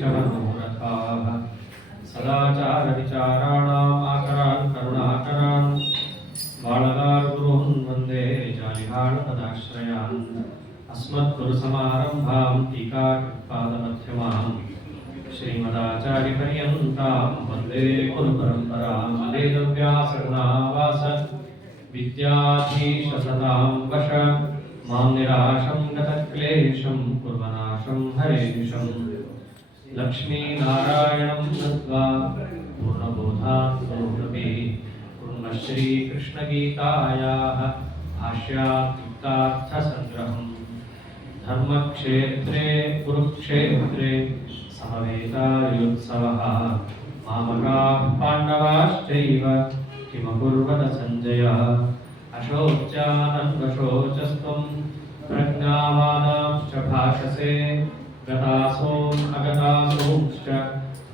च मनोरथाः सदाचारविचाराणाम् आकरान् करुणाकरान् बालगारुगुरून् वन्दे जालिहाळपदाश्रयान् अस्मद्गुरुसमारम्भां टीकाकृत्पादमध्यमाम् श्रीमदाचार्यपर्यन्तां वन्दे गुरुपरम्परां वेदव्यासगुणावास विद्याधीशसतां वश मां निराशं गतक्लेशं कुर्वनाशं हरेशं लक्ष्मीनारायणं नत्वा पूर्णबोधान् पूर्णपि श्रीकृष्णगीतायाः भाष्यार्थसङ्ग्रहम् धर्मक्षेत्रे कुरुक्षेत्रे समवेतायुत्सवः मामकाः पाण्डवाश्चैव किमकुर्वत सञ्जय अशोच्यानन्वशोचस्त्वं प्रज्ञावादांश्च भाषसे गतासोऽन् अगतासोंश्च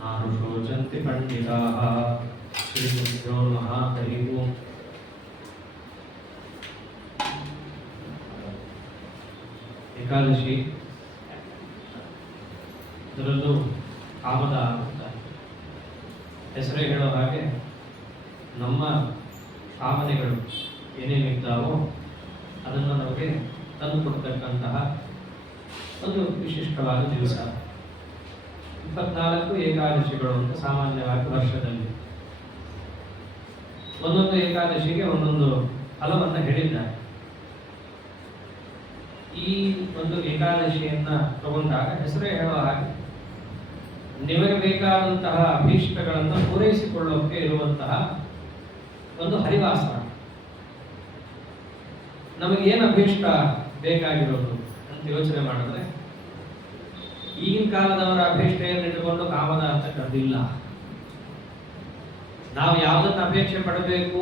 नानुशोचन्ति पण्डिताः श्रीगुरुभ्यो नमः हरिः ओम् ಏಕಾದಶಿ ಅದರಲ್ಲೂ ಕಾಮದ ಅಂತ ಹೆಸರೇ ಹೇಳೋ ಹಾಗೆ ನಮ್ಮ ಕಾಮನೆಗಳು ಏನೇನಿದ್ದಾವೋ ಅದನ್ನು ನಮಗೆ ತಂದುಕೊಡ್ತಕ್ಕಂತಹ ಒಂದು ವಿಶಿಷ್ಟವಾದ ದಿವಸ. 24 ಏಕಾದಶಿಗಳು ಅಂತ ಸಾಮಾನ್ಯವಾಗಿ ವರ್ಷದಲ್ಲಿ ಒಂದೊಂದು ಏಕಾದಶಿಗೆ ಒಂದೊಂದು ಫಲವನ್ನು ಹೇಳಿದ್ದಾರೆ. ಈ ಒಂದು ಏಕಾದಶಿಯನ್ನ ತಗೊಂಡಾಗ ಹೆಸರೇ ಹೇಳುವ ಹಾಗೆ ನಿಮಗೆ ಬೇಕಾದಂತಹ ಅಭೀಷ್ಟಗಳನ್ನು ಪೂರೈಸಿಕೊಳ್ಳೋಕೆ ಇರುವಂತಹ ಒಂದು ಹರಿವಾಸ. ನಮಗೇನು ಅಭೀಷ್ಟ ಬೇಕಾಗಿರೋದು ಅಂತ ಯೋಚನೆ ಮಾಡಿದ್ರೆ ಈಗಿನ ಕಾಲದವರ ಅಭೀಷ್ಟ ಏನಿಟ್ಟುಕೊಂಡು ಕಾಮದ ಅಂತ ಕರೆದಿಲ್ಲ. ನಾವು ಯಾವುದನ್ನು ಅಪೇಕ್ಷೆ ಪಡಬೇಕು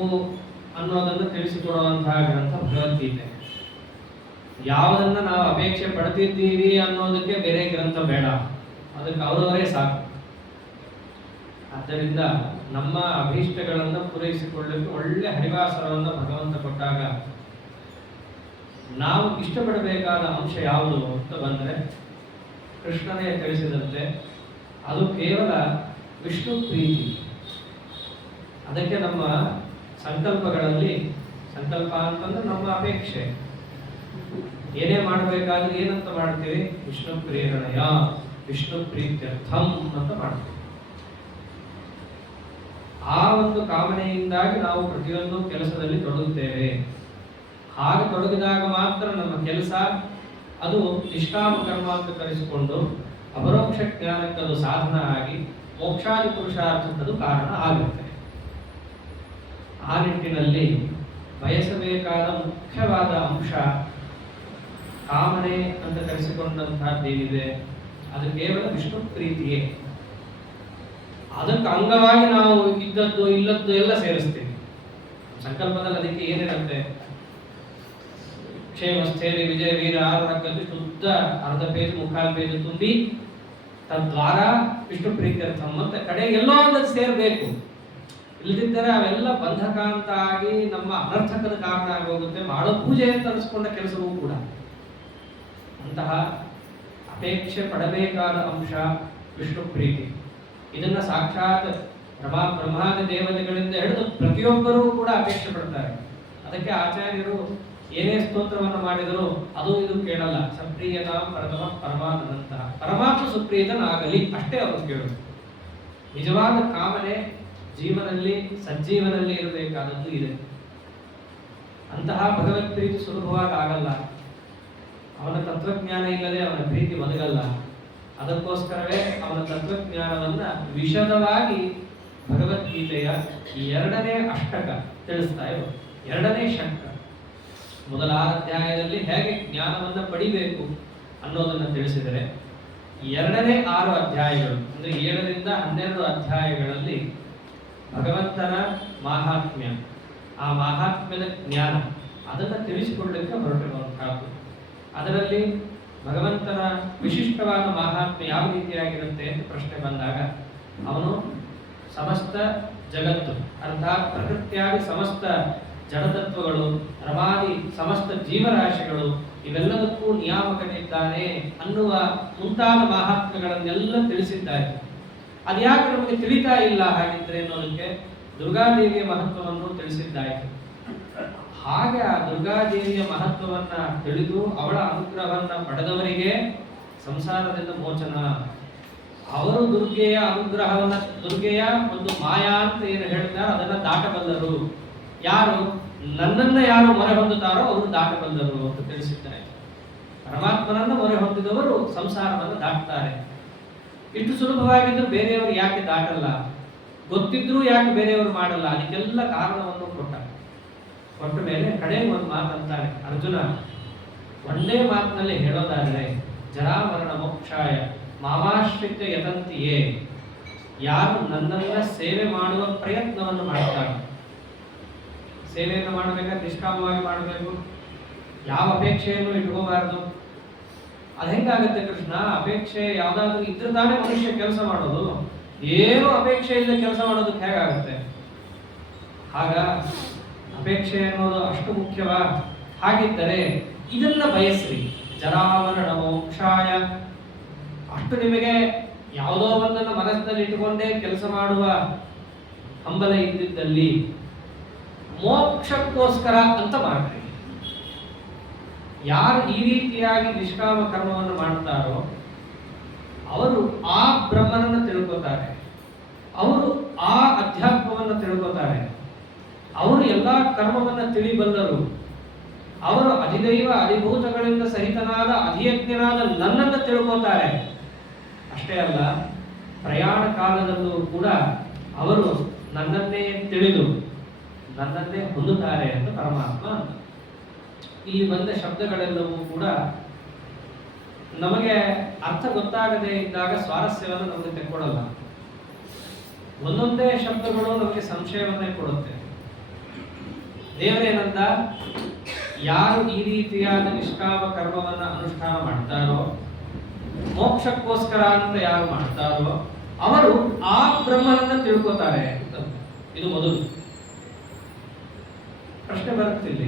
ಅನ್ನೋದನ್ನು ತಿಳಿಸಿಕೊಡುವಂತಹ ಗ್ರಂಥ ಭಗವದ್ಗೀತೆ. ಯಾವುದನ್ನ ನಾವು ಅಪೇಕ್ಷೆ ಪಡ್ತಿದ್ದೀವಿ ಅನ್ನೋದಕ್ಕೆ ಬೇರೆ ಗ್ರಂಥ ಬೇಡ, ಅದಕ್ಕೆ ಅವರವರೇ ಸಾಕು. ಆದ್ದರಿಂದ ನಮ್ಮ ಅಭೀಷ್ಟಗಳನ್ನು ಪೂರೈಸಿಕೊಳ್ಳಲಿಕ್ಕೆ ಒಳ್ಳೆ ಹರಿವಾಸರವನ್ನು ಭಗವಂತ ಕೊಟ್ಟಾಗ ನಾವು ಇಷ್ಟಪಡಬೇಕಾದ ಅಂಶ ಯಾವುದು ಅಂತ ಬಂದರೆ ಕೃಷ್ಣನೇ ತಿಳಿಸಿದಂತೆ ಅದು ಕೇವಲ ವಿಷ್ಣು ಪ್ರೀತಿ. ಅದಕ್ಕೆ ನಮ್ಮ ಸಂಕಲ್ಪಗಳಲ್ಲಿ, ಸಂಕಲ್ಪ ಅಂತಂದ್ರೆ ನಮ್ಮ ಅಪೇಕ್ಷೆ, ಏನೇ ಮಾಡಬೇಕಾದ್ರೆ ಏನಂತ ಮಾಡ್ತೀವಿ? ವಿಷ್ಣು ಪ್ರೇರಣೆಯ, ವಿಷ್ಣು ಪ್ರೀತ್ಯರ್ಥಂ ಅಂತ ಮಾಡ್ತೀವಿ. ಆ ಒಂದು ಕಾಮನೆಯಿಂದಾಗಿ ನಾವು ಪ್ರತಿಯೊಂದು ಕೆಲಸದಲ್ಲಿ ತೊಡಗುತ್ತೇವೆ. ಹಾಗೆ ತೊಡಗಿದಾಗ ಮಾತ್ರ ನಮ್ಮ ಕೆಲಸ ಅದು ನಿಷ್ಕಾಮ ಕರ್ಮ ಅಂತ ಕರೆಸಿಕೊಂಡು ಅಪರೋಕ್ಷ ಜ್ಞಾನಕ್ಕದು ಸಾಧನ ಆಗಿ ಮೋಕ್ಷಾದಿ ಪುರುಷಾರ್ಥಕ್ಕದು ಕಾರಣ ಆಗುತ್ತೆ. ಆ ನಿಟ್ಟಿನಲ್ಲಿ ಬಯಸಬೇಕಾದ ಮುಖ್ಯವಾದ ಅಂಶ ಕಾಮನೆ ಅಂತ ಕರೆಸಿಕೊಂಡಂತಹದ್ದೇನಿದೆ ಅದು ಕೇವಲ ವಿಷ್ಣು ಪ್ರೀತಿಯೇ. ಅದಕ್ಕೆ ಅಂಗವಾಗಿ ನಾವು ಇದ್ದದ್ದು ಇಲ್ಲದ್ದು ಎಲ್ಲ ಸೇರಿಸ್ತೀವಿ. ಸಂಕಲ್ಪದಲ್ಲಿ ಅದಕ್ಕೆ ಏನಿರುತ್ತೆ? ಕ್ಷೇಮ ಸ್ಥೈರ್ಯ ವಿಜಯ ವೀರ ಆರೋಗ್ಯ ಶುದ್ಧ ಅರ್ಧ ಪೇಜ್ ಮುಕ್ಕಾಲು ಪೇಜ್ ತುಂಬಿ ತದ್ವಾರ ವಿಷ್ಣು ಪ್ರೀತ್ಯರ್ಥಂ ಅಂತ ಕಡೆ ಎಲ್ಲೋ ಒಂದು ಸೇರಬೇಕು. ಇಲ್ಲದಿದ್ದರೆ ಅವೆಲ್ಲ ಬಂಧಕ ಅಂತ ಆಗಿ ನಮ್ಮ ಅನರ್ಥಕದ ಕಾರಣ ಆಗೋಗುತ್ತೆ. ಮಾಡೋ ಪೂಜೆ ಅಂತ ಅನಿಸ್ಕೊಂಡ ಕೆಲಸವೂ ಕೂಡ. ಅಂತಹ ಅಪೇಕ್ಷೆ ಪಡಬೇಕಾದ ಅಂಶ ವಿಷ್ಣು ಪ್ರೀತಿ. ಇದನ್ನ ಸಾಕ್ಷಾತ್ ಬ್ರಹ್ಮಾದಿ ದೇವತೆಗಳಿಂದ ಹಿಡಿದು ಪ್ರತಿಯೊಬ್ಬರೂ ಕೂಡ ಅಪೇಕ್ಷೆ ಪಡ್ತಾರೆ. ಅದಕ್ಕೆ ಆಚಾರ್ಯರು ಏನೇ ಸ್ತೋತ್ರವನ್ನು ಮಾಡಿದರೂ ಅದು ಇದು ಕೇಳಲ್ಲ. ಸಪ್ರಿಯತಾಂ ಪರತಮ ಪರಮಾತ್ಮನಂತಹ ಪರಮಾತ್ಮ ಸುಪ್ರೀತನಾಗಲಿ ಅಷ್ಟೇ ಅವರು ಕೇಳೋದು. ನಿಜವಾದ ಕಾಮನೆ ಜೀವನದಲ್ಲಿ ಸಜ್ಜೀವನಲ್ಲಿ ಇರಬೇಕಾದದ್ದು ಇದೆ. ಅಂತಹ ಭಗವತ್ ಪ್ರೀತಿ ಸುಲಭವಾಗಿ ಆಗಲ್ಲ. ಅವನ ತತ್ವಜ್ಞಾನ ಇಲ್ಲದೆ ಅವನ ಪ್ರೀತಿ ಒದಗಲ್ಲ. ಅದಕ್ಕೋಸ್ಕರವೇ ಅವನ ತತ್ವಜ್ಞಾನವನ್ನ ವಿಶದವಾಗಿ ಭಗವದ್ಗೀತೆಯ 2ನೇ ಅಷ್ಟಕ ತಿಳಿಸ್ತಾ ಇರೋ 2ನೇ ಶಂಕ. ಮೊದಲ ಅಧ್ಯಾಯದಲ್ಲಿ ಹೇಗೆ ಜ್ಞಾನವನ್ನ ಪಡಿಬೇಕು ಅನ್ನೋದನ್ನ ತಿಳಿಸಿದರೆ 2ನೇ 6 ಅಧ್ಯಾಯಗಳು ಅಂದ್ರೆ 7ರಿಂದ 12 ಅಧ್ಯಾಯಗಳಲ್ಲಿ ಭಗವಂತನ ಮಾಹಾತ್ಮ್ಯ, ಆ ಮಾಹಾತ್ಮ್ಯದ ಜ್ಞಾನ ಅದನ್ನು ತಿಳಿಸಿಕೊಳ್ಳಲಿಕ್ಕೆ ಹೊರಟಿರುವಂತಹದ್ದು. ಅದರಲ್ಲಿ ಭಗವಂತನ ವಿಶಿಷ್ಟವಾದ ಮಾಹಾತ್ಮ್ಯ ಯಾವ ರೀತಿಯಾಗಿರುತ್ತೆ ಅಂತ ಪ್ರಶ್ನೆ ಬಂದಾಗ ಅವನು ಸಮಸ್ತ ಜಗತ್ತು ಅರ್ಥಾತ್ ಪ್ರಕೃತಿಯಾಗಿ ಸಮಸ್ತ ಜಡತತ್ವಗಳು, ರಮಾದಿ ಸಮಸ್ತ ಜೀವರಾಶಿಗಳು ಇವೆಲ್ಲದಕ್ಕೂ ನಿಯಾಮಕನಿದ್ದಾನೆ ಅನ್ನುವ ಮುಂತಾದ ಮಹಾತ್ಮೆಗಳನ್ನೆಲ್ಲ ತಿಳಿಸಿದ್ದಾರೆ. ಅದ್ಯಾಕೆ ನಮಗೆ ತಿಳಿತಾ ಇಲ್ಲ ಹಾಗಿದ್ರೆ ಅನ್ನೋದಕ್ಕೆ ದುರ್ಗಾದೇವಿಯ ಮಹತ್ವವನ್ನು ತಿಳಿಸಿದ್ದಾಯಿತು. ಹಾಗೆ ಆ ದುರ್ಗಾದೇವಿಯ ಮಹತ್ವವನ್ನ ತಿಳಿದು ಅವಳ ಅನುಗ್ರಹವನ್ನ ಪಡೆದವರಿಗೆ ಸಂಸಾರದಿಂದ ಮೋಚನ. ಅವರು ದುರ್ಗೆಯ ಅನುಗ್ರಹವನ್ನ, ದುರ್ಗೆಯ ಒಂದು ಮಾಯಾ ಅಂತ ಏನು ಹೇಳ್ತಾರೆ ಅದನ್ನ ದಾಟಬಲ್ಲರು. ಯಾರು ನನ್ನನ್ನ ಯಾರು ಮೊರೆ ಹೊಂದುತ್ತಾರೋ ಅವರು ದಾಟಬಲ್ಲರು ಅಂತ ತಿಳಿಸಿದ್ದಾರೆ. ಪರಮಾತ್ಮನನ್ನ ಮೊರೆ ಹೊಂದಿದವರು ಸಂಸಾರವನ್ನು ದಾಟ್ತಾರೆ. ಇಷ್ಟು ಸುಲಭವಾಗಿದ್ರು ಬೇರೆಯವರು ಯಾಕೆ ದಾಟಲ್ಲ, ಗೊತ್ತಿದ್ರೂ ಯಾಕೆ ಬೇರೆಯವರು ಮಾಡಲ್ಲ, ಅದಕ್ಕೆಲ್ಲ ಕಾರಣವನ್ನು ಕೊಟ್ಟ ಮೇಲೆ ಕಡೆ ಒಂದು ಮಾತಂತಾನೆ ಅರ್ಜುನ. ಒಂದೇ ಮಾತಿನಲ್ಲಿ ಹೇಳೋದಾದ್ರೆ ಜರಾಮರಣ ಮೋಕ್ಷಾಯ ಮಾಮಾಶ್ರಿತ್ಯ ಯತಂತಿಯೇ, ಯಾರು ನನ್ನನ್ನ ಸೇವೆ ಮಾಡುವ ಪ್ರಯತ್ನವನ್ನು ಮಾಡ್ತಾರೆ. ಸೇವೆಯನ್ನು ಮಾಡಬೇಕಾದ್ರೆ ನಿಷ್ಕಾಮವಾಗಿ ಮಾಡಬೇಕು, ಯಾವ ಅಪೇಕ್ಷೆಯನ್ನು ಇಟ್ಕೋಬಾರದು. ಅದು ಹೆಂಗಾಗುತ್ತೆ ಕೃಷ್ಣ? ಅಪೇಕ್ಷೆ ಯಾವ್ದಾದ್ರು ಇದ್ರೆ ತಾನೇ ಮನುಷ್ಯ ಕೆಲಸ ಮಾಡೋದು. ಏನು ಅಪೇಕ್ಷೆ ಇಲ್ಲದೆ ಕೆಲಸ ಮಾಡೋದಕ್ಕೆ ಹೇಗಾಗುತ್ತೆ? ಆಗ ಅಪೇಕ್ಷೆ ಅನ್ನೋದು ಅಷ್ಟು ಮುಖ್ಯವಾ? ಹಾಗಿದ್ದರೆ ಇದನ್ನ ಬಯಸ್ರಿ, ಜರಾಮರಣ ಮೋಕ್ಷಾಯ. ಅಷ್ಟು ನಿಮಗೆ ಯಾವುದೋ ಒಂದನ್ನು ಮನಸ್ಸಿನಲ್ಲಿ ಇಟ್ಟುಕೊಂಡೇ ಕೆಲಸ ಮಾಡುವ ಹಂಬಲ ಇದ್ದಿದ್ದಲ್ಲಿ ಮೋಕ್ಷಕ್ಕೋಸ್ಕರ ಅಂತ ಮಾಡ್ರಿ. ಯಾರು ಈ ರೀತಿಯಾಗಿ ನಿಷ್ಕಾಮ ಕರ್ಮವನ್ನು ಮಾಡ್ತಾರೋ ಅವರು ಆ ಬ್ರಹ್ಮನನ್ನು ತಿಳ್ಕೊತಾರೆ, ಅವರು ಆ ಅಧ್ಯಾತ್ಮವನ್ನು ತಿಳ್ಕೊತಾರೆ, ಅವರು ಎಲ್ಲಾ ಕರ್ಮವನ್ನು ತಿಳಿಬಲ್ಲರು. ಅವರು ಅಧಿದೈವ ಅಧಿಭೂತಗಳಿಂದ ಸಹಿತನಾದ ಅಧಿಯಜ್ಞನಾದ ನನ್ನನ್ನು ತಿಳ್ಕೊತಾರೆ. ಅಷ್ಟೇ ಅಲ್ಲ, ಪ್ರಯಾಣ ಕಾಲದಲ್ಲೂ ಕೂಡ ಅವರು ನನ್ನನ್ನೇ ತಿಳಿದು ನನ್ನನ್ನೇ ಹೊಂದುತ್ತಾರೆ ಅಂತ ಪರಮಾತ್ಮ. ಇಲ್ಲಿ ಬಂದ ಶಬ್ದಗಳೆಲ್ಲವೂ ಕೂಡ ನಮಗೆ ಅರ್ಥ ಗೊತ್ತಾಗದೇ ಇದ್ದಾಗ ಸ್ವಾರಸ್ಯವನ್ನು ನಮಗೆ ತೆಕ್ಕೊಡಲ್ಲ. ಒಂದೊಂದೇ ಶಬ್ದಗಳು ನಮಗೆ ಸಂಶಯವನ್ನೇ ಕೊಡುತ್ತೆ. ದೇವರೇನಂತ, ಯಾರು ಈ ರೀತಿಯಾದ ನಿಷ್ಕಾಮ ಕರ್ಮವನ್ನ ಅನುಷ್ಠಾನ ಮಾಡ್ತಾರೋ, ಮೋಕ್ಷಕ್ಕೋಸ್ಕರ ಅಂತ ಯಾರು ಮಾಡ್ತಾರೋ ಅವರು ಆ ಬ್ರಹ್ಮನನ್ನ ತಿಳ್ಕೊತಾರೆ ಅಂತ. ಇದು ಮೊದಲು ಪ್ರಶ್ನೆ ಬರುತ್ತಿಲ್ಲ,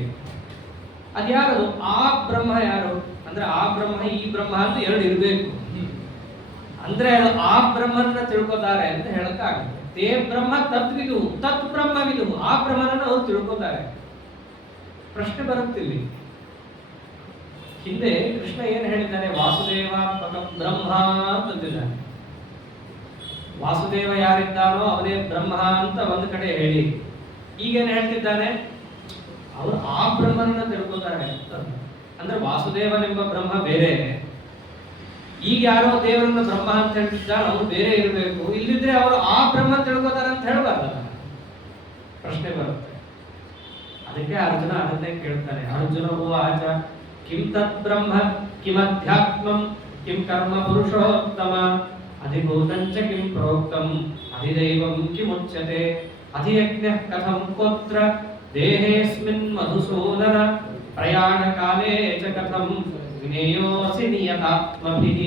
ಅದ್ಯಾರದು ಆ ಬ್ರಹ್ಮ? ಯಾರು ಅಂದ್ರೆ ಆ ಬ್ರಹ್ಮ ಈ ಬ್ರಹ್ಮ ಅಂತ ಎರಡು ಇರಬೇಕು. ಅಂದ್ರೆ ಅದು ಆ ಬ್ರಹ್ಮನ ತಿಳ್ಕೊತಾರೆ ಅಂತ ಹೇಳಕ್ಕಾಗುತ್ತೆ. ತೇ ಬ್ರಹ್ಮ ತದ್ವಿದು ತತ್ ಬ್ರಹ್ಮವಿದು, ಆ ಬ್ರಹ್ಮನನ್ನು ಅವರು ತಿಳ್ಕೊತಾರೆ. ಪ್ರಶ್ನೆ ಬರುತ್ತಿಲ್ಲ, ಹಿಂದೆ ಕೃಷ್ಣ ಏನ್ ಹೇಳಿದ್ದಾನೆ? ವಾಸುದೇವಾತ್ಮಕಂ ಬ್ರಹ್ಮ ಅಂತಂದಿದ್ದಾನೆ. ವಾಸುದೇವ ಯಾರಿದ್ದಾನೋ ಅವನೇ ಬ್ರಹ್ಮ ಅಂತ ಒಂದು ಕಡೆ ಹೇಳಿ, ಈಗೇನು ಹೇಳ್ತಿದ್ದಾನೆ? ಅವರು ಆ ಬ್ರಹ್ಮನನ್ನ ತಿಳ್ಕೊತಾರೆ ಅಂತ. ಅಂದ್ರೆ ವಾಸುದೇವನೆಂಬ ಬ್ರಹ್ಮ ಬೇರೆ, ಈಗ ಯಾರೋ ದೇವರನ್ನ ಬ್ರಹ್ಮ ಅಂತ ಹೇಳ್ತಿದ್ದಾರೆ, ಅವರು ಬೇರೆ ಇರಬೇಕು. ಇಲ್ಲಿದ್ರೆ ಅವರು ಆ ಬ್ರಹ್ಮ ತಿಳ್ಕೊತಾರೆ ಅಂತ ಹೇಳಬಾರ್ದಲ್ಲ. ಪ್ರಶ್ನೆ ಬರುತ್ತೆ. ಅದಕ್ಕೆ ಅರ್ಜುನ ಅದನ್ನೇ ಕೇಳ್ತಾನೆ. ಅರ್ಜುನ ಉವಾಚ ಕಿಂ ತತ್ ಬ್ರಹ್ಮ ಕಿಮಧ್ಯಾತ್ಮಂ ಕಿಂ ಕರ್ಮ ಪುರುಷೋತ್ತಮ ಅಧಿಭೂತಂಚ ಕಿಂ ಪ್ರೋಕ್ತಂ ಅಧಿದೈವಂ ಕಿಮುಚ್ಯತೆ ಅಧಿಯಜ್ಞಃ ಕಥಂ ಕೋತ್ರ ದೇಹೇಸ್ಮಿನ್ ಮಧುಸೂದನ ಪ್ರಯಾಣ ಕಾಲೇ ಚ ಕಥಂ ವಿನೇಯೋಸಿ ನಿಯತಾತ್ಮಭಿಃ.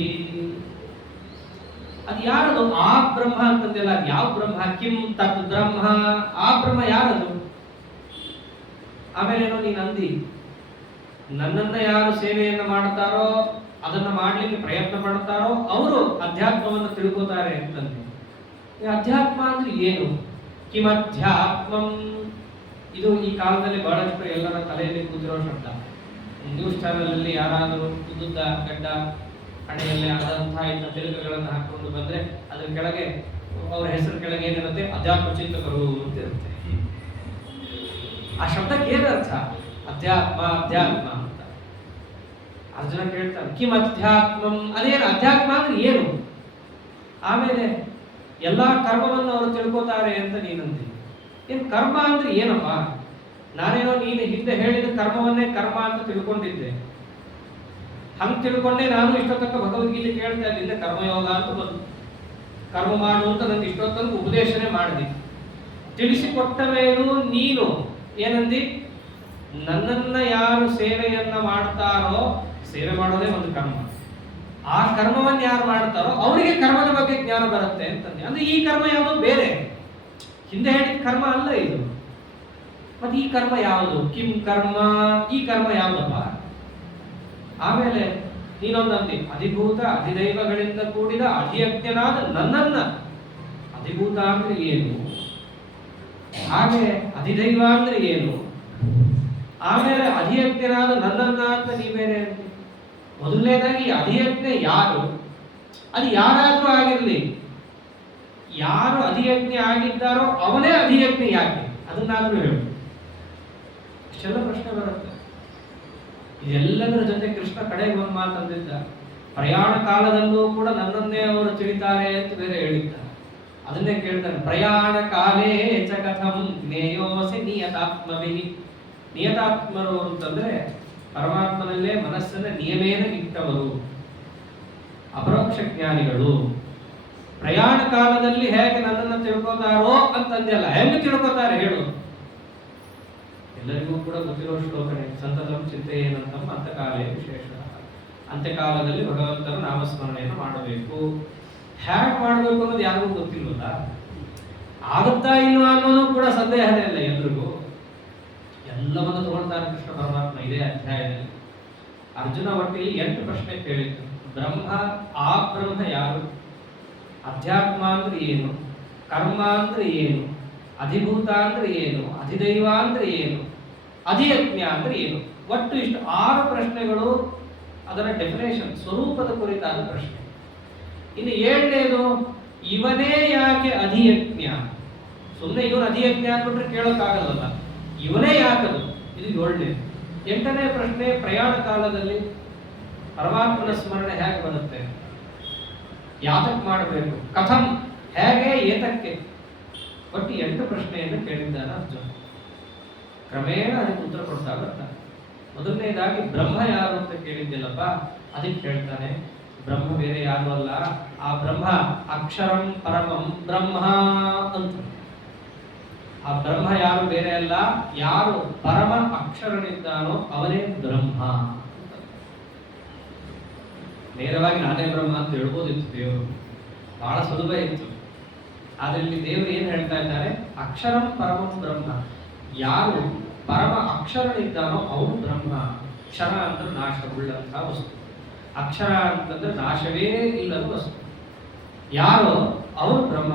ಅದು ಯಾರದು ಆ ಬ್ರಹ್ಮ ಅಂತಂದೆಲ್ಲ? ಅದು ಯಾವ ಬ್ರಹ್ಮ? ಕಿಂ ತತ್ ಬ್ರಹ್ಮ, ಆ ಬ್ರಹ್ಮ ಯಾರದು? ಆಮೇಲೇನೋ ನೀನು ಅಂದಿ, ನನ್ನನ್ನ ಯಾರು ಸೇವೆಯನ್ನ ಮಾಡ್ತಾರೋ, ಅದನ್ನ ಮಾಡ್ಲಿಕ್ಕೆ ಪ್ರಯತ್ನ ಪಡ್ತಾರೋ ಅವರು ಅಧ್ಯಾತ್ಮವನ್ನು ತಿಳ್ಕೊತಾರೆ ಅಂತಂದೆ. ಅಧ್ಯಾತ್ಮ ಅಂದ್ರೆ ಏನು? ಕಿಮಧ್ಯಾತ್ಮಂ, ಇದು ಈ ಕಾಲದಲ್ಲಿ ಬಹಳಷ್ಟು ಎಲ್ಲರ ತಲೆಯಲ್ಲಿ ಕೂತಿರೋ ಶಬ್ದ. ನ್ಯೂಸ್ ಚಾನೆಲ್ ಅಲ್ಲಿ ಯಾರಾದರೂ ಉದ್ದುದ್ದ ಗಡ್ಡ ಹಣೆಯಲ್ಲಿ ಆದಂತಹ ಇಂಥ ತಿಲಕಗಳನ್ನು ಹಾಕೊಂಡು ಬಂದ್ರೆ ಅದ್ರ ಕೆಳಗೆ ಅವರ ಹೆಸರು ಕೆಳಗೆ ಏನಿರುತ್ತೆ? ಅಧ್ಯಾತ್ಮ ಚಿಂತಕರು ಅಂತ ಇರುತ್ತೆ. ಆ ಶಬ್ದಕ್ಕೆ ಏನು ಅರ್ಥ? ಅಧ್ಯಾತ್ಮ ಅಧ್ಯಾತ್ಮ ಅಂತ. ಅರ್ಜುನ ಕೇಳ್ತಾನೆ ಕಿಂ ಅಧ್ಯಾತ್ಮಂ, ಅದೇನು ಅಧ್ಯಾತ್ಮ ಅಂದ್ರೆ ಏನು? ಆಮೇಲೆ ಎಲ್ಲಾ ಕರ್ಮವನ್ನು ಅವರು ತಿಳ್ಕೊತಾರೆ ಅಂತ ನೀನಂದಿ. ಏನ್ ಕರ್ಮ ಅಂದ್ರೆ ಏನಪ್ಪ? ನಾನೇನೋ ನೀನು ಹಿಂದೆ ಹೇಳಿದ ಕರ್ಮವನ್ನೇ ಕರ್ಮ ಅಂತ ತಿಳ್ಕೊಂಡಿದ್ದೆ. ಹಂಗೆ ತಿಳ್ಕೊಂಡೆ ನಾನು ಇಷ್ಟೊತ್ತಕ್ಕ ಭಗವದ್ಗೀತೆ ಕೇಳ್ತಾ ಇದ್ದಿದ್ದೆ. ಕರ್ಮಯೋಗ ಅಂತ ಬಂದು ಕರ್ಮ ಮಾಡು ಅಂತ ನನಗೆ ಇಷ್ಟೊತ್ತಂಕ ಉಪದೇಶನೇ ಮಾಡಿದೆ. ತಿಳಿಸಿಕೊಟ್ಟ ಮೇಲೂ ನೀನು ಏನಂದಿ? ನನ್ನನ್ನ ಯಾರು ಸೇವೆಯನ್ನ ಮಾಡ್ತಾರೋ, ಸೇವೆ ಮಾಡೋದೇ ಒಂದು ಕರ್ಮ, ಆ ಕರ್ಮವನ್ನು ಯಾರು ಮಾಡ್ತಾರೋ ಅವರಿಗೆ ಕರ್ಮದ ಬಗ್ಗೆ ಜ್ಞಾನ ಬರುತ್ತೆ ಅಂತಂದೆ. ಅಂದ್ರೆ ಈ ಕರ್ಮ ಯಾವುದೋ ಬೇರೆ, ಹಿಂದೆ ಹೇಳಿದ ಕರ್ಮ ಅಲ್ಲ ಇದು. ಮತ್ತೆ ಈ ಕರ್ಮ ಯಾವುದು? ಕಿಂ ಕರ್ಮ, ಈ ಕರ್ಮ ಯಾವುದಪ್ಪ? ಆಮೇಲೆ ನೀನೊಂದಂದಿ ಅಧಿಭೂತ ಅಧಿದೈವಗಳಿಂದ ಕೂಡಿದ ಅಧಿಯಜ್ಞನಾದ ನನ್ನನ್ನ, ಅಧಿಭೂತ ಅಂದ್ರೆ ಏನು, ಹಾಗೆ ಅಧಿದೈವ ಅಂದ್ರೆ ಏನು, ಆಮೇಲೆ ಅಧಿಯಜ್ಞನಾದ ನನ್ನನ್ನ ಅಂತ ನೀವೇನೆ. ಮೊದಲನೇದಾಗಿ ಅಧಿಯಜ್ಞ ಯಾರು, ಅದು ಯಾರಾದ್ರೂ ಆಗಿರ್ಲಿ, ಯಾರು ಅಧಿಯಜ್ಞ ಆಗಿದ್ದಾರೋ ಅವನೇ ಅಧಿಯಜ್ಞ ಯಾಕೆ, ಅದನ್ನಾದ್ರೂ ಹೇಳು. ಇಷ್ಟೆಲ್ಲ ಪ್ರಶ್ನೆ ಬರುತ್ತೆ. ಇದೆಲ್ಲದರ ಜೊತೆ ಕೃಷ್ಣ ಕಡೆಗೆ ಒಂದು ಮಾತಂದಿದ್ದ, ಪ್ರಯಾಣ ಕಾಲದಲ್ಲೂ ಕೂಡ ನನ್ನನ್ನೇ ಅವರು ತಿಳಿತಾರೆ ಅಂತ ಬೇರೆ ಹೇಳಿದ್ದಾರೆ. ಅದನ್ನೇ ಕೇಳ್ತಾನೆ, ಪ್ರಯಾಣ ಕಾಲೇ ಚ ಕಥಂ ಜ್ಞೇಯೋಸಿ ನಿಯತಾತ್ಮವಿ. ನಿಯತಾತ್ಮರು ಅಂತಂದ್ರೆ ಪರಮಾತ್ಮನಲ್ಲೇ ಮನಸ್ಸನ್ನ ನಿಯಮೇನ ಇಟ್ಟವರು, ಅಪರೋಕ್ಷ ಜ್ಞಾನಿಗಳು. ಪ್ರಯಾಣ ಕಾಲದಲ್ಲಿ ಹೇಗೆ ನನ್ನನ್ನು ತಿಳ್ಕೋತಾರೋ ಅಂತಂದೆಲ್ಲ, ಹೆಂಗೆ ತಿಳ್ಕೋತಾರೆ ಹೇಳು. ಎಲ್ಲರಿಗೂ ಕೂಡ ಗೊತ್ತಿರೋ ಶ್ಲೋಕನೆ, ಸಂತತಂ ಚಿಂತೆ ಏನಂತಂ ಅಂತಕಾಲೇ ವಿಶೇಷ. ಅಂತ್ಯಕಾಲದಲ್ಲಿ ಭಗವಂತನ ನಾಮಸ್ಮರಣೆಯನ್ನು ಮಾಡಬೇಕು. ಹ್ಯಾಕ್ ಮಾಡಬೇಕು ಅನ್ನೋದು ಯಾರಿಗೂ ಗೊತ್ತಿಲ್ವಲ್ಲ, ಆಗುತ್ತಾ ಇಲ್ವಾ ಅನ್ನೋದು ಕೂಡ ಸಂದೇಹನೇ ಇಲ್ಲ ಎಲ್ರಿಗೂ. ಎಲ್ಲವನ್ನು ತಗೊಳ್ತಾನೆ ಕೃಷ್ಣ ಪರಮಾತ್ಮ ಇದೇ ಅಧ್ಯಾಯದಲ್ಲಿ. ಅರ್ಜುನ ಒಟ್ಟಿಗೆ 8 ಪ್ರಶ್ನೆ ಕೇಳಿದ್ದು. ಬ್ರಹ್ಮ, ಆ ಬ್ರಹ್ಮ ಯಾರು, ಅಧ್ಯಾತ್ಮ ಅಂದ್ರೆ ಏನು, ಕರ್ಮ ಅಂದ್ರೆ ಏನು, ಅಧಿಭೂತ ಅಂದ್ರೆ ಏನು, ಅಧಿದೈವ ಅಂದ್ರೆ ಏನು, ಅಧಿಯಜ್ಞ ಅಂದ್ರೆ ಏನು. ಒಟ್ಟು ಇಷ್ಟು 6 ಪ್ರಶ್ನೆಗಳು, ಅದರ ಡೆಫಿನೇಷನ್, ಸ್ವರೂಪದ ಕುರಿತಾದ ಪ್ರಶ್ನೆ. ಇನ್ನು 7ನೇದು, ಇವನೇ ಯಾಕೆ ಅಧಿಯಜ್ಞ. ಸುಮ್ಮನೆ ಇವನು ಅಧಿಯಜ್ಞ ಅಂದ್ಬಿಟ್ರೆ ಕೇಳೋಕ್ಕಾಗಲ್ವಲ್ಲ, ಇವನೇ ಯಾಕದು, ಇದು 7ನೇದು. 8ನೇ ಪ್ರಶ್ನೆ, ಪ್ರಯಾಣ ಕಾಲದಲ್ಲಿ ಪರಮಾತ್ಮನ ಸ್ಮರಣೆ ಹೇಗೆ ಬರುತ್ತೆ, ಯಾತಕ್ಕೆ ಮಾಡಬೇಕು, ಕಥಂ ಹೇಗೆ, ಏತಕ್ಕೆ. ಒಟ್ಟು 8 ಪ್ರಶ್ನೆಯನ್ನು ಕೇಳಿದ್ದಾನೆ ಅರ್ಜುನ. ಕ್ರಮೇಣ ಅದಕ್ಕೆ ಉತ್ತರ ಕೊಡ್ತಾ ಬರ್ತಾನೆ. ಮೊದಲನೇದಾಗಿ ಬ್ರಹ್ಮ ಯಾರು ಅಂತ ಕೇಳಿದ್ದಿಲ್ಲಪ್ಪ, ಅದಕ್ಕೆ ಹೇಳ್ತಾನೆ, ಬ್ರಹ್ಮ ಬೇರೆ ಯಾರು ಅಲ್ಲ, ಆ ಬ್ರಹ್ಮ ಅಕ್ಷರಂ ಪರಮಂ ಬ್ರಹ್ಮ ಅಂತ. ಆ ಬ್ರಹ್ಮ ಯಾರು ಬೇರೆ ಅಲ್ಲ, ಯಾರು ಪರಮ ಅಕ್ಷರನಿದ್ದಾನೋ ಅವನೇ ಬ್ರಹ್ಮ. ನೇರವಾಗಿ ನಾನೇ ಬ್ರಹ್ಮ ಅಂತ ಹೇಳ್ಬೋದಿತ್ತು ದೇವರು, ಬಹಳ ಸುಲಭ ಇತ್ತು. ಆದ್ರೆ ಇಲ್ಲಿ ದೇವರು ಏನ್ ಹೇಳ್ತಾ ಇದ್ದಾರೆ, ಅಕ್ಷರಂ ಪರಮಂ ಬ್ರಹ್ಮ, ಯಾರು ಪರಮ ಅಕ್ಷರನಿದ್ದಾನೋ ಅವನು ಬ್ರಹ್ಮ. ಕ್ಷರ ಅಂದ್ರೆ ನಾಶವುಳ್ಳಂತಹ ವಸ್ತು, ಅಕ್ಷರ ಅಂತಂದ್ರೆ ನಾಶವೇ ಇಲ್ಲದ ವಸ್ತು. ಯಾರು ಅವನು ಬ್ರಹ್ಮ.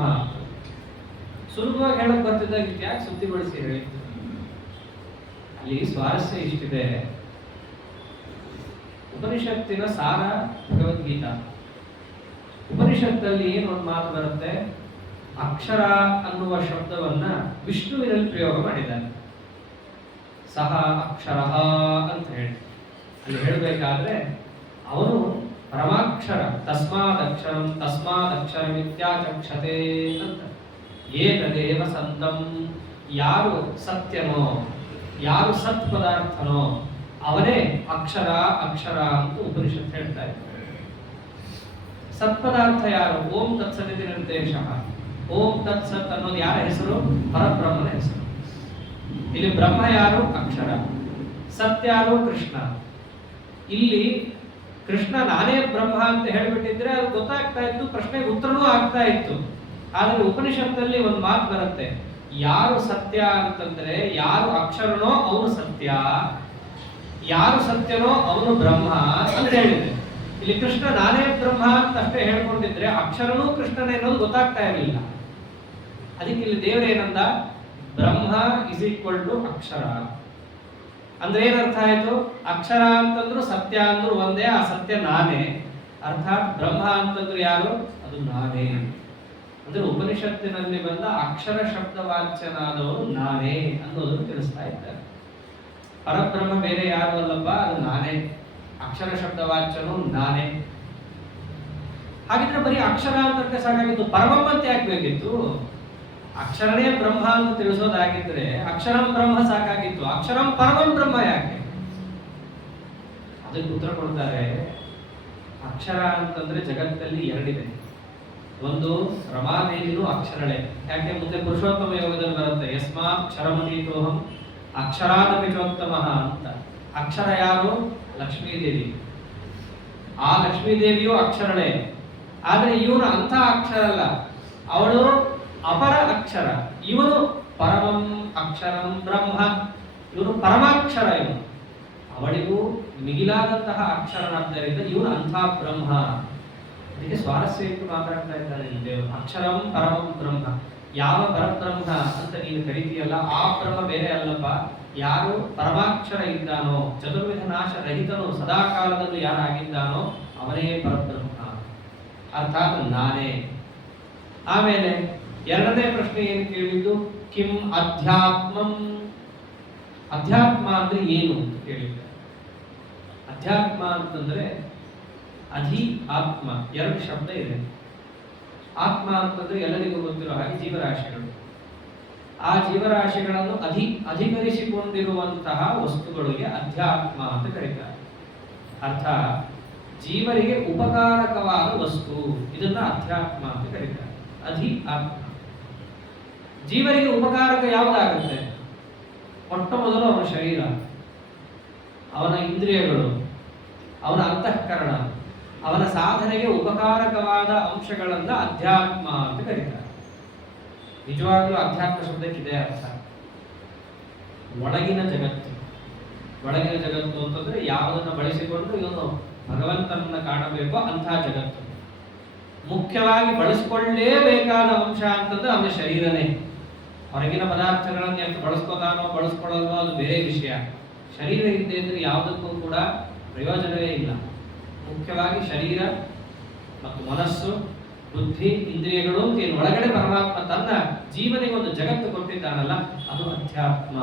ಸುಲಭವಾಗಿ ಹೇಳಕ್ ಬರ್ತಿದ್ದಾಗ ಯಾಕೆ ಸುದ್ದಿಗೊಳಿಸಿ ಹೇಳಿ. ಅಲ್ಲಿ ಸ್ವಾರಸ್ಯ ಇಷ್ಟಿದೆ, ಉಪನಿಷತ್ತಿನ ಸಾರ ಭಗವದ್ಗೀತಾ. ಉಪನಿಷತ್ತಲ್ಲಿ ಏನು ಒಂದು ಮಾತು ಬರುತ್ತೆ, ಅಕ್ಷರ ಅನ್ನುವ ಶಬ್ದವನ್ನ ವಿಷ್ಣುವಿನಲ್ಲಿ ಪ್ರಯೋಗ ಮಾಡಿದ್ದಾರೆ. ಸಹ ಅಕ್ಷರ ಅಂತ ಹೇಳಿ ಅಲ್ಲಿ ಹೇಳಬೇಕಾದ್ರೆ ಅವನು ಪರಮಾಕ್ಷರ, ತಸ್ಮಾದಕ್ಷರಂ ತಸ್ಮಾದಕ್ಷರಮಿತ್ಯಾಚಕ್ಷತೆ ಅಂತ. ಏತದೇವ ಸಂತಂ, ಯಾರು ಸತ್ಯನೋ, ಯಾರು ಸತ್ ಪದಾರ್ಥನೋ ಅವನೇ ಅಕ್ಷರ ಅಕ್ಷರ ಅಂತ ಉಪನಿಷತ್ ಹೇಳ್ತಾ ಇದ್ದಾರೆ. ಸತ್ಪದಾರ್ಥ ಯಾರು, ಓಂ ತತ್ಸದಿತಿ ನಿರ್ದೇಶ. ಓಂ ತತ್ಸತ್ ಅನ್ನೋದು ಯಾರ ಹೆಸರು, ಪರಬ್ರಹ್ಮನ ಹೆಸರು. ಇಲ್ಲಿ ಬ್ರಹ್ಮ ಯಾರು, ಅಕ್ಷರ. ಸತ್ಯ ಯಾರು, ಕೃಷ್ಣ. ಇಲ್ಲಿ ಕೃಷ್ಣ ನಾನೇ ಬ್ರಹ್ಮ ಅಂತ ಹೇಳ್ಬಿಟ್ಟಿದ್ರೆ ಅದು ಗೊತ್ತಾಗ್ತಾ ಇತ್ತು, ಪ್ರಶ್ನೆಗೆ ಉತ್ತರನೂ ಆಗ್ತಾ ಇತ್ತು. ಆದ್ರೆ ಉಪನಿಷತ್ತಲ್ಲಿ ಒಂದು ಮಾತು ಬರುತ್ತೆ, ಯಾರು ಸತ್ಯ ಅಂತಂದ್ರೆ ಯಾರು ಅಕ್ಷರನೋ ಅವನು ಸತ್ಯ, ಯಾರು ಸತ್ಯನೋ ಅವನು ಬ್ರಹ್ಮ ಅಂತ ಹೇಳಿದೆ. ಇಲ್ಲಿ ಕೃಷ್ಣ ನಾನೇ ಬ್ರಹ್ಮ ಅಂತ ಅಷ್ಟೇ ಹೇಳ್ಕೊಂಡಿದ್ರೆ ಅಕ್ಷರನೂ ಕೃಷ್ಣನೇ ಅನ್ನೋದು ಗೊತ್ತಾಗ್ತಾ ಇರಲಿಲ್ಲ. ಅದಕ್ಕೆ ಇಲ್ಲಿ ದೇವರೇನಂದ, ಬ್ರಹ್ಮ ಇಸ್ ಈಕ್ವಲ್ ಟು ಅಕ್ಷರ ಅಂದ್ರೆ ಏನರ್ಥ ಆಯ್ತು, ಅಕ್ಷರ ಅಂತಂದ್ರು ಸತ್ಯ ಅಂದ್ರು ಒಂದೇ, ಆ ಸತ್ಯ ನಾನೇ. ಅರ್ಥಾತ್ ಬ್ರಹ್ಮ ಅಂತಂದ್ರು ಯಾರು, ಅದು ನಾನೇ. ಅಂದ್ರೆ ಉಪನಿಷತ್ತಿನಲ್ಲಿ ಬಂದ ಅಕ್ಷರ ಶಬ್ದವಾಚ್ಯನಾದವರು ನಾನೇ ಅನ್ನೋದನ್ನು ತಿಳಿಸ್ತಾ ಇದ್ದಾರೆ. ಪರಬ್ರಹ್ಮ ಬೇರೆ ಯಾರು ಅಲ್ಲಪ್ಪ, ಅದು ನಾನೇ. ಅಕ್ಷರ ಶಬ್ದವಾಚ್ಯನು ನಾನೇ. ಹಾಗಿದ್ರೆ ಬರೀ ಅಕ್ಷರ ಅಂತಂದ್ರೆ ಸಾಕಾಗಿತ್ತು, ಪರಮಂ ಅಂತ ಯಾಕೆ ಬೇಕಿತ್ತು? ಅಕ್ಷರನೇ ಬ್ರಹ್ಮ ಅಂತ ತಿಳಿಸೋದಾಗಿದ್ರೆ ಅಕ್ಷರಂ ಬ್ರಹ್ಮ ಸಾಕಾಗಿತ್ತು, ಅಕ್ಷರಂ ಪರಮಂ ಬ್ರಹ್ಮ ಯಾಕೆ? ಅದಕ್ಕೆ ಉತ್ತರ ಕೊಡ್ತಾರೆ, ಅಕ್ಷರ ಅಂತಂದ್ರೆ ಜಗತ್ತಲ್ಲಿ 2 ಇದೆ. ಒಂದು ರಮಾದೇವಿನೂ ಅಕ್ಷರಳೆ, ಯಾಕೆ ಮುಂದೆ ಪುರುಷೋತ್ತಮ ಯೋಗದಲ್ಲಿ ಬರುತ್ತೆ, ಯಸ್ಮಾತ್ ಕ್ಷರಮತೀತೋಹಂ ಅಕ್ಷರಾದಪಿ ಚೋತ್ತಮಃ ಅಂತ. ಅಕ್ಷರ ಯಾರು, ಲಕ್ಷ್ಮೀದೇವಿ. ಆ ಲಕ್ಷ್ಮೀದೇವಿಯು ಅಕ್ಷರಳೆ, ಆದ್ರೆ ಇವನು ಅಂಥ ಅಕ್ಷರ ಅಲ್ಲ, ಅವಳು ಅಪರ ಅಕ್ಷರ. ಇವನು ಪರಮಂ ಅಕ್ಷರಂ ಬ್ರಹ್ಮ, ಇವನು ಪರಮಾಕ್ಷರ. ಇವನು ಅವಳಿಗೂ ಮಿಗಿಲಾದಂತಹ ಅಕ್ಷರನಾದ್ದರಿಂದ ಇವನು ಅಂಥ ಬ್ರಹ್ಮ. ಅದಕ್ಕೆ ಸ್ವಾರಸ್ಯ ಇಟ್ಟು ಮಾತಾಡ್ತಾ ಇದ್ದಾನೆ ದೇವರು. ಅಕ್ಷರಂ ಪರಮಂ ಬ್ರಹ್ಮ, ಯಾವ ಪರಬ್ರಹ್ಮ ಅಂತ ನೀನು ಕರಿತೀಯಲ್ಲ ಆ ಬ್ರಹ್ಮ ಬೇರೆ ಅಲ್ಲಪ್ಪ. ಯಾರು ಪರಮಾಕ್ಷರ ಇದ್ದಾನೋ, ಚತುರ್ವಿಧ ನಾಶ ರಹಿತನು, ಸದಾಕಾಲದಲ್ಲಿ ಯಾರಾಗಿದ್ದಾನೋ ಅವನೇ ಪರಬ್ರಹ್ಮ, ಅರ್ಥಾತ್ ನಾನೇ. ಆಮೇಲೆ ಎರಡನೇ ಪ್ರಶ್ನೆ ಏನು ಕೇಳಿದ್ದು, ಕಿಂ ಅಧ್ಯಾತ್ಮಂ, ಅಧ್ಯಾತ್ಮ ಅಂದ್ರೆ ಏನು ಅಂತ ಕೇಳಿದ್ದೆ. ಅಧ್ಯಾತ್ಮ ಅಂತಂದ್ರೆ ಅಧಿ ಆತ್ಮ, ಎರಡು ಶಬ್ದ ಇದೆ. ಆತ್ಮ ಅಂತಂದ್ರೆ ಎಲ್ಲರಿಗೂ ಗೊತ್ತಿರೋ ಹಾಗೆ ಜೀವರಾಶಿಗಳು. ಆ ಜೀವರಾಶಿಗಳನ್ನು ಅಧಿಕರಿಸಿಕೊಂಡಿರುವಂತಹ ವಸ್ತುಗಳಿಗೆ ಅಧ್ಯಾತ್ಮ ಅಂತ ಕರೀತಾರೆ. ಅರ್ಥ, ಜೀವರಿಗೆ ಉಪಕಾರಕವಾದ ವಸ್ತು, ಇದನ್ನ ಅಧ್ಯಾತ್ಮ ಅಂತ ಕರೀತಾರೆ. ಅಧಿ ಆತ್ಮ. ಜೀವರಿಗೆ ಉಪಕಾರಕ ಯಾವುದಾಗುತ್ತೆ? ಮೊಟ್ಟ ಮೊದಲು ಅವನ ಶರೀರ, ಅವನ ಇಂದ್ರಿಯಗಳು, ಅವನ ಅಂತಃಕರಣ, ಅವನ ಸಾಧನೆಗೆ ಉಪಕಾರಕವಾದ ಅಂಶಗಳನ್ನ ಅಧ್ಯಾತ್ಮ ಅಂತ ಕರೀತಾರೆ. ನಿಜವಾಗ್ಲೂ ಅಧ್ಯಾತ್ಮ ಶಬ್ದಕ್ಕಿದೆ ಅರ್ಥ. ಒಳಗಿನ ಜಗತ್ತು. ಒಳಗಿನ ಜಗತ್ತು ಅಂತಂದ್ರೆ ಯಾವುದನ್ನ ಬಳಸಿಕೊಂಡು ಇವನು ಭಗವಂತನನ್ನ ಕಾಣಬೇಕೋ ಅಂತಹ ಜಗತ್ತು. ಮುಖ್ಯವಾಗಿ ಬಳಸಿಕೊಳ್ಳಲೇಬೇಕಾದ ಅಂಶ ಅಂತಂದ್ರೆ ಅವನ ಶರೀರನೇ. ಹೊರಗಿನ ಪದಾರ್ಥಗಳನ್ನು ಎಷ್ಟು ಬಳಸ್ಕೋತಾನೋ ಬಳಸ್ಕೊಳ್ಳೋದೋ ಅದು ಬೇರೆ ವಿಷಯ. ಶರೀರ ಇದ್ದೇ ಇದ್ರೆ ಯಾವುದಕ್ಕೂ ಕೂಡ ಪ್ರಯೋಜನವೇ ಇಲ್ಲ. ಮುಖ್ಯವಾಗಿ ಶರೀರ ಮತ್ತು ಮನಸ್ಸು, ಬುದ್ಧಿ, ಇಂದ್ರಿಯಗಳು ಅಂತ ಏನು ಒಳಗಡೆ ಪರಮಾತ್ಮ ತನ್ನ ಜೀವನಿಗೆ ಒಂದು ಜಗತ್ತು ಕೊಟ್ಟಿದ್ದಾನಲ್ಲ, ಅದು ಅಧ್ಯಾತ್ಮ.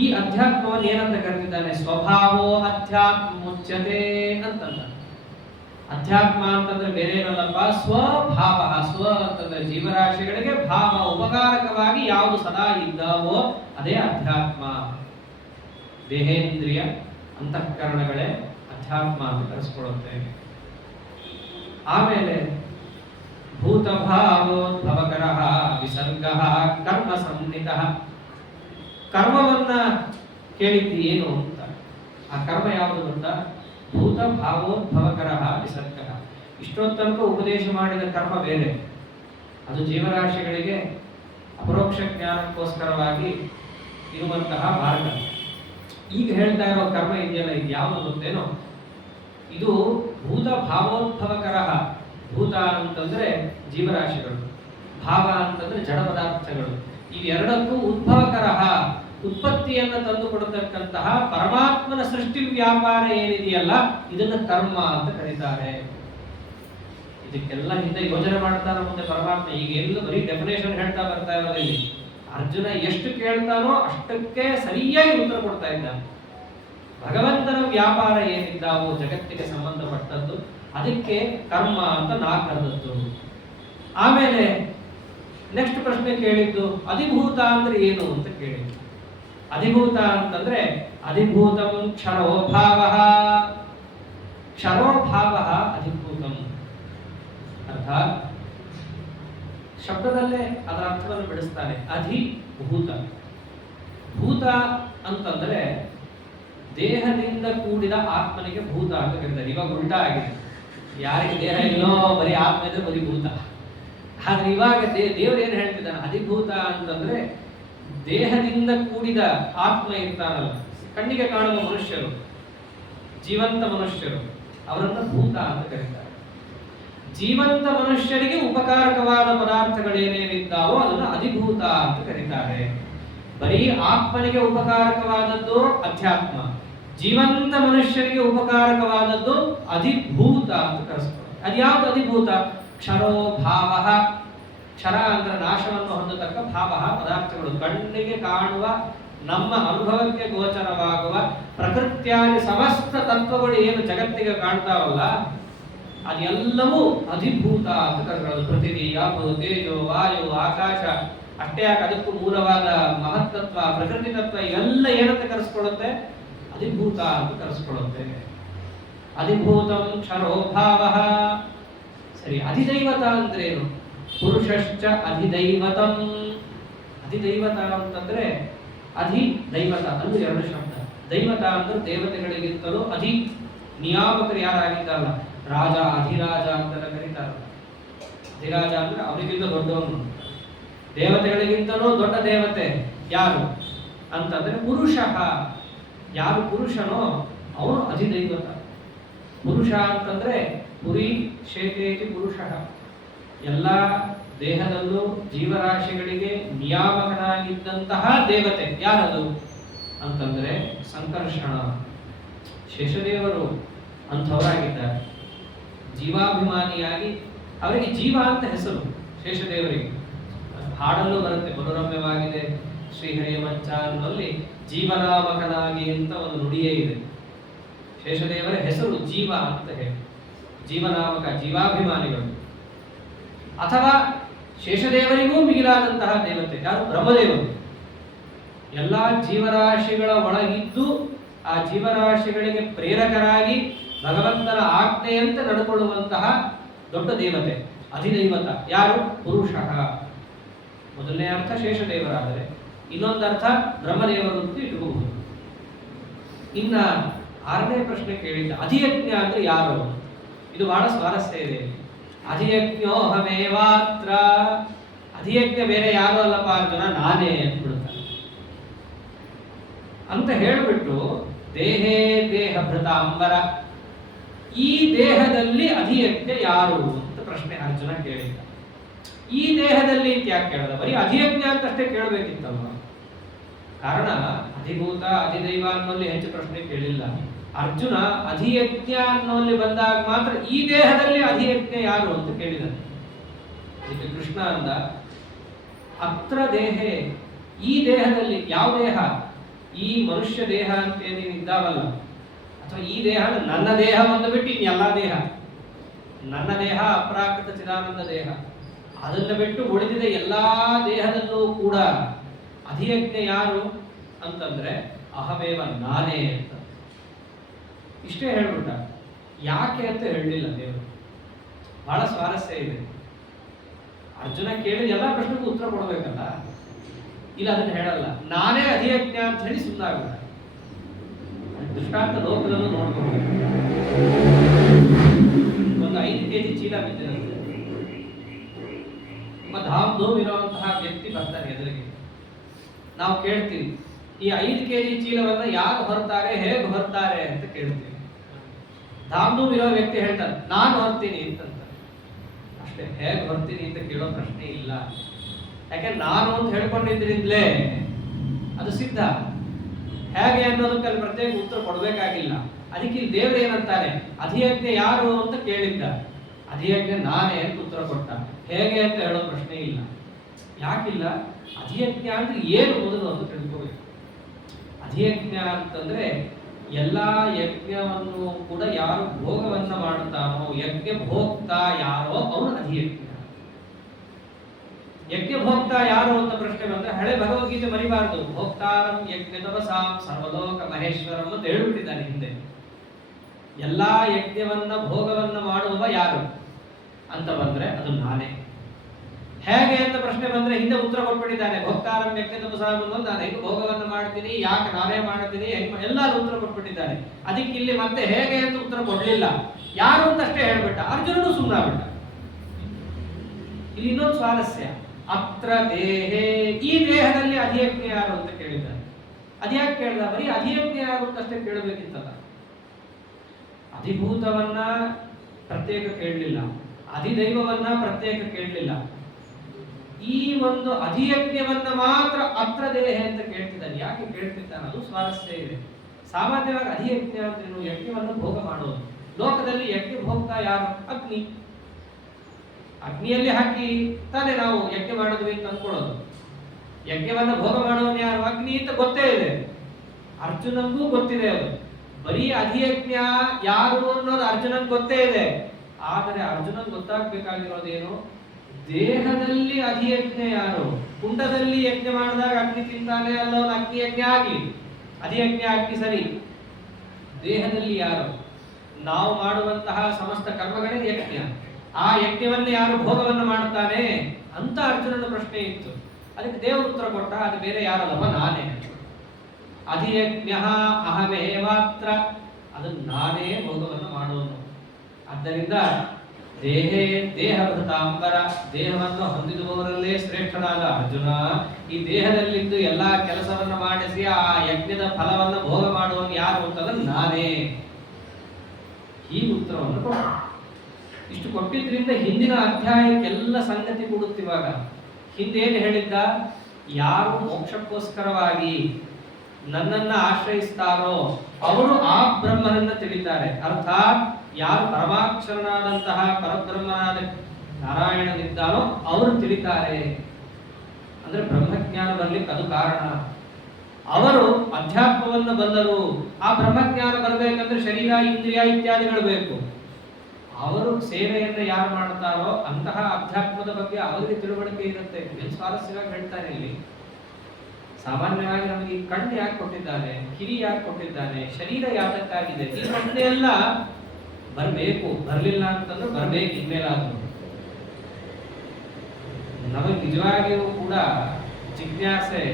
ಈ ಅಧ್ಯಾತ್ಮವನ್ನು ಏನಂತ ಕರೆದಿದ್ದಾನೆ? ಸ್ವಭಾವೋ ಅಧ್ಯಾತ್ಮ ಮುಚ್ಯತೆ ಅಂತಂದ. ಅಧ್ಯಾತ್ಮ ಅಂತಂದ್ರೆ ಬೇರೆ ಏನಲ್ಲಪ್ಪ, ಸ್ವಭಾವ. ಸ್ವ ಅಂತಂದ್ರೆ ಜೀವರಾಶಿಗಳಿಗೆ, ಭಾವ ಉಪಕಾರಕವಾಗಿ ಯಾವುದು ಸದಾ ಇದ್ದಾವೋ ಅದೇ ಅಧ್ಯಾತ್ಮ. ದೇಹೇಂದ್ರಿಯ ಅಂತಃಕರಣಗಳೇ ಅಧ್ಯಾತ್ಮ ಅಂತ ಕರೆಸ್ಕೊಳ್ಳುತ್ತೆ. ಆಮೇಲೆ ಭೂತಭಾವೋದ್ಭವಕರ ವಿಸರ್ಗ ಕರ್ಮ ಸಂಹಿತ. ಕರ್ಮವನ್ನ ಕೇಳಿದ್ದಿ ಏನು ಅಂತ. ಆ ಕರ್ಮ ಯಾವುದು ಗೊತ್ತಾ? ಭೂತ ಭಾವೋದ್ಭವಕರ ವಿಸರ್ಗ. ಇಷ್ಟೊತ್ತನಕ ಉಪದೇಶ ಮಾಡಿದ ಕರ್ಮ ಬೇರೆ, ಅದು ಜೀವರಾಶಿಗಳಿಗೆ ಅಪರೋಕ್ಷ ಜ್ಞಾನಕ್ಕೋಸ್ಕರವಾಗಿ ಇರುವಂತಹ ಮಾರ್ಗ. ಈಗ ಹೇಳ್ತಾ ಇರೋ ಕರ್ಮ ಇದೆಯಲ್ಲ, ಇದು ಯಾವುದು ಗೊತ್ತೇನೋ? ಇದು ಭೂತ ಭಾವೋದ್ಭವಕರ. ಭೂತ ಅಂತಂದ್ರೆ ಜೀವರಾಶಿಗಳು, ಭಾವ ಅಂತಂದ್ರೆ ಜಡ ಪದಾರ್ಥಗಳು. ಇವೆರಡಕ್ಕೂ ಉದ್ಭವಕರ, ಉತ್ಪತ್ತಿಯನ್ನು ತಂದು ಕೊಡತಕ್ಕಂತಹ ಪರಮಾತ್ಮನ ಸೃಷ್ಟಿ ವ್ಯಾಪಾರ ಏನಿದೆಯಲ್ಲ, ಇದನ್ನ ಕರ್ಮ ಅಂತ ಕರೀತಾರೆ. ಇದಕ್ಕೆಲ್ಲ ಹಿಂದೆ ಯೋಜನೆ ಮಾಡ್ತಾನೆ ಮುಂದೆ ಪರಮಾತ್ಮ. ಈಗ ಎಲ್ಲ ಬರೀ ಡೆಫಿನೇಷನ್ ಹೇಳ್ತಾ ಬರ್ತಾ ಇರೋದಿಲ್ಲ. ಅರ್ಜುನ ಎಷ್ಟು ಕೇಳ್ತಾನೋ ಅಷ್ಟಕ್ಕೆ ಸರಿಯಾಗಿ ಉತ್ತರ ಕೊಡ್ತಾ ಇದ್ದಾನೆ. ಭಗವಂತನ ವ್ಯಾಪಾರ ಏನಿದ್ದಾವೋ ಜಗತ್ತಿಗೆ ಸಂಬಂಧಪಟ್ಟದ್ದು, ಅದಕ್ಕೆ ಕರ್ಮ ಅಂತ ನಾ ಕರೆದದ್ದು. ಆಮೇಲೆ ನೆಕ್ಸ್ಟ್ ಪ್ರಶ್ನೆ ಕೇಳಿದ್ದು ಅಧಿಭೂತ ಅಂದ್ರೆ ಏನು ಅಂತ ಕೇಳಿದ್ದು. ಅಧಿಭೂತ ಅಂತಂದ್ರೆ ಅಧಿಭೂತಂ ಕ್ಷರೋಭಾವ. ಕ್ಷರೋಭಾವ ಅಧಿಭೂತಂ. ಅರ್ಥಾತ್ ಶಬ್ದದಲ್ಲೇ ಅದರ ಅರ್ಥವನ್ನು ಬಿಡಿಸ್ತಾನೆ. ಅಧಿಭೂತ. ಭೂತ ಅಂತಂದ್ರೆ ದೇಹದಿಂದ ಕೂಡಿದ ಆತ್ಮನಿಗೆ ಭೂತ ಅಂತ ಕರೀತಾರೆ. ಇವಾಗ ಉಲ್ಟಾ ಆಗಿದೆ. ಯಾರಿಗೆ ದೇಹ ಇಲ್ಲೋ ಬರೀ ಆತ್ಮ ಇದ್ರೆ ಬರೀ ಭೂತ. ಆದ್ರೆ ಇವಾಗ ದೇವರು ಏನು ಹೇಳ್ತಿದ್ದಾನೆ? ಅಧಿಭೂತ ಅಂತಂದ್ರೆ ದೇಹದಿಂದ ಕೂಡಿದ ಆತ್ಮ ಇರ್ತಾನಲ್ಲ, ಕಣ್ಣಿಗೆ ಕಾಣುವ ಮನುಷ್ಯರು, ಜೀವಂತ ಮನುಷ್ಯರು, ಅವರನ್ನ ಭೂತ ಅಂತ ಕರೀತಾರೆ. ಜೀವಂತ ಮನುಷ್ಯರಿಗೆ ಉಪಕಾರಕವಾದ ಪದಾರ್ಥಗಳೇನೇನಿದ್ದಾವೋ ಅದನ್ನು ಅಧಿಭೂತ ಅಂತ ಕರೀತಾರೆ. ಬರೀ ಆತ್ಮನಿಗೆ ಉಪಕಾರಕವಾದದ್ದು ಅಧ್ಯಾತ್ಮ, ಜೀವಂತ ಮನುಷ್ಯರಿಗೆ ಉಪಕಾರಕವಾದದ್ದು ಅಧಿಭೂತ ಅಂತ ಕರೆಸ್ತಾರೆ. ಅದ್ಯಾವುದು ಅಧಿಭೂತ? ಕ್ಷರೋ ಭಾವ. ಕ್ಷರ ಅಂದ್ರೆ ನಾಶವನ್ನು ಹೊಂದತಕ್ಕ, ಭಾವ ಪದಾರ್ಥಗಳು, ಕಣ್ಣಿಗೆ ಕಾಣುವ, ನಮ್ಮ ಅನುಭವಕ್ಕೆ ಗೋಚರವಾಗುವ ಪ್ರಕೃತ್ಯಾದಿ ಸಮಸ್ತ ತತ್ವಗಳು ಏನು ಜಗತ್ತಿಗೆ ಕಾಣ್ತಾವಲ್ಲ, ಅದೆಲ್ಲವೂ ಅಧಿಭೂತ ಅಂತ ಕರೆಸ್ಕೊಳ್ಳೋದು. ಪೃಥ್ವಿ, ಆಪು, ತೇಜೋ, ವಾಯು, ಆಕಾಶ, ಅಷ್ಟೇ ಯಾಕೆ ಅದಕ್ಕೂ ಮೂಲವಾದ ಮಹತ್ತತ್ವ, ಪ್ರಕೃತಿ ತತ್ವ, ಇವೆಲ್ಲ ಏನಂತ ಕರೆಸ್ಕೊಳ್ಳುತ್ತೆ? ಅಧಿಭೂತ ಅಂತ ಕರೆಸ್ಕೊಳ್ಳುತ್ತೆ. ಅಧಿಭೂತಂ ಕ್ಷರೋಭಾವ. ಸರಿ, ಅಧಿದೈವತ ಅಂದ್ರೆ ಏನು? ಪುರುಷಶ್ಚ ಅಧಿದೈವತಂ. ಅಧಿದೈವತ ಅಂತಂದ್ರೆ ಅಧಿದೈವತ ಅಂದ್ರೆ ಎರಡು ಶಬ್ದ. ದೈವತ ಅಂದ್ರೆ ದೇವತೆಗಳಿಗಿಂತಲೂ ಅಧಿ ನಿಯಾಮಕರು ಯಾರಾಗಿದ್ದಾರಲ್ಲ, ರಾಜ, ಅಧಿರಾಜ ಅಂತ ಕರೀತಾರಲ್ಲ. ಅಧಿರಾಜ ಅಂದ್ರೆ ಅವರಿಗಿಂತ ದೊಡ್ಡವನು. ದೇವತೆಗಳಿಗಿಂತಲೂ ದೊಡ್ಡ ದೇವತೆ ಯಾರು ಅಂತಂದ್ರೆ ಪುರುಷ. ಯಾರು ಪುರುಷನೋ ಅವನು ಅಧಿದೈವತ. ಪುರುಷ ಅಂತಂದ್ರೆ ಪುರಿ ಶೇಖೇತಿ ಪುರುಷ, ಎಲ್ಲ ದೇಹದಲ್ಲೂ ಜೀವರಾಶಿಗಳಿಗೆ ನಿಯಾಮಕನಾಗಿದ್ದಂತಹ ದೇವತೆ ಯಾರದು ಅಂತಂದ್ರೆ ಸಂಕರ್ಷಣ, ಶೇಷದೇವರು ಅಂಥವರಾಗಿದ್ದಾರೆ. ಜೀವಾಭಿಮಾನಿಯಾಗಿ ಅವರಿಗೆ ಜೀವ ಅಂತ ಹೆಸರು ಶೇಷದೇವರಿಗೆ. ಹಾಡಲ್ಲೂ ಬರುತ್ತೆ, ಮನೋರಮ್ಯವಾಗಿದೆ ಶ್ರೀಹರಿಯ ಮಂಚ ಅನ್ನುವಲ್ಲಿ ಜೀವನಾಮಕನಾಗಿ ಅಂತ ಒಂದು ನುಡಿಯೇ ಇದೆ. ಶೇಷದೇವರ ಹೆಸರು ಜೀವ ಅಂತ ಹೇಳಿ, ಜೀವನಾಮಕ, ಜೀವಾಭಿಮಾನಿಗಳು. ಅಥವಾ ಶೇಷದೇವರಿಗೂ ಮಿಗಿಲಾದಂತಹ ದೇವತೆ ಯಾರು? ಬ್ರಹ್ಮದೇವರು. ಎಲ್ಲ ಜೀವರಾಶಿಗಳ ಒಳಗಿದ್ದು ಆ ಜೀವರಾಶಿಗಳಿಗೆ ಪ್ರೇರಕರಾಗಿ ಭಗವಂತನ ಆಜ್ಞೆಯಂತೆ ನಡ್ಕೊಳ್ಳುವಂತಹ ದೊಡ್ಡ ದೇವತೆ, ಅಧಿದೈವತ ಯಾರು? ಪುರುಷ. ಮೊದಲನೇ ಅರ್ಥ ಶೇಷದೇವರಾದರೆ, ಇನ್ನೊಂದು ಅರ್ಥ ಬ್ರಹ್ಮದೇವರು ಅಂತ ಇಟ್ಕೋಬಹುದು. ಇನ್ನ ಆರನೇ ಪ್ರಶ್ನೆ ಕೇಳಿದ್ದ, ಅಧಿಯಜ್ಞ ಅಂದ್ರೆ ಯಾರು? ಇದು ಬಹಳ ಸ್ವಾರಸ್ಯ ಇದೆ. ಅಧಿಯಜ್ಞೋಹಮೇವಾತ್ರ, ಅಧಿಯಜ್ಞ ಬೇರೆ ಯಾರು ಅಲ್ಲಪ್ಪ ಅರ್ಜುನ, ನಾನೇ ಅಂದ್ಬಿಡ್ತಾನೆ. ಅಂತ ಹೇಳಿಬಿಟ್ಟು ದೇಹೇ ದೇಹಭೃತ ಅಂಬರ, ಈ ದೇಹದಲ್ಲಿ ಅಧಿಯಜ್ಞ ಯಾರು ಅಂತ ಪ್ರಶ್ನೆ ಅರ್ಜುನ ಕೇಳಿದ್ದ. ಈ ದೇಹದಲ್ಲಿ ಅಂತ ಯಾಕೆ ಕೇಳದ? ಬರೀ ಅಧಿಯಜ್ಞ ಅಂತಷ್ಟೇ ಕೇಳಬೇಕಿತ್ತಲ್ವ. ಕಾರಣ ಅಧಿಭೂತ ಅಧಿದೈವ ಅನ್ನೋಲ್ಲಿ ಹೆಚ್ಚು ಪ್ರಶ್ನೆ ಕೇಳಿಲ್ಲ. ಅರ್ಜುನ ಅಧಿಯಜ್ಞ ಅನ್ನೋಲ್ಲಿ ಬಂದಾಗ ಮಾತ್ರ ಈ ದೇಹದಲ್ಲಿ ಅಧಿಯಜ್ಞ ಯಾರು ಅಂತ ಕೇಳಿದಾನೆ. ಇದಕ್ಕೆ ಕೃಷ್ಣ ಅಂದ, ಅತ್ರ ದೇಹೇ, ಈ ದೇಹದಲ್ಲಿ. ಯಾವ ದೇಹ? ಈ ಮನುಷ್ಯ ದೇಹ ಅಂತ ಏನೇನು ಇದ್ದಾವಲ್ಲ, ಅಥವಾ ಈ ದೇಹ ನನ್ನ ದೇಹ ಒಂದು ಬಿಟ್ಟು ಇನ್ನೆಲ್ಲ ದೇಹ, ನನ್ನ ದೇಹ ಅಪ್ರಾಕೃತ ಚಿದಾನಂದ ದೇಹ, ಅದನ್ನು ಬಿಟ್ಟು ಉಳಿದಿದ ಎಲ್ಲಾ ದೇಹದಲ್ಲೂ ಕೂಡ ಅಧಿಯಜ್ಞ ಯಾರು ಅಂತಂದ್ರೆ ಅಹಮೇವ, ನಾನೇ ಅಂತ. ಇಷ್ಟೇ ಹೇಳ್ಬಿಟ್ಟ. ಯಾಕೆ ಅಂತ ಹೇಳಲಿಲ್ಲ ದೇವರು. ಬಹಳ ಸ್ವಾರಸ್ಯ ಇದೆ. ಅರ್ಜುನ ಕೇಳಿದ ಎಲ್ಲ ಪ್ರಶ್ನೆಗೂ ಉತ್ತರ ಕೊಡ್ಬೇಕಲ್ಲ, ಇಲ್ಲ ಅದನ್ನು ಹೇಳಲ್ಲ. ನಾನೇ ಅಧಿಯಜ್ಞ ಅಂತ ಹೇಳಿ ಸುಮ್ಮನಾಗ್ಬಿಟ್ಟ. ದೃಷ್ಟಾಂತ ಲೋಕದಲ್ಲೂ ನೋಡ್ಕೊಂಡು, ಒಂದು 5 kg ಚೀಲ ಬಿದ್ದಿರುತ್ತೆ. ತುಂಬ ಧಾಮ್ ಧೂಮ್ ಇರುವಂತಹ ವ್ಯಕ್ತಿ ಬರ್ತಾರೆ ಎದುರಿಗೆ. ನಾವು ಕೇಳ್ತೀವಿ, ಈ 5 kg ಚೀಲವನ್ನ ಯಾರು ಹೊರ್ತಾರೆ, ಹೇಗೆ ಹೊರ್ತಾರೆ ಅಂತ ಕೇಳ್ತೀವಿ. ಧಾಮ್ ಧೂಮ್ ಇರೋ ವ್ಯಕ್ತಿ ಹೇಳ್ತಾರೆ, ನಾನು ಹೊರ್ತೀನಿ ಅಂತಂತ. ಅಷ್ಟೇ, ಹೇಗೆ ಹೊರ್ತೀನಿ ಅಂತ ಕೇಳೋ ಪ್ರಶ್ನೆ ಇಲ್ಲ. ಯಾಕೆ ನಾನು ಅಂತ ಹೇಳ್ಕೊಂಡಿದ್ರಿಂದಲೇ ಅದು ಸಿದ್ಧ. ಹೇಗೆ ಅನ್ನೋದಕ್ಕೆ ಅಲ್ಲಿ ಪ್ರತ್ಯೇಕ ಉತ್ತರ ಕೊಡಬೇಕಾಗಿಲ್ಲ. ಅದಕ್ಕೆ ಇಲ್ಲಿ ದೇವರು ಏನಂತಾನೆ, ಅಧಿಯಜ್ಞ ಯಾರು ಅಂತ ಕೇಳಿದ್ದ, ಅಧಿಯಜ್ಞ ನಾನೇ ಅಂತ ಉತ್ತರ ಕೊಟ್ಟ. ಹೇಗೆ ಅಂತ ಹೇಳೋ ಪ್ರಶ್ನೆ ಇಲ್ಲ. ಯಾಕಿಲ್ಲ? ಅಧಿಯಜ್ಞ ಅಂದ್ರೆ ಏನು ಮೊದಲು ಅಂತ ತಿಳ್ಕೋಬೇಕು. ಅಧಿಯಜ್ಞ ಅಂತಂದ್ರೆ ಎಲ್ಲಾ ಯಜ್ಞವನ್ನು ಕೂಡ ಯಾರು ಭೋಗವನ್ನ ಮಾಡುತ್ತಾನೋ, ಯಜ್ಞ ಭೋಕ್ತ ಯಾರೋ ಅವನು ಅಧಿಯಜ್ಞ. ಯಜ್ಞ ಭೋಕ್ತ ಯಾರು ಅಂತ ಪ್ರಶ್ನೆ ಬಂದ್ರೆ ಹಳೆ ಭಗವದ್ಗೀತೆ ಮರಿಬಾರದು. ಭೋಕ್ತಾರಂ ಯಜ್ಞ ತಪಸಾಂ ಸರ್ವಲೋಕ ಮಹೇಶ್ವರಂ ಅಂತ ಹೇಳ್ಬಿಟ್ಟಿದ್ದಾನೆ ಹಿಂದೆ. ಎಲ್ಲಾ ಯಜ್ಞವನ್ನ ಭೋಗವನ್ನ ಮಾಡುವ ಯಾರು ಅಂತ ಬಂದ್ರೆ ಅದು ನಾನೇ. ಹೇಗೆ ಅಂತ ಪ್ರಶ್ನೆ ಬಂದ್ರೆ ಹಿಂದೆ ಉತ್ತರ ಕೊಟ್ಬಿಟ್ಟಿದ್ದಾನೆ. ಭೋಕ್ತಾರಂ ಯಜ್ಞ ತಪಸಾಂ ಅನ್ನೋದು ನಾನು ಹೆಂಗೆ ಭೋಗವನ್ನ ಮಾಡ್ತೀನಿ, ಯಾಕೆ ನಾನೇ ಮಾಡ್ತೀನಿ, ಎಲ್ಲ ಉತ್ತರ ಕೊಟ್ಬಿಟ್ಟಿದ್ದಾನೆ. ಅದಕ್ಕೆ ಇಲ್ಲಿ ಮತ್ತೆ ಹೇಗೆ ಅಂತ ಉತ್ತರ ಕೊಡ್ಲಿಲ್ಲ, ಯಾರು ಅಂತ ಅಷ್ಟೇ ಹೇಳ್ಬಿಟ್ಟ. ಅರ್ಜುನನು ಸುಮ್ಮನಾಗ್ಬಿಟ್ಟ. ಇಲ್ಲಿ ಇನ್ನೊಂದು ಸ್ವಾರಸ್ಯ, ಅತ್ರ ದೇಹೇ, ಈ ದೇಹದಲ್ಲಿ ಅಧಿಯಜ್ಞ ಯಾರು ಅಂತ ಕೇಳಿದ್ದಾನೆ. ಅದ್ಯಾಕೆ ಕೇಳಿದ? ಬರೀ ಅಧಿಯಜ್ಞ ಯಾರು ಅಂತ ಅಷ್ಟೇ ಕೇಳಬೇಕಿತ್ತಲ್ಲ. ಅಧಿಭೂತವನ್ನ ಪ್ರತ್ಯೇಕ ಕೇಳಲಿಲ್ಲ, ಅಧಿದೈವವನ್ನ ಪ್ರತ್ಯೇಕ ಕೇಳಲಿಲ್ಲ. ಈ ಒಂದು ಅಧಿಯಜ್ಞವನ್ನ ಮಾತ್ರ ಅತ್ರ ದೇಹ ಅಂತ ಕೇಳ್ತಿದ್ದಾನೆ. ಯಾಕೆ ಕೇಳ್ತಿದ್ದಾನೆ? ಅದು ಸ್ವಾರಸ್ಯ ಇದೆ. ಸಾಮಾನ್ಯವಾಗಿ ಅಧಿಯಜ್ಞ ಅಂದ್ರೆ ಯಜ್ಞವನ್ನು ಭೋಗ ಮಾಡೋದು. ಲೋಕದಲ್ಲಿ ಯಜ್ಞ ಭೋಕ್ತ ಯಾರು? ಅಗ್ನಿ. ಅಗ್ನಿಯಲ್ಲಿ ಹಾಕಿ ತಾನೇ ನಾವು ಯಜ್ಞ ಮಾಡಿದ್ವಿ ಅಂತ ಅಂದ್ಕೊಳ್ಳೋದು. ಯಜ್ಞವನ್ನ ಭೋಗ ಮಾಡೋನು ಯಾರು? ಅಗ್ನಿ ಅಂತ ಗೊತ್ತೇ ಇದೆ. ಅರ್ಜುನಂಗೂ ಗೊತ್ತಿದೆ ಅದು. ಬರೀ ಅಧಿಯಜ್ಞ ಯಾರು ಅನ್ನೋದು ಅರ್ಜುನನ್ ಗೊತ್ತೇ ಇದೆ. ಆದರೆ ಅರ್ಜುನನ್ ಗೊತ್ತಾಗ್ಬೇಕಾಗಿರೋದೇನು? ದೇಹದಲ್ಲಿ ಅಧಿಯಜ್ಞ ಯಾರು? ಕುಂಡದಲ್ಲಿ ಯಜ್ಞ ಮಾಡಿದಾಗ ಅಗ್ನಿ ತಿಂತಾನೆ ಅಲ್ಲೋ, ಅಗ್ನಿ ಯಜ್ಞ ಆಗ್ಲಿ, ಅಧಿಯಜ್ಞ ಅಗ್ನಿ ಸರಿ. ದೇಹದಲ್ಲಿ ಯಾರು? ನಾವು ಮಾಡುವಂತಹ ಸಮಸ್ತ ಕರ್ಮಗಳೇ ಯಜ್ಞ. ಆ ಯಜ್ಞವನ್ನು ಯಾರು ಭೋಗವನ್ನು ಮಾಡುತ್ತಾನೆ ಅಂತ ಅರ್ಜುನನ ಪ್ರಶ್ನೆ ಇತ್ತು. ಅದಕ್ಕೆ ದೇವರು ಉತ್ತರ ಕೊಟ್ಟ, ಅದು ಬೇರೆ ಯಾರಲ್ಲವ, ನಾನೇ. ಅಧಿಯಜ್ಞ ಅಹಮೇ ಮಾತ್ರ, ಅದು ನಾನೇ ಭೋಗವನ್ನು ಮಾಡುವನು. ಆದ್ದರಿಂದ ದೇಹೇ ದೇಹಭೃತಾಂಬರ, ದೇಹವನ್ನು ಹೊಂದಿರುವವರಲ್ಲೇ ಶ್ರೇಷ್ಠನಾದ ಅರ್ಜುನ, ಈ ದೇಹದಲ್ಲಿದ್ದು ಎಲ್ಲಾ ಕೆಲಸವನ್ನ ಮಾಡಿಸಿ ಆ ಯಜ್ಞದ ಫಲವನ್ನು ಭೋಗ ಮಾಡುವನು ಯಾರು ಅಂತಂದ್ರೆ ನಾನೇ. ಈ ಉತ್ತರವನ್ನು ಕೊಟ್ಟ. ಇಷ್ಟು ಕೊಟ್ಟಿದ್ರಿಂದ ಹಿಂದಿನ ಅಧ್ಯಾಯಕ್ಕೆಲ್ಲ ಸಂಗತಿ ಕೊಡುತ್ತಿವಾಗ. ಹಿಂದೇನು ಹೇಳಿದ್ದ? ಯಾರು ಮೋಕ್ಷಕ್ಕೋಸ್ಕರವಾಗಿ ನನ್ನನ್ನ ಆಶ್ರಯಿಸ್ತಾರೋ ಅವರು ಆ ಬ್ರಹ್ಮನನ್ನ ತಿಳಿತಾರೆ. ಅರ್ಥಾತ್ ಯಾರು ಪರಮಾಕ್ಷರನಾದಂತಹ ಪರಬ್ರಹ್ಮನಾದ ನಾರಾಯಣನಿದ್ದಾನೋ ಅವರು ತಿಳಿತಾರೆ. ಅಂದ್ರೆ ಬ್ರಹ್ಮಜ್ಞಾನ ಬರ್ಲಿಕ್ಕೆ ಅದು ಕಾರಣ. ಅವರು ಅಧ್ಯಾತ್ಮವನ್ನು ಬಂದರು. ಆ ಬ್ರಹ್ಮಜ್ಞಾನ ಬರಬೇಕಂದ್ರೆ ಶರೀರ ಇಂದ್ರಿಯ ಇತ್ಯಾದಿಗಳು ಬೇಕು. ಅವರು ಸೇವೆಯನ್ನು ಯಾರು ಮಾಡ್ತಾರೋ ಅಂತಹ ಅಧ್ಯಾತ್ಮದ ಬಗ್ಗೆ ಅವರಿಗೆ ತಿಳುವಳಿಕೆ ಇರುತ್ತೆ. ಏನು ಸ್ವಾರಸ್ಯವಾಗಿ ಹೇಳ್ತಾರೆ ಇಲ್ಲಿ. ಸಾಮಾನ್ಯವಾಗಿ ನಮಗೆ ಈ ಕಣ್ಣು ಯಾಕೆ ಕೊಟ್ಟಿದ್ದಾನೆ, ಕಿವಿ ಯಾಕೆ ಕೊಟ್ಟಿದ್ದಾನೆ, ಶರೀರ ಯಾತಕ್ಕಾಗಿದೆ, ಈ ಪ್ರಶ್ನೆ ಎಲ್ಲ ಬರಬೇಕು. ಬರಲಿಲ್ಲ ಅಂತಂದ್ರೆ ಬರಬೇಕು ಇನ್ಮೇಲಾದ್ರು. ನಮಗೆ ನಿಜವಾಗಿಯೂ ಕೂಡ ಜಿಜ್ಞಾಸೆ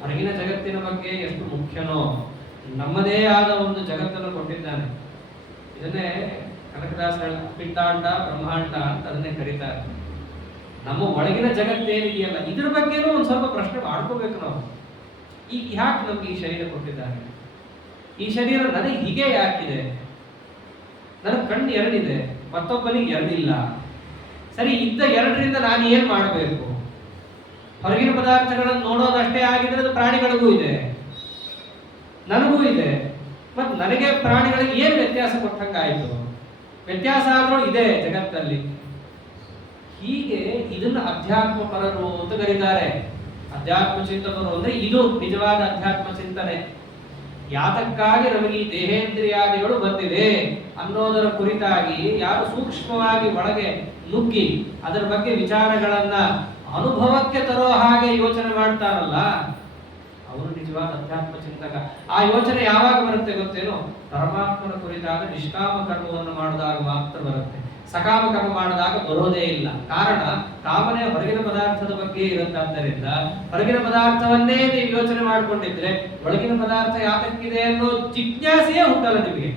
ಹೊರಗಿನ ಜಗತ್ತಿನ ಬಗ್ಗೆ ಎಷ್ಟು ಮುಖ್ಯನೋ, ನಮ್ಮದೇ ಆದ ಒಂದು ಜಗತ್ತನ್ನು ಕೊಟ್ಟಿದ್ದಾನೆ. ಇದನ್ನೇ ಕನಕದಾಸ ಪಿಂಡಾಂಡ ಬ್ರಹ್ಮಾಂಡ ಅಂತ ಅದನ್ನೇ ಕರೀತಾರೆ. ನಮ್ಮ ಒಳಗಿನ ಜಗತ್ತೇನಿದೆಯಲ್ಲ ಇದ್ರ ಬಗ್ಗೆನೂ ಒಂದು ಸ್ವಲ್ಪ ಪ್ರಶ್ನೆ ಮಾಡ್ಕೋಬೇಕು ನಾವು. ಈಗ ಯಾಕೆ ನಮ್ಗೆ ಈ ಶರೀರ ಕೊಟ್ಟಿದ್ದಾರೆ? ಈ ಶರೀರ ನನಗೆ ಹೀಗೆ ಯಾಕಿದೆ? ನನಗೆ ಕಣ್ಣು ಎರಡಿದೆ, ಮತ್ತೊಬ್ಬನಿಗೆ ಎರಡಿಲ್ಲ. ಸರಿ, ಇದ್ದ ಎರಡರಿಂದ ನಾನು ಏನ್ ಮಾಡಬೇಕು? ಹೊರಗಿನ ಪದಾರ್ಥಗಳನ್ನು ನೋಡೋದಷ್ಟೇ ಆಗಿದ್ರೆ ಅದು ಪ್ರಾಣಿಗಳಿಗೂ ಇದೆ, ನನಗೂ ಇದೆ. ಮತ್ ನನಗೆ ಪ್ರಾಣಿಗಳಿಗೆ ಏನು ವ್ಯತ್ಯಾಸ ಕೊಟ್ಟಂಗಾಯ್ತು? ವ್ಯತ್ಯಾಸ ಆದ್ರೂ ಇದೆ ಜಗತ್ತಲ್ಲಿ. ಹೀಗೆ ಇದನ್ನ ಅಧ್ಯಾತ್ಮ ಪರರು ಅಂತ ಕರೀತಾರೆ. ಅಧ್ಯಾತ್ಮ ಚಿಂತಕರು ಅಂದ್ರೆ ಇದು ನಿಜವಾದ ಅಧ್ಯಾತ್ಮ ಚಿಂತನೆ. ಯಾತಕ್ಕಾಗಿ ನಮಗೆ ಈ ದೇಹೇಂದ್ರಿಯಾದಿಗಳು ಬಂದಿವೆ ಅನ್ನೋದರ ಕುರಿತಾಗಿ ಯಾರು ಸೂಕ್ಷ್ಮವಾಗಿ ಒಳಗೆ ನುಗ್ಗಿ ಅದರ ಬಗ್ಗೆ ವಿಚಾರಗಳನ್ನ ಅನುಭವಕ್ಕೆ ತರೋ ಹಾಗೆ ಯೋಚನೆ ಮಾಡ್ತಾರಲ್ಲ, ಅವರು ನಿಜವಾದ ಅಧ್ಯಾತ್ಮ ಚಿಂತಕ. ಆ ಯೋಚನೆ ಯಾವಾಗ ಬರುತ್ತೆ ಗೊತ್ತೇನೋ? ಪರಮಾತ್ಮನ ಕುರಿತಾದ ನಿಷ್ಕಾಮ ಕರ್ಮವನ್ನು ಮಾಡಿದಾಗ ಮಾತ್ರ ಬರುತ್ತೆ. ಸಕಾಮ ಕರ್ಮ ಮಾಡಿದಾಗ ಬರೋದೇ ಇಲ್ಲ. ಕಾರಣ, ಕಾಮನೆ ಹೊರಗಿನ ಪದಾರ್ಥದ ಬಗ್ಗೆ ಇರುತ್ತಾದ್ದರಿಂದ ಹೊರಗಿನ ಪದಾರ್ಥವನ್ನೇ ನೀವು ಯೋಚನೆ ಮಾಡಿಕೊಂಡಿದ್ರೆ ಒಳಗಿನ ಪದಾರ್ಥ ಯಾತಕ್ಕಿದೆ ಅನ್ನೋ ಜಿಜ್ಞಾಸೆಯೇ ಹುಟ್ಟಲ್ಲ ನಿಮಗೆ.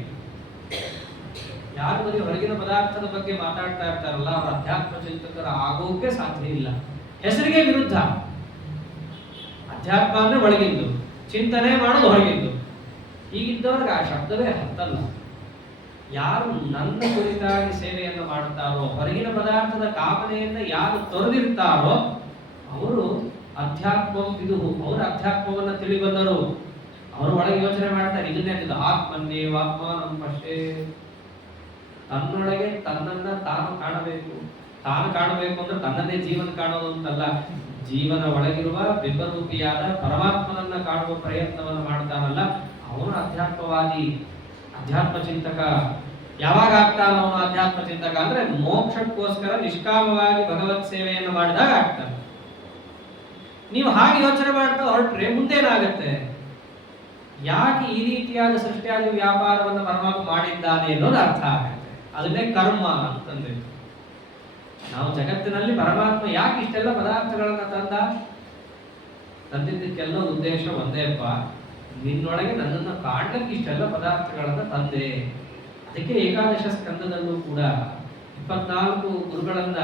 ಯಾರು ಬರೀ ಹೊರಗಿನ ಪದಾರ್ಥದ ಬಗ್ಗೆ ಮಾತಾಡ್ತಾ ಇರ್ತಾರಲ್ಲ ಅವರ ಅಧ್ಯಾತ್ಮ ಚಿಂತಕರ ಆಗೋಕೆ ಸಾಧ್ಯ ಇಲ್ಲ. ಹೆಸರಿಗೆ ವಿರುದ್ಧ. ಅಧ್ಯಾತ್ಮ ಅಂದ್ರೆ ಒಳಗಿಂದು, ಚಿಂತನೆ ಮಾಡೋದು ಹೊರಗಿಂದು. ಹೀಗಿದ್ದವ್ರಿಗೆ ಆ ಶಬ್ದವೇ ಹತ್ತಲ್ಲ. ಯಾರು ನನ್ನ ಕುರಿತಾಗಿ ಸೇವೆಯನ್ನು ಮಾಡುತ್ತಾರೋ, ಹೊರಗಿನ ಪದಾರ್ಥದ ಕಾಮನೆಯನ್ನ ಯಾರು ತೊರೆದಿರ್ತಾರೋ ಅವರು ಅಧ್ಯಾತ್ಮ ವಿದುಹು, ಅವರು ಅಧ್ಯಾತ್ಮವನ್ನ ತಿಳಿಬಲ್ಲರು. ಅವರು ಒಳಗೆ ಯೋಚನೆ ಮಾಡ್ತಾರೆ. ಇದನ್ನೇ ಆತ್ಮನ್ನೇವ ಆತ್ಮಾನಂ ಪಶ್ಯೇ. ತನ್ನೊಳಗೆ ತನ್ನನ್ನ ತಾನು ಕಾಣಬೇಕು. ತಾನು ಕಾಣಬೇಕು ಅಂದ್ರೆ ತನ್ನದೇ ಜೀವನ ಕಾಣೋದು ಅಂತಲ್ಲ, ಜೀವನ ಒಳಗಿರುವ ಬಿಂಬರೂಪಿಯಾದ ಪರಮಾತ್ಮನನ್ನ ಕಾಣುವ ಪ್ರಯತ್ನವನ್ನು ಮಾಡ್ತಾನಲ್ಲ ಅವನು ಅಧ್ಯಾತ್ಮವಾದಿ, ಅಧ್ಯಾತ್ಮ ಚಿಂತಕ. ಯಾವಾಗ ಆಗ್ತಾನ ಅವನು ಅಧ್ಯಾತ್ಮ ಚಿಂತಕ ಅಂದ್ರೆ ಮೋಕ್ಷಕ್ಕೋಸ್ಕರ ನಿಷ್ಕಾಮವಾಗಿ ಭಗವತ್ ಸೇವೆಯನ್ನು ಮಾಡಿದಾಗ ಆಗ್ತಾನೆ. ನೀವು ಹಾಗೆ ಯೋಚನೆ ಮಾಡ್ತಾ ಹೊರಟ್ರೆ ಮುಂದೇನಾಗತ್ತೆ? ಯಾಕೆ ಈ ರೀತಿಯಾದ ಸೃಷ್ಟಿಯಾದ ವ್ಯಾಪಾರವನ್ನು ಪರಮಾತ್ಮ ಮಾಡಿದ್ದಾನೆ ಅನ್ನೋದು ಅರ್ಥ ಆಗುತ್ತೆ. ಅದನ್ನೇ ಕರ್ಮ ಅಂತಂದ್ರೆ. ನಾವು ಜಗತ್ತಿನಲ್ಲಿ ಪರಮಾತ್ಮ ಯಾಕೆ ಇಷ್ಟೆಲ್ಲ ಪದಾರ್ಥಗಳನ್ನ ತಂದಿದ್ದಕ್ಕೆಲ್ಲ ಉದ್ದೇಶ ಒಂದೇಪ್ಪ, ನಿನ್ನೊಳಗೆ ನನ್ನನ್ನು ಕಾಣ್ಲಿಕ್ಕೆ ಇಷ್ಟೆಲ್ಲ ಪದಾರ್ಥಗಳನ್ನ ತಂದೆ. ಅದಕ್ಕೆ ಏಕಾದಶ ಸ್ಕಂದದಲ್ಲೂ ಕೂಡ 24 ಗುರುಗಳನ್ನ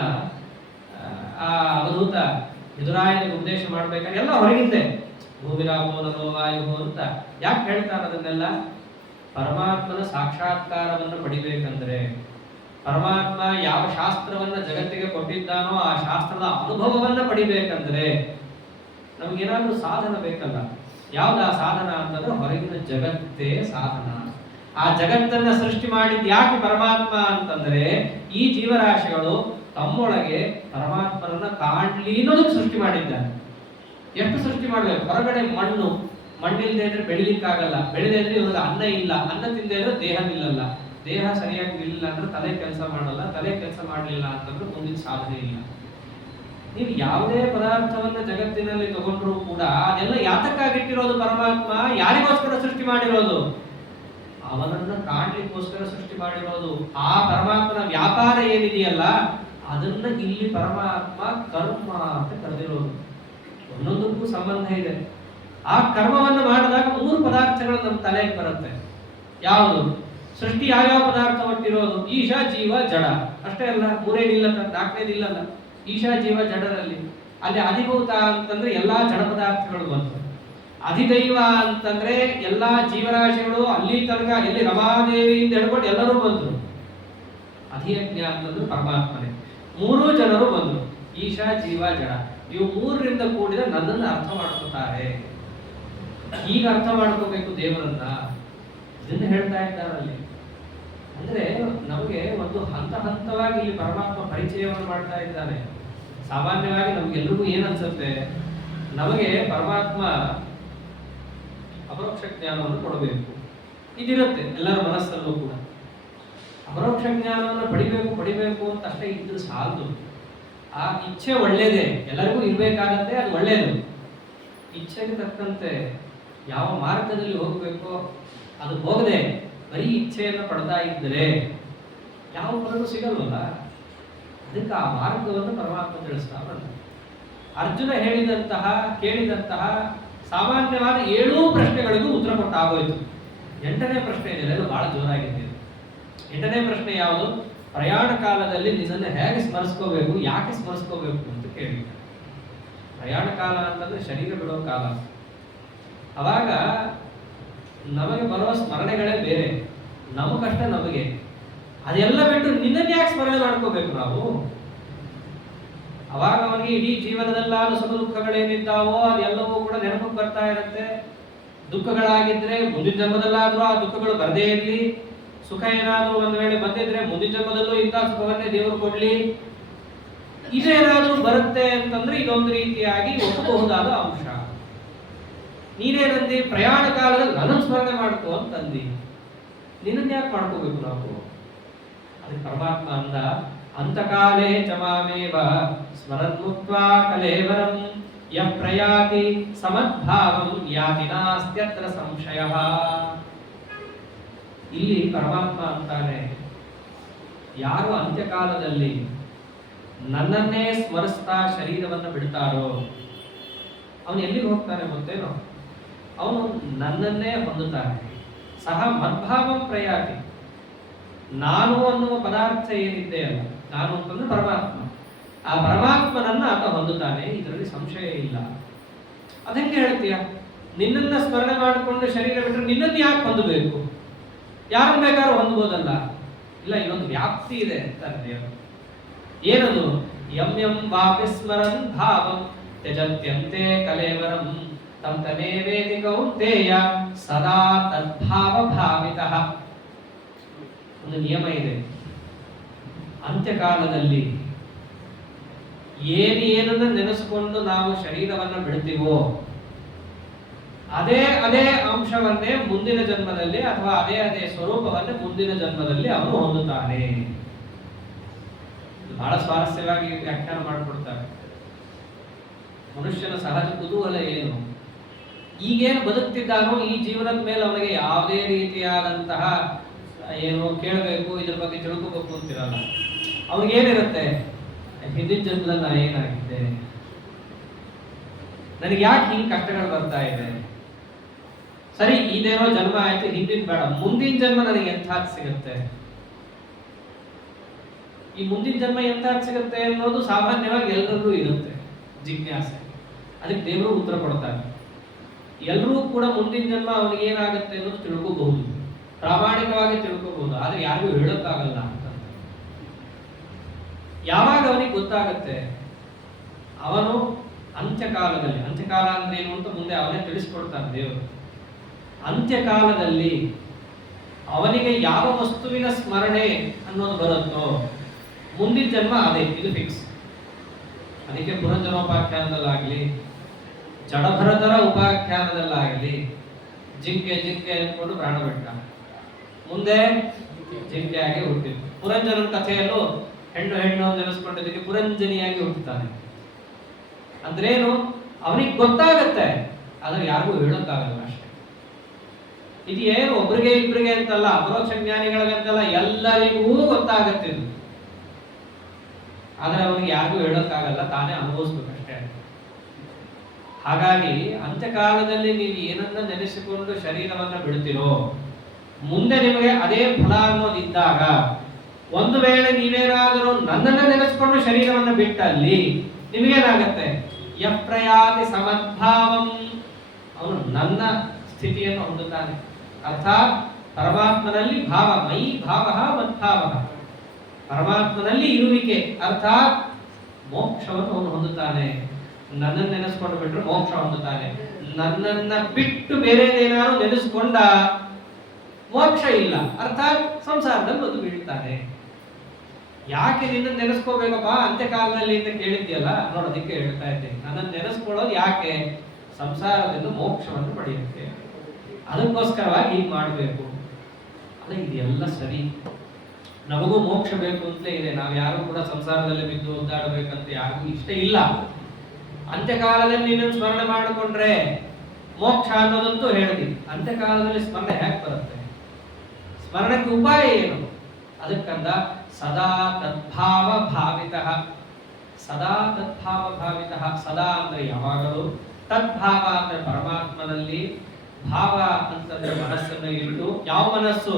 ಆ ಅವಧೂತ ಎದುರಾಯನಿಗೆ ಉಪದೇಶ ಮಾಡ್ಬೇಕಾದ್ರೆ ಎಲ್ಲ ಹೊರಗಿದ್ದೆ. ಭೂಮಿರಾಮೋ ನರೋ ವಾಯು ಅಂತ ಯಾಕೆ ಹೇಳ್ತಾರೆ ಅದನ್ನೆಲ್ಲ? ಪರಮಾತ್ಮನ ಸಾಕ್ಷಾತ್ಕಾರವನ್ನು ಪಡಿಬೇಕಂದ್ರೆ, ಪರಮಾತ್ಮ ಯಾವ ಶಾಸ್ತ್ರವನ್ನ ಜಗತ್ತಿಗೆ ಕೊಟ್ಟಿದ್ದಾನೋ ಆ ಶಾಸ್ತ್ರದ ಅನುಭವವನ್ನ ಪಡಿಬೇಕಂದ್ರೆ ನಮ್ಗೇನಾದ್ರೂ ಸಾಧನ ಬೇಕಲ್ಲ. ಯಾವ್ದು ಆ ಸಾಧನ ಅಂತಂದ್ರೆ ಹೊರಗಿನ ಜಗತ್ತೇ ಸಾಧನ. ಆ ಜಗತ್ತನ್ನ ಸೃಷ್ಟಿ ಮಾಡಿದ್ ಯಾಕೆ ಪರಮಾತ್ಮ ಅಂತಂದ್ರೆ ಈ ಜೀವರಾಶಿಗಳು ತಮ್ಮೊಳಗೆ ಪರಮಾತ್ಮನನ್ನ ಕಾಣ್ಲಿ ಅನ್ನೋದಕ್ಕೆ ಸೃಷ್ಟಿ ಮಾಡಿದ್ದಾನೆ. ಎಷ್ಟು ಸೃಷ್ಟಿ ಮಾಡ್ಬೇಕು? ಹೊರಗಡೆ ಮಣ್ಣಿಲ್ದೇ ಇದ್ರೆ ಬೆಳಿಲಿಕ್ಕಾಗಲ್ಲ, ಬೆಳೆದೇ ಇದ್ರೆ ಇವಾಗ ಅನ್ನ ಇಲ್ಲ, ಅನ್ನ ತಿಂದೇ ಇದ್ರೆ ದೇಹ ನಿಲ್ಲಲ್ಲ, ದೇಹ ಸರಿಯಾಗಿ ನಿಲ್ಲಿಲ್ಲ ಅಂದ್ರೆ ತಲೆ ಕೆಲಸ ಮಾಡಲ್ಲ, ತಲೆ ಕೆಲಸ ಮಾಡಲಿಲ್ಲ ಅಂತಂದ್ರೆ ಮುಂದಿನ ಸಾಧನೆ ಇಲ್ಲ. ನೀವು ಯಾವುದೇ ಪದಾರ್ಥವನ್ನ ಜಗತ್ತಿನಲ್ಲಿ ತಗೊಂಡ್ರು ಕೂಡ ಅದೆಲ್ಲ ಯಾತಕ್ಕಾಗಿಟ್ಟಿರೋದು? ಪರಮಾತ್ಮ ಯಾರಿಗೋಸ್ಕರ ಸೃಷ್ಟಿ ಮಾಡಿರೋದು? ಅವನನ್ನ ಕಾಣ್ಲಿಕ್ಕೋಸ್ಕರ ಸೃಷ್ಟಿ ಮಾಡಿರೋದು. ಆ ಪರಮಾತ್ಮನ ವ್ಯಾಪಾರ ಏನಿದೆಯಲ್ಲ ಅದನ್ನ ಇಲ್ಲಿ ಪರಮಾತ್ಮ ಕರ್ಮ ಅಂತ ಕರೆದಿರೋದು. ಒಂದೊಂದಕ್ಕೂ ಸಂಬಂಧ ಇದೆ. ಆ ಕರ್ಮವನ್ನು ಮಾಡಿದಾಗ 3 ಪದಾರ್ಥಗಳು ನಮ್ಮ ತಲೆಗೆ ಬರುತ್ತೆ. ಯಾವುದು? ಸೃಷ್ಟಿ ಯಾವ್ಯಾವ ಪದಾರ್ಥ ಒಟ್ಟಿರೋದು? ಈಶಾ, ಜೀವ, ಜಡ ಅಷ್ಟೇ ಅಲ್ಲ, ಮೂರೇನಿಲ್ಲ, ನಾಲ್ಕನೇದಿಲ್ಲಲ್ಲ. ಈಶಾ, ಜೀವ, ಜಡರಲ್ಲಿ ಅಲ್ಲಿ ಅಧಿಭೂತ ಅಂತಂದ್ರೆ ಎಲ್ಲಾ ಜಡ ಪದಾರ್ಥಗಳು ಬಂತು. ಅಧಿದೈವ ಅಂತಂದ್ರೆ ಎಲ್ಲಾ ಜೀವರಾಶಿಗಳು ಅಲ್ಲಿ ತನಕ, ಎಲ್ಲಿ ರಮಾದೇವಿಯಿಂದ ಹಿಡ್ಕೊಂಡು ಎಲ್ಲರೂ ಬಂದ್ರು. ಅಧಿಯಜ್ಞ ಅಂತಂದ್ರೆ ಪರಮಾತ್ಮನೇ. ಮೂರೂ ಜನರು ಬಂದ್ರು, ಈಶಾ, ಜೀವ, ಜಡ. ಇವು ಮೂರರಿಂದ ಕೂಡಿದ ನನ್ನನ್ನು ಅರ್ಥ ಮಾಡ್ಕೋತಾರೆ. ಈಗ ಅರ್ಥ ಮಾಡ್ಕೋಬೇಕು ದೇವರನ್ನ, ಇದನ್ನ ಹೇಳ್ತಾ ಇದ್ದಾರಲ್ಲಿ. ಅಂದ್ರೆ ನಮಗೆ ಒಂದು ಹಂತ ಹಂತವಾಗಿ ಇಲ್ಲಿ ಪರಮಾತ್ಮ ಪರಿಚಯವನ್ನು ಮಾಡ್ತಾ ಇದ್ದಾನೆ. ಸಾಮಾನ್ಯವಾಗಿ ನಮ್ಗೆಲ್ರಿಗೂ ಏನನ್ಸುತ್ತೆ, ನಮಗೆ ಪರಮಾತ್ಮ ಅಪರೋಕ್ಷ ಜ್ಞಾನವನ್ನು ಕೊಡಬೇಕು, ಇದಿರುತ್ತೆ ಎಲ್ಲರ ಮನಸ್ಸಲ್ಲೂ ಕೂಡ. ಅಪರೋಕ್ಷ ಜ್ಞಾನವನ್ನು ಪಡಿಬೇಕು ಅಂತ ಅಷ್ಟೇ ಇದ್ದು ಸಾಲದು. ಆ ಇಚ್ಛೆ ಒಳ್ಳೇದೇ, ಎಲ್ಲರಿಗೂ ಇರಬೇಕಾಗತ್ತೆ, ಅದು ಒಳ್ಳೇದು. ಇಚ್ಛೆಗೆ ತಕ್ಕಂತೆ ಯಾವ ಮಾರ್ಗದಲ್ಲಿ ಹೋಗಬೇಕೋ ಅದು ಹೋಗದೆ ಬರೀ ಇಚ್ಛೆಯನ್ನು ಪಡ್ತಾ ಇದ್ದರೆ ಯಾವ ಫಲವೂ ಸಿಗಲ್ವಲ್ಲ. ಅದಕ್ಕೆ ಆ ಮಾರ್ಗವನ್ನು ಪರಮಾತ್ಮ ತಿಳಿಸ್ತಾ ಬಂದ. ಅರ್ಜುನ ಕೇಳಿದಂತಹ ಸಾಮಾನ್ಯವಾದ 7 ಪ್ರಶ್ನೆಗಳಿಗೂ ಉತ್ತರ ಕೊಟ್ಟಾಗೋಯ್ತು. 8ನೇ ಪ್ರಶ್ನೆ ಇದೆ, ಅದು ಬಹಳ ಜೋರಾಗಿದೆ. 8ನೇ ಪ್ರಶ್ನೆ ಯಾವುದು? ಪ್ರಯಾಣ ಕಾಲದಲ್ಲಿ ನಿನ್ನನ್ನು ಹೇಗೆ ಸ್ಮರಿಸ್ಕೋಬೇಕು, ಯಾಕೆ ಸ್ಮರಿಸ್ಕೋಬೇಕು ಅಂತ ಕೇಳಿದ. ಪ್ರಯಾಣ ಕಾಲ ಅಂತಂದ್ರೆ ಶರೀರ ಬಿಡೋ ಕಾಲ. ಅವಾಗ ನಮಗೆ ಬರುವ ಸ್ಮರಣೆಗಳೇ ಬೇರೆ, ನಮ್ಮ ಕಷ್ಟ ನಮಗೆ. ಅದೆಲ್ಲ ಬಿಟ್ಟು ನಿನ್ನನ್ನು ಯಾಕೆ ಸ್ಮರಣೆ ಮಾಡ್ಕೋಬೇಕು ನಾವು? ಅವಾಗ ಅವನಿಗೆ ಇಡೀ ಜೀವನದಲ್ಲಾದ ಸುಖ ದುಃಖಗಳೇನಿದ್ದಾವೋ ಅದೆಲ್ಲವೂ ಕೂಡ ನೆನಪಕ್ಕೆ ಬರ್ತಾ ಇರುತ್ತೆ. ದುಃಖಗಳಾಗಿದ್ರೆ ಮುಂದಿನ ಜನ್ಮದಲ್ಲಾದ್ರೂ ಆ ದುಃಖಗಳು ಬರದೇ ಇರಲಿ, ಸುಖ ಏನಾದ್ರೂ ಒಂದು ವೇಳೆ ಬಂದಿದ್ರೆ ಮುಂದಿನ ಜನ್ಮದಲ್ಲೂ ಇಂಥ ಸುಖವನ್ನೇ ದೇವರು ಕೊಡ್ಲಿ. ಇದೇನಾದ್ರೂ ಬರುತ್ತೆ ಅಂತಂದ್ರೆ ಇದೊಂದು ರೀತಿಯಾಗಿ ಒಪ್ಪಬಹುದಾದ ಅಂಶ. ನೀನೇನಂದಿ? ಪ್ರಯಾಣ ಕಾಲದಲ್ಲಿ ನನ್ನ ಸ್ಮರಣೆ ಮಾಡ್ಕೋ ಅಂತಂದಿ. ನಿನ್ನನ್ನು ಯಾಕೆ ಮಾಡ್ಕೋಬೇಕು ನಾವು? ಅದಕ್ಕೆ ಪರಮಾತ್ಮ ಅಂದ, ಅಂತಕಾಲೇ ಚಮಾಮೇವ ಸ್ಮರನ್ ಮುಕ್ತ್ವಾ ಕಲೇವರಂ ಯಃ ಪ್ರಯಾತಿ ಸಮದ್ಭಾವಂ ಯಾತಿ ನಾಸ್ತ್ಯತ್ರ ಸಂಶಯಃ. ಇಲ್ಲಿ ಪರಮಾತ್ಮ ಅಂತಾನೆ, ಯಾರು ಅಂತ್ಯಕಾಲದಲ್ಲಿ ನನ್ನನ್ನೇ ಸ್ಮರಿಸ್ತಾ ಶರೀರವನ್ನು ಬಿಡ್ತಾರೋ ಅವನು ಎಲ್ಲಿಗೆ ಹೋಗ್ತಾನೆ ಗೊತ್ತೇನೋ? ಅವನು ನನ್ನನ್ನೇ ಹೊಂದುತ್ತಾನೆ. ಸಹ ಮದ್ಭಾವಂ ಪ್ರಯಾತಿ. ನಾನು ಅನ್ನುವ ಪದಾರ್ಥ ಏನಿದೆ ಅಲ್ಲ, ನಾನು ಅಂತಂದ್ರೆ ಪರಮಾತ್ಮ, ಆ ಪರಮಾತ್ಮನನ್ನ ಆತ ಹೊಂದುತ್ತಾನೆ, ಇದರಲ್ಲಿ ಸಂಶಯ ಇಲ್ಲ. ಅದಕ್ಕೆ ಹೇಳ್ತೀಯ, ನಿನ್ನನ್ನ ಸ್ಮರಣೆ ಮಾಡಿಕೊಂಡು ಶರೀರ ಬಿಟ್ಟರೆ ನಿನ್ನನ್ನು ಯಾಕೆ ಹೊಂದಬೇಕು? ಯಾರನ್ನು ಬೇಕಾದ್ರೂ ಹೊಂದಬಹುದಲ್ಲ. ಇಲ್ಲ, ಇನ್ನೊಂದು ವ್ಯಾಪ್ತಿ ಇದೆ ಅಂತಾರೆ ದೇವರು. ಏನದು? ಯಂ ವಾಪಿ ಸ್ಮರನ್ ಭಾವಂ ತ್ಯಜತ್ಯಂತೆ ಕಲೇವರಂ ತಂ ತಮೇವೇತಿ ಕೌಂತೇಯ ಸದಾ ತದ್ಭಾವ ಭಾವಿತಃ. ಒಂದು ನಿಯಮ ಇದೆ, ಅಂತ್ಯಕಾಲದಲ್ಲಿ ಏನನ್ನು ನೆನೆಸಿಕೊಂಡು ನಾವು ಶರೀರವನ್ನು ಬಿಡ್ತೀವೋ ಅದೇ ಅಂಶವನ್ನೇ ಮುಂದಿನ ಜನ್ಮದಲ್ಲಿ, ಅಥವಾ ಅದೇ ಸ್ವರೂಪವನ್ನೇ ಮುಂದಿನ ಜನ್ಮದಲ್ಲಿ ಅವನು ಹೊಂದುತ್ತಾನೆ. ಬಹಳ ಸ್ವಾರಸ್ಯವಾಗಿ ವ್ಯಾಖ್ಯಾನ ಮಾಡಿಕೊಡ್ತಾರೆ. ಮನುಷ್ಯನ ಸಹಜ ಕುತೂಹಲ ಏನು? ಈಗೇನು ಬದುಕ್ತಿದ್ದಾನೋ ಈ ಜೀವನದ ಮೇಲೆ ಅವನಿಗೆ ಯಾವುದೇ ರೀತಿಯಾದಂತಹ ಏನು ಕೇಳಬೇಕು, ಇದ್ರ ಬಗ್ಗೆ ತಿಳ್ಕೋಬೇಕು ಅಂತಿರಲ್ಲ. ಅವನಿಗೇನಿರುತ್ತೆ? ಹಿಂದಿನ ಜನ್ಮದಲ್ಲಿ ನಾನು ಏನಾಗಿದ್ದೆ, ನನಗೆ ಯಾಕೆ ಹಿಂಗೆ ಕಷ್ಟಗಳು ಬರ್ತಾ ಇದೆ, ಸರಿ ಇದೇನೋ ಜನ್ಮ ಆಯ್ತು, ಹಿಂದಿನ ಬೇಡ, ಮುಂದಿನ ಜನ್ಮ ನನಗೆ ಎಂಥದ್ದು ಸಿಗುತ್ತೆ, ಈ ಮುಂದಿನ ಜನ್ಮ ಎಂಥದ್ದು ಸಿಗುತ್ತೆ ಅನ್ನೋದು ಸಾಮಾನ್ಯವಾಗಿ ಎಲ್ಲರಿಗೂ ಇರುತ್ತೆ ಜಿಜ್ಞಾಸೆ. ಅದಕ್ಕೆ ದೇವರು ಉತ್ತರ ಕೊಡ್ತಾರೆ. ಎಲ್ಲರೂ ಕೂಡ ಮುಂದಿನ ಜನ್ಮ ಅವನಿಗೆ ಏನಾಗುತ್ತೆ ಅನ್ನೋದು ತಿಳ್ಕೋಬಹುದು, ಪ್ರಾಮಾಣಿಕವಾಗಿ ತಿಳ್ಕೋಬಹುದು. ಆದ್ರೆ ಯಾರಿಗೂ ಹೇಳೋಕ್ಕಾಗಲ್ಲ ಅಂತ. ಯಾವಾಗ ಅವನಿಗೆ ಗೊತ್ತಾಗತ್ತೆ? ಅವನು ಅಂತ್ಯಕಾಲದಲ್ಲಿ, ಅಂತ್ಯಕಾಲ ಅಂದ್ರೆ ಏನು ಅಂತ ಮುಂದೆ ಅವನೇ ತಿಳಿಸ್ಕೊಡ್ತಾನೆ ದೇವರು. ಅಂತ್ಯಕಾಲದಲ್ಲಿ ಅವನಿಗೆ ಯಾವ ವಸ್ತುವಿನ ಸ್ಮರಣೆ ಅನ್ನೋದು ಬರುತ್ತೋ ಮುಂದಿನ ಜನ್ಮ ಅದೇ, ಇದು ಫಿಕ್ಸ್. ಅದಕ್ಕೆ ಪುನರ್ಜನ್ಮೋಪಾಖ್ಯಾನದಲ್ಲಾಗಲಿ, ಜಡಭರತರ ಉಪಾಖ್ಯಾನದಲ್ಲಾಗಲಿ ಜಿಂಕೆ ಅಂದ್ಕೊಂಡು ಪ್ರಾಣ ಬಿಟ್ಟ, ಮುಂದೆ ಜಿಂಕೆಯಾಗಿ ಹುಟ್ಟಿದ್ದು. ಪುರಂಜನ ಕಥೆಯಲ್ಲೂ ಹೆಣ್ಣು ನೆನೆಸ್ಕೊಂಡಿದ್ದಕ್ಕೆ ಪುರಂಜನಿಯಾಗಿ ಹುಟ್ಟುತ್ತಾನೆ. ಅಂದ್ರೇನು? ಅವನಿಗೆ ಗೊತ್ತಾಗತ್ತೆ, ಆದ್ರೆ ಯಾರಿಗೂ ಹೇಳೋಕ್ಕಾಗಲ್ಲ ಅಷ್ಟೇ. ಇದು ಏನು ಒಬ್ರಿಗೆ ಇಬ್ಬರಿಗೆ ಅಂತಲ್ಲ, ಅಪರೋಕ್ಷ ಜ್ಞಾನಿಗಳಿಗಂತಲ್ಲ, ಎಲ್ಲರಿಗೂ ಗೊತ್ತಾಗತ್ತೆ ಇದು. ಆದ್ರೆ ಅವನಿಗೆ ಯಾರಿಗೂ ಹೇಳೋಕ್ಕಾಗಲ್ಲ, ತಾನೇ ಅನುಭವಿಸ್ಬೇಕಷ್ಟೇ. ಹಾಗಾಗಿ ಅಂತ್ಯಕಾಲದಲ್ಲಿ ನೀವು ಏನನ್ನ ನೆನೆಸಿಕೊಂಡು ಶರೀರವನ್ನ ಬಿಡ್ತಿರೋ ಮುಂದೆ ನಿಮಗೆ ಅದೇ ಫಲ ಅನ್ನೋದಿದ್ದಾಗ, ಒಂದು ವೇಳೆ ನೀವೇನಾದರೂ ನನ್ನನ್ನು ನೆನೆಸ್ಕೊಂಡು ಶರೀರವನ್ನು ಬಿಟ್ಟಲ್ಲಿ ನಿಮಗೇನಾಗತ್ತೆ? ಯಪ್ರಯಾತಿ ಸಮದ್ಭಾವಂ, ಅವನು ನನ್ನ ಸ್ಥಿತಿಯನ್ನು ಹೊಂದುತ್ತಾನೆ. ಅರ್ಥಾತ್ ಪರಮಾತ್ಮನಲ್ಲಿ ಭಾವ, ಮೈ ಭಾವ ಮದ್ಭಾವ, ಪರಮಾತ್ಮನಲ್ಲಿ ಇರುವಿಕೆ, ಅರ್ಥಾತ್ ಮೋಕ್ಷವನ್ನು ಅವನು ಹೊಂದುತ್ತಾನೆ. ನನ್ನನ್ನು ನೆನೆಸ್ಕೊಂಡು ಬಿಟ್ಟರೆ ಮೋಕ್ಷ ಹೊಂದುತ್ತಾನೆ. ನನ್ನನ್ನ ಬಿಟ್ಟು ಬೇರೆದೇನಾದ್ರು ನೆನೆಸ್ಕೊಂಡ ಮೋಕ್ಷ ಇಲ್ಲ, ಅರ್ಥಾತ್ ಸಂಸಾರದಲ್ಲಿ ಒಂದು ಬೀಳ್ತಾನೆ. ಯಾಕೆ ನಿನ್ನ ನೆನೆಸ್ಕೋಬೇಕಪ್ಪ ಅಂತ್ಯಕಾಲದಲ್ಲಿ ಅಂತ ಕೇಳಿದ್ಯಲ್ಲ, ನೋಡೋದಕ್ಕೆ ಹೇಳ್ತಾ ಇದ್ದೇನೆ. ನನ್ನನ್ನು ನೆನೆಸ್ಕೊಳ್ಳೋದು ಯಾಕೆ? ಸಂಸಾರದಿಂದ ಮೋಕ್ಷವನ್ನು ಪಡೆಯುತ್ತೆ, ಅದಕ್ಕೋಸ್ಕರವಾಗಿ ಹೀಗೆ ಮಾಡಬೇಕು. ಅಲ್ಲ, ಇದೆಲ್ಲ ಸರಿ, ನಮಗೂ ಮೋಕ್ಷ ಬೇಕು ಅಂತಲೇ ಇದೆ. ನಾವು ಯಾರು ಕೂಡ ಸಂಸಾರದಲ್ಲಿ ಬಿದ್ದು ಒದ್ದಾಡಬೇಕಂತ ಯಾರಿಗೂ ಇಷ್ಟ ಇಲ್ಲ. ಅಂತ್ಯಕಾಲದಲ್ಲಿ ನೀನನ್ನು ಸ್ಮರಣೆ ಮಾಡಿಕೊಂಡ್ರೆ ಮೋಕ್ಷ ಅನ್ನೋದಂತೂ ಹೇಳಿದ್ವಿ. ಅಂತ್ಯಕಾಲದಲ್ಲಿ ಸ್ಮರಣೆ ಹೇಗೆ ಬರುತ್ತೆ? ಸ್ಮರಣಕ್ಕೆ ಉಪಾಯ ಏನು? ಅದಕ್ಕಂದ ಸದಾ ತದ್ಭಾವ ಭಾವಿತಃ. ಸದಾ ತದ್ಭಾವ ಭಾವಿತಃ, ಸದಾ ಅಂದ್ರೆ ಯಾವಾಗಲೂ, ತದ್ಭಾವ ಅಂದ್ರೆ ಪರಮಾತ್ಮನಲ್ಲಿ, ಭಾವ ಅಂತಂದ್ರೆ ಮನಸ್ಸನ್ನು ಇಟ್ಟು. ಯಾವ ಮನಸ್ಸು?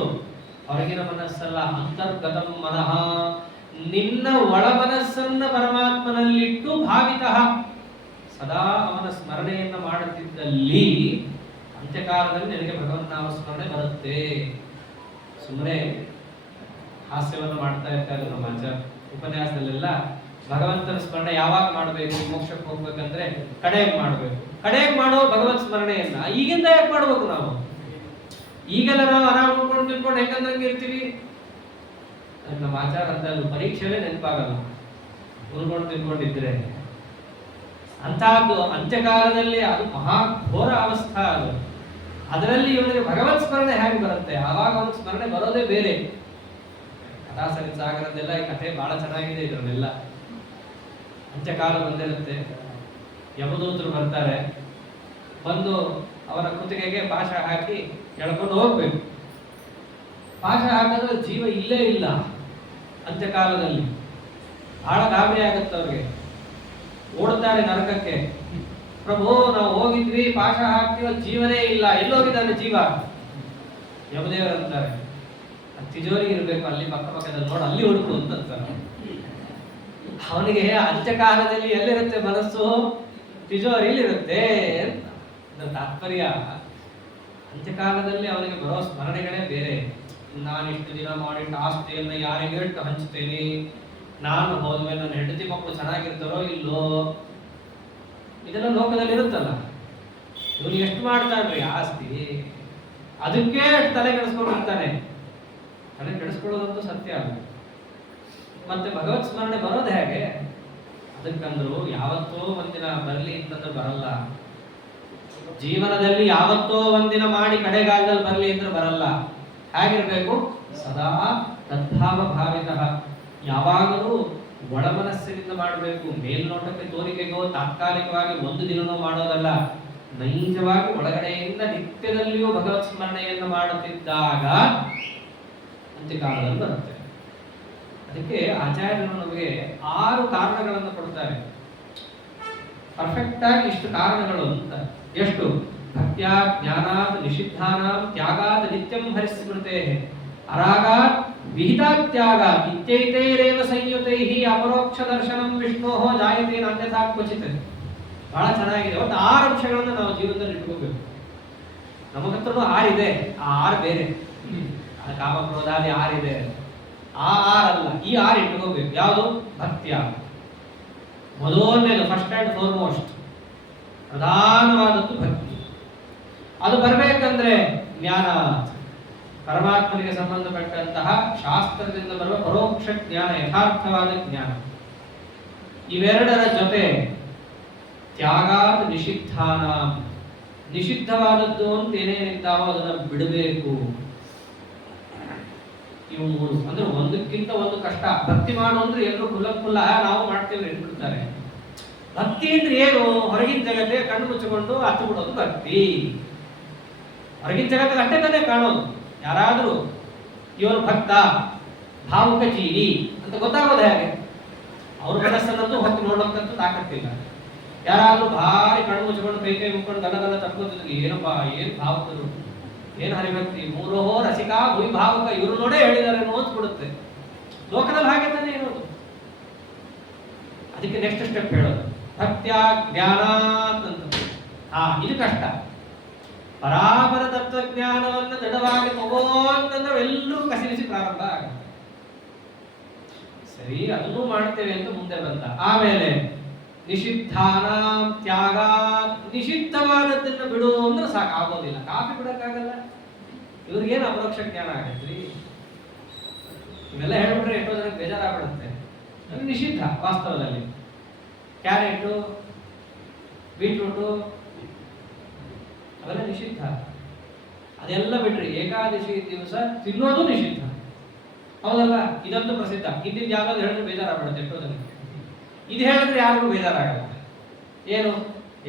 ಹೊರಗಿನ ಮನಸ್ಸಲ್ಲ, ಅಂತರ್ಗತಂ ಮನಃ, ನಿನ್ನ ಒಳ ಮನಸ್ಸನ್ನ ಪರಮಾತ್ಮನಲ್ಲಿಟ್ಟು ಭಾವಿತಃ ಸದಾ ಅವನ ಸ್ಮರಣೆಯನ್ನು ಮಾಡುತ್ತಿದ್ದಲ್ಲಿ ಅಂತ್ಯಕಾಲದಲ್ಲಿ ನಿನಗೆ ಭಗವನ್ನಾಮ ಸ್ಮರಣೆ ಬರುತ್ತೆ. ಸುಮ್ಮನೆ ಹಾಸ್ಯವನ್ನು ಮಾಡ್ತಾ ಇರ್ತಾರೆ ನಮ್ಮ ಆಚಾರ್ಯ ಉಪನ್ಯಾಸದಲ್ಲೆಲ್ಲ. ಭಗವಂತನ ಸ್ಮರಣೆ ಯಾವಾಗ ಮಾಡಬೇಕು? ಮೋಕ್ಷಕ್ಕೆ ಹೋಗ್ಬೇಕಂದ್ರೆ ಕಡೆಗೆ ಮಾಡಬೇಕು. ಕಡೆಗೆ ಮಾಡೋ ಭಗವತ್ ಸ್ಮರಣೆಯನ್ನ ಈಗಿಂದ ಯಾಕೆ ಮಾಡ್ಬೇಕು? ನಾವು ಈಗೆಲ್ಲ ನಾವು ಆರಾಮ್ ಉಳ್ಕೊಂಡು ತಿಳ್ಕೊಂಡು ಹೆಂಗಂದಂಗೆ ಇರ್ತೀವಿ. ನಮ್ಮ ಆಚಾರ ಅಂತ ಪರೀಕ್ಷೆಯಲ್ಲೇ ನೆನಪಾಗಲ್ಲ ಉಳ್ಕೊಂಡು ತಿಳ್ಕೊಂಡಿದ್ರೆ. ಅಂತಹದ್ದು ಅಂತ್ಯಕಾಲದಲ್ಲಿ ಅದು ಮಹಾಘೋರ ಅವಸ್ಥಾ. ಅದು ಅದರಲ್ಲಿ ಇವನಿಗೆ ಭಗವತ್ ಸ್ಮರಣೆ ಹೇಗೆ ಬರುತ್ತೆ? ಆವಾಗ ಅವನ ಸ್ಮರಣೆ ಬರೋದೇ ಬೇರೆ. ಕಥಾಸರಿ ಸಾಗರದೆಲ್ಲ ಈ ಕಥೆ ಬಹಳ ಚೆನ್ನಾಗಿದೆ. ಇದರಲ್ಲೆಲ್ಲ ಅಂತ್ಯಕಾಲ ಬಂದಿರುತ್ತೆ, ಯಮದೂತರು ಬರ್ತಾರೆ, ಬಂದು ಅವರ ಕುತ್ತಿಗೆಗೆ ಪಾಶ ಹಾಕಿ ಎಳ್ಕೊಂಡು ಹೋಗ್ಬೇಕು. ಪಾಶ ಹಾಕಿದ್ರೆ ಜೀವ ಇಲ್ಲೇ ಇಲ್ಲ. ಅಂತ್ಯಕಾಲದಲ್ಲಿ ಬಹಳ ಗಾಬರಿ ಆಗುತ್ತೆ ಅವ್ರಿಗೆ. ಓಡ್ತಾರೆ ನರಕಕ್ಕೆ. ಪ್ರಭು, ನಾವು ಹೋಗಿದ್ವಿ, ಪಾಶ ಹಾಕ್ತೀವ, ಜೀವನೇ ಇಲ್ಲ, ಎಲ್ಲೋಗಿದ್ದಾನೆ ಜೀವ? ಯಮದೇವರಂತಾರೆ, ತಿಜೋರಿ ಇರ್ಬೇಕು ಅಲ್ಲಿ ಪಕ್ಕದಲ್ಲಿ, ನೋಡು ಅಲ್ಲಿ ಹುಡುಕು ಅಂತಾರೆ. ಅವನಿಗೆ ಅಂತ್ಯಕಾಲದಲ್ಲಿ ಎಲ್ಲಿರುತ್ತೆ ಮನಸ್ಸು? ತಿಜೋರಿಲಿರುತ್ತೆ ಅಂತ ತಾತ್ಪರ್ಯ. ಅಂತ್ಯಕಾಲದಲ್ಲಿ ಅವನಿಗೆ ಬರೋ ಸ್ಮರಣೆಗಳೇ ಬೇರೆ. ನಾನಿಷ್ಟು ದಿನ ಮಾಡಿಟ್ಟ ಆಸ್ತಿಯನ್ನು ಯಾರಿಗೆ ಇಟ್ಟು ಹಂಚ್ತೇನೆ, ನಾನು ಹೋದ್ಮೇಲೆ ನನ್ನ ಹೆಂಡತಿ ಮಕ್ಕಳು ಚೆನ್ನಾಗಿರ್ತಾರೋ ಇಲ್ಲೋ, ಇದೆಲ್ಲ ಲೋಕದಲ್ಲಿ ಇರುತ್ತಲ್ಲ. ಇವನು ಎಷ್ಟು ಮಾಡ್ತಾನ್ರಿ ಆಸ್ತಿ, ಅದಕ್ಕೆ ತಲೆ ಕೆಡಿಸ್ಕೊಂಡಿರ್ತಾನೆ. ತಲೆ ಕೆಡಿಸ್ಕೊಳ್ಳೋದಂತೂ ಸತ್ಯ ಅಲ್ಲ. ಮತ್ತೆ ಭಗವತ್ ಸ್ಮರಣೆ ಬರೋದು ಹೇಗೆ? ಅದಕ್ಕಂದ್ರು ಯಾವತ್ತೋ ಒಂದಿನ ಬರಲಿ ಅಂತಂದ್ರೆ ಬರಲ್ಲ. ಜೀವನದಲ್ಲಿ ಯಾವತ್ತೋ ಒಂದಿನ ಮಾಡಿ ಕಡೆಗಾಲದಲ್ಲಿ ಬರಲಿ ಅಂದ್ರೆ ಬರಲ್ಲ. ಹೇಗಿರ್ಬೇಕು? ಸದಾ ತದ್ಭಾವ ಭಾವಿತಃ, ಯಾವಾಗಲೂ ಒಳ ಮನಸ್ಸಿನಿಂದ ಮಾಡಬೇಕು. ಮೇಲ್ನೋಟಕ್ಕೆ ತೋರಿಕೆಗೋ ತಾತ್ಕಾಲಿಕವಾಗಿ ಒಂದು ದಿನನೂ ಮಾಡೋದಲ್ಲ. ನೈಜವಾಗಿ ಒಳಗಡೆಯಿಂದ ನಿತ್ಯದಲ್ಲಿಯೂ ಭಗವತ್ ಸ್ಮರಣೆಯನ್ನು ಮಾಡುತ್ತಿದ್ದಾಗ ಅಂತ್ಯಕಾಲದಲ್ಲಿ ಬರುತ್ತೆ. ಅದಕ್ಕೆ ಆಚಾರ್ಯರು ನಮಗೆ 6 ಕಾರಣಗಳನ್ನು ಕೊಡ್ತಾರೆ. ಪರ್ಫೆಕ್ಟ್ ಆಗಿ ಇಷ್ಟು ಕಾರಣಗಳು ಅಂತ. ಎಷ್ಟು? ಭಕ್ತ್ಯಾ ಜ್ಞಾನಾತ್ ನಿಷಿದ್ಧಾನಾಂ ತ್ಯಾಗಾತ್ ನಿತ್ಯಂ ಹರಿಸ್ಮೃತೆ ಅರಾಗಾತ್ ವಿಹಿತಾತ್ಯಾಗಾತ್ ಇತ್ಯೈತೈರೇವ ಸಂಯುತೈಃ ಅಪರೋಕ್ಷ ದರ್ಶನಂ ವಿಷ್ಣೋಃ ಜಾಯತೆ ಅನ್ಯಥಾ ಕ್ವಚಿತ್. ಬಹಳ ಚೆನ್ನಾಗಿದೆ. ಒಟ್ಟು 6 ಅಂಶಗಳನ್ನು ನಾವು ಜೀವನದಲ್ಲಿ ಇಟ್ಕೋಬೇಕು. ನಮಗಂತೂ 6 ಇದೆ, ಆ 6 ಬೇರೆ. ಕಾಮ ಕ್ರೋಧಾದಿ 6 ಇದೆ, ಆ 6 ಅಲ್ಲ, ಈ 6 ಇಟ್ಕೋಬೇಕು. ಯಾವುದು? ಭಕ್ತ್ಯ ಮೊದಲನೇದು, ಫಸ್ಟ್ ಅಂಡ್ ಫಾರ್ಮೋಸ್ಟ್, ಪ್ರಧಾನವಾದದ್ದು ಭಕ್ತಿ. ಅದು ಬರಬೇಕಂದ್ರೆ ಜ್ಞಾನ, ಪರಮಾತ್ಮನಿಗೆ ಸಂಬಂಧಪಟ್ಟಂತಹ ಶಾಸ್ತ್ರದಿಂದ ಬರುವ ಪರೋಕ್ಷ ಜ್ಞಾನ, ಯಥಾರ್ಥವಾದ ಜ್ಞಾನ. ಇವೆರಡರ ಜೊತೆ ತ್ಯಾಗಾತ್ ನಿಷಿದ್ಧಾನ, ನಿಷಿದ್ಧವಾದದ್ದು ಅಂತ ಏನೇನಿದ್ದಾವೋ ಅದನ್ನು ಬಿಡಬೇಕು. ಇವು 3 ಅಂದ್ರೆ ಒಂದಕ್ಕಿಂತ ಒಂದು ಕಷ್ಟ. ಭಕ್ತಿ ಮಾಡು ಅಂದ್ರೆ ಎಲ್ಲರೂ ಕುಲ್ಲ ನಾವು ಮಾಡ್ತೇವೆ ಹೇಳ್ಬಿಡ್ತಾರೆ. ಭಕ್ತಿ ಅಂದ್ರೆ ಏನು? ಹೊರಗಿನ ಜಗತ್ತೇ ಕಣ್ಣು ಮುಚ್ಚಿಕೊಂಡು ಹತ್ತು ಬಿಡೋದು ಭಕ್ತಿ. ಹೊರಗಿನ ಜಗತ್ತಿಗೆ ಅಷ್ಟೇ ತಾನೇ ಕಾಣೋದು. ಯಾರಾದ್ರೂ ಇವನು ಭಕ್ತ, ಭಾವುಕ ಜೀವಿ ಅಂತ ಗೊತ್ತಾಗೋದು ಹೇಗೆ? ಅವ್ರ ಮನಸ್ಸನ್ನಂತೂ ಹೊತ್ತು ನೋಡೋಕ್ಕಂತೂ ತಾಕತ್ತಿಲ್ಲ. ಯಾರಾದ್ರೂ ಭಾರಿ ಕಣ್ಣು ಮುಚ್ಚಿಕೊಂಡು ಕೈ ಮುಚ್ಕೊಂಡು ದನ ತಟ್ಕೋತಿದ್ರು, ಏನಪ್ಪಾ ಏನ್ ಭಾವುಕರು, ಏನು ಹರಿಭಕ್ತಿ, ಮೂರೋಹೋ ರಸಿಕಾ ಭೂವಿಭಾವಕ, ಇವರು ನೋಡೇ ಹೇಳಿದ್ದಾರೆ ಅನ್ಸ್ಬಿಡುತ್ತೆ. ಲೋಕದಲ್ಲಿ ಹಾಗೆ ತಾನೇ ಇರೋದು. ಅದಕ್ಕೆ ನೆಕ್ಸ್ಟ್ ಸ್ಟೆಪ್ ಹೇಳೋದು ಭಕ್ತ್ಯ ಜ್ಞಾನಾತ್ ಅಂತ. ಇದು ಕಷ್ಟ. ಪರಾಪರ ತತ್ವಜ್ಞಾನವನ್ನು ದೃಢವಾಗಿ ತಗೋ ಅಂತಂದ್ರೆ ಎಲ್ಲರೂ ಕಸಿರಿಸಿ ಪ್ರಾರಂಭ ಆಗುತ್ತೆ. ಸರಿ, ಅದನ್ನೂ ಮಾಡ್ತೇವೆ ಅಂತ ಮುಂದೆ ಬಂದ. ಆಮೇಲೆ ನಿಷಿದ್ಧಾನಾಂ ತ್ಯಾಗ, ನಿಷಿದ್ಧವಾದದ್ದನ್ನು ಬಿಡು ಅಂದ್ರೆ ಸಾಕಾಗೋದಿಲ್ಲ. ಕಾಫಿ ಬಿಡಕ್ಕಾಗಲ್ಲ, ಇವ್ರಿಗೇನು ಅಪರೋಕ್ಷ ಜ್ಞಾನ ಆಗತ್ರಿ? ಇವೆಲ್ಲ ಹೇಳ್ಬಿಟ್ರೆ ಎಷ್ಟೋ ಜನಕ್ಕೆ ಬೇಜಾರಾಗ್ಬಿಡುತ್ತೆ. ಅದು ನಿಷಿದ್ಧ ವಾಸ್ತವದಲ್ಲಿ. ಕ್ಯಾರೆಟು, ಬೀಟ್ರೂಟು ಅವೆಲ್ಲ ನಿಷಿದ್ಧ. ಅದೆಲ್ಲ ಬಿಟ್ರಿ ಏಕಾದಶಿ ದಿವಸ ತಿನ್ನೋದು ನಿಷಿದ್ಧ, ಹೌದಲ್ಲ? ಇದಂತೂ ಪ್ರಸಿದ್ಧ. ಹಿಂದಿನ ಯಾವ್ದಾದ್ರು ಹೇಳಿದ್ರೆ ಬೇಜಾರಾಗ್ಬಿಡುತ್ತೆ ಎಷ್ಟೋ ಜನಕ್ಕೆ. ಇದು ಹೇಳಿದ್ರೆ ಯಾರಿಗೂ ಬೇಜಾರಾಗಲ್ಲ. ಏನು?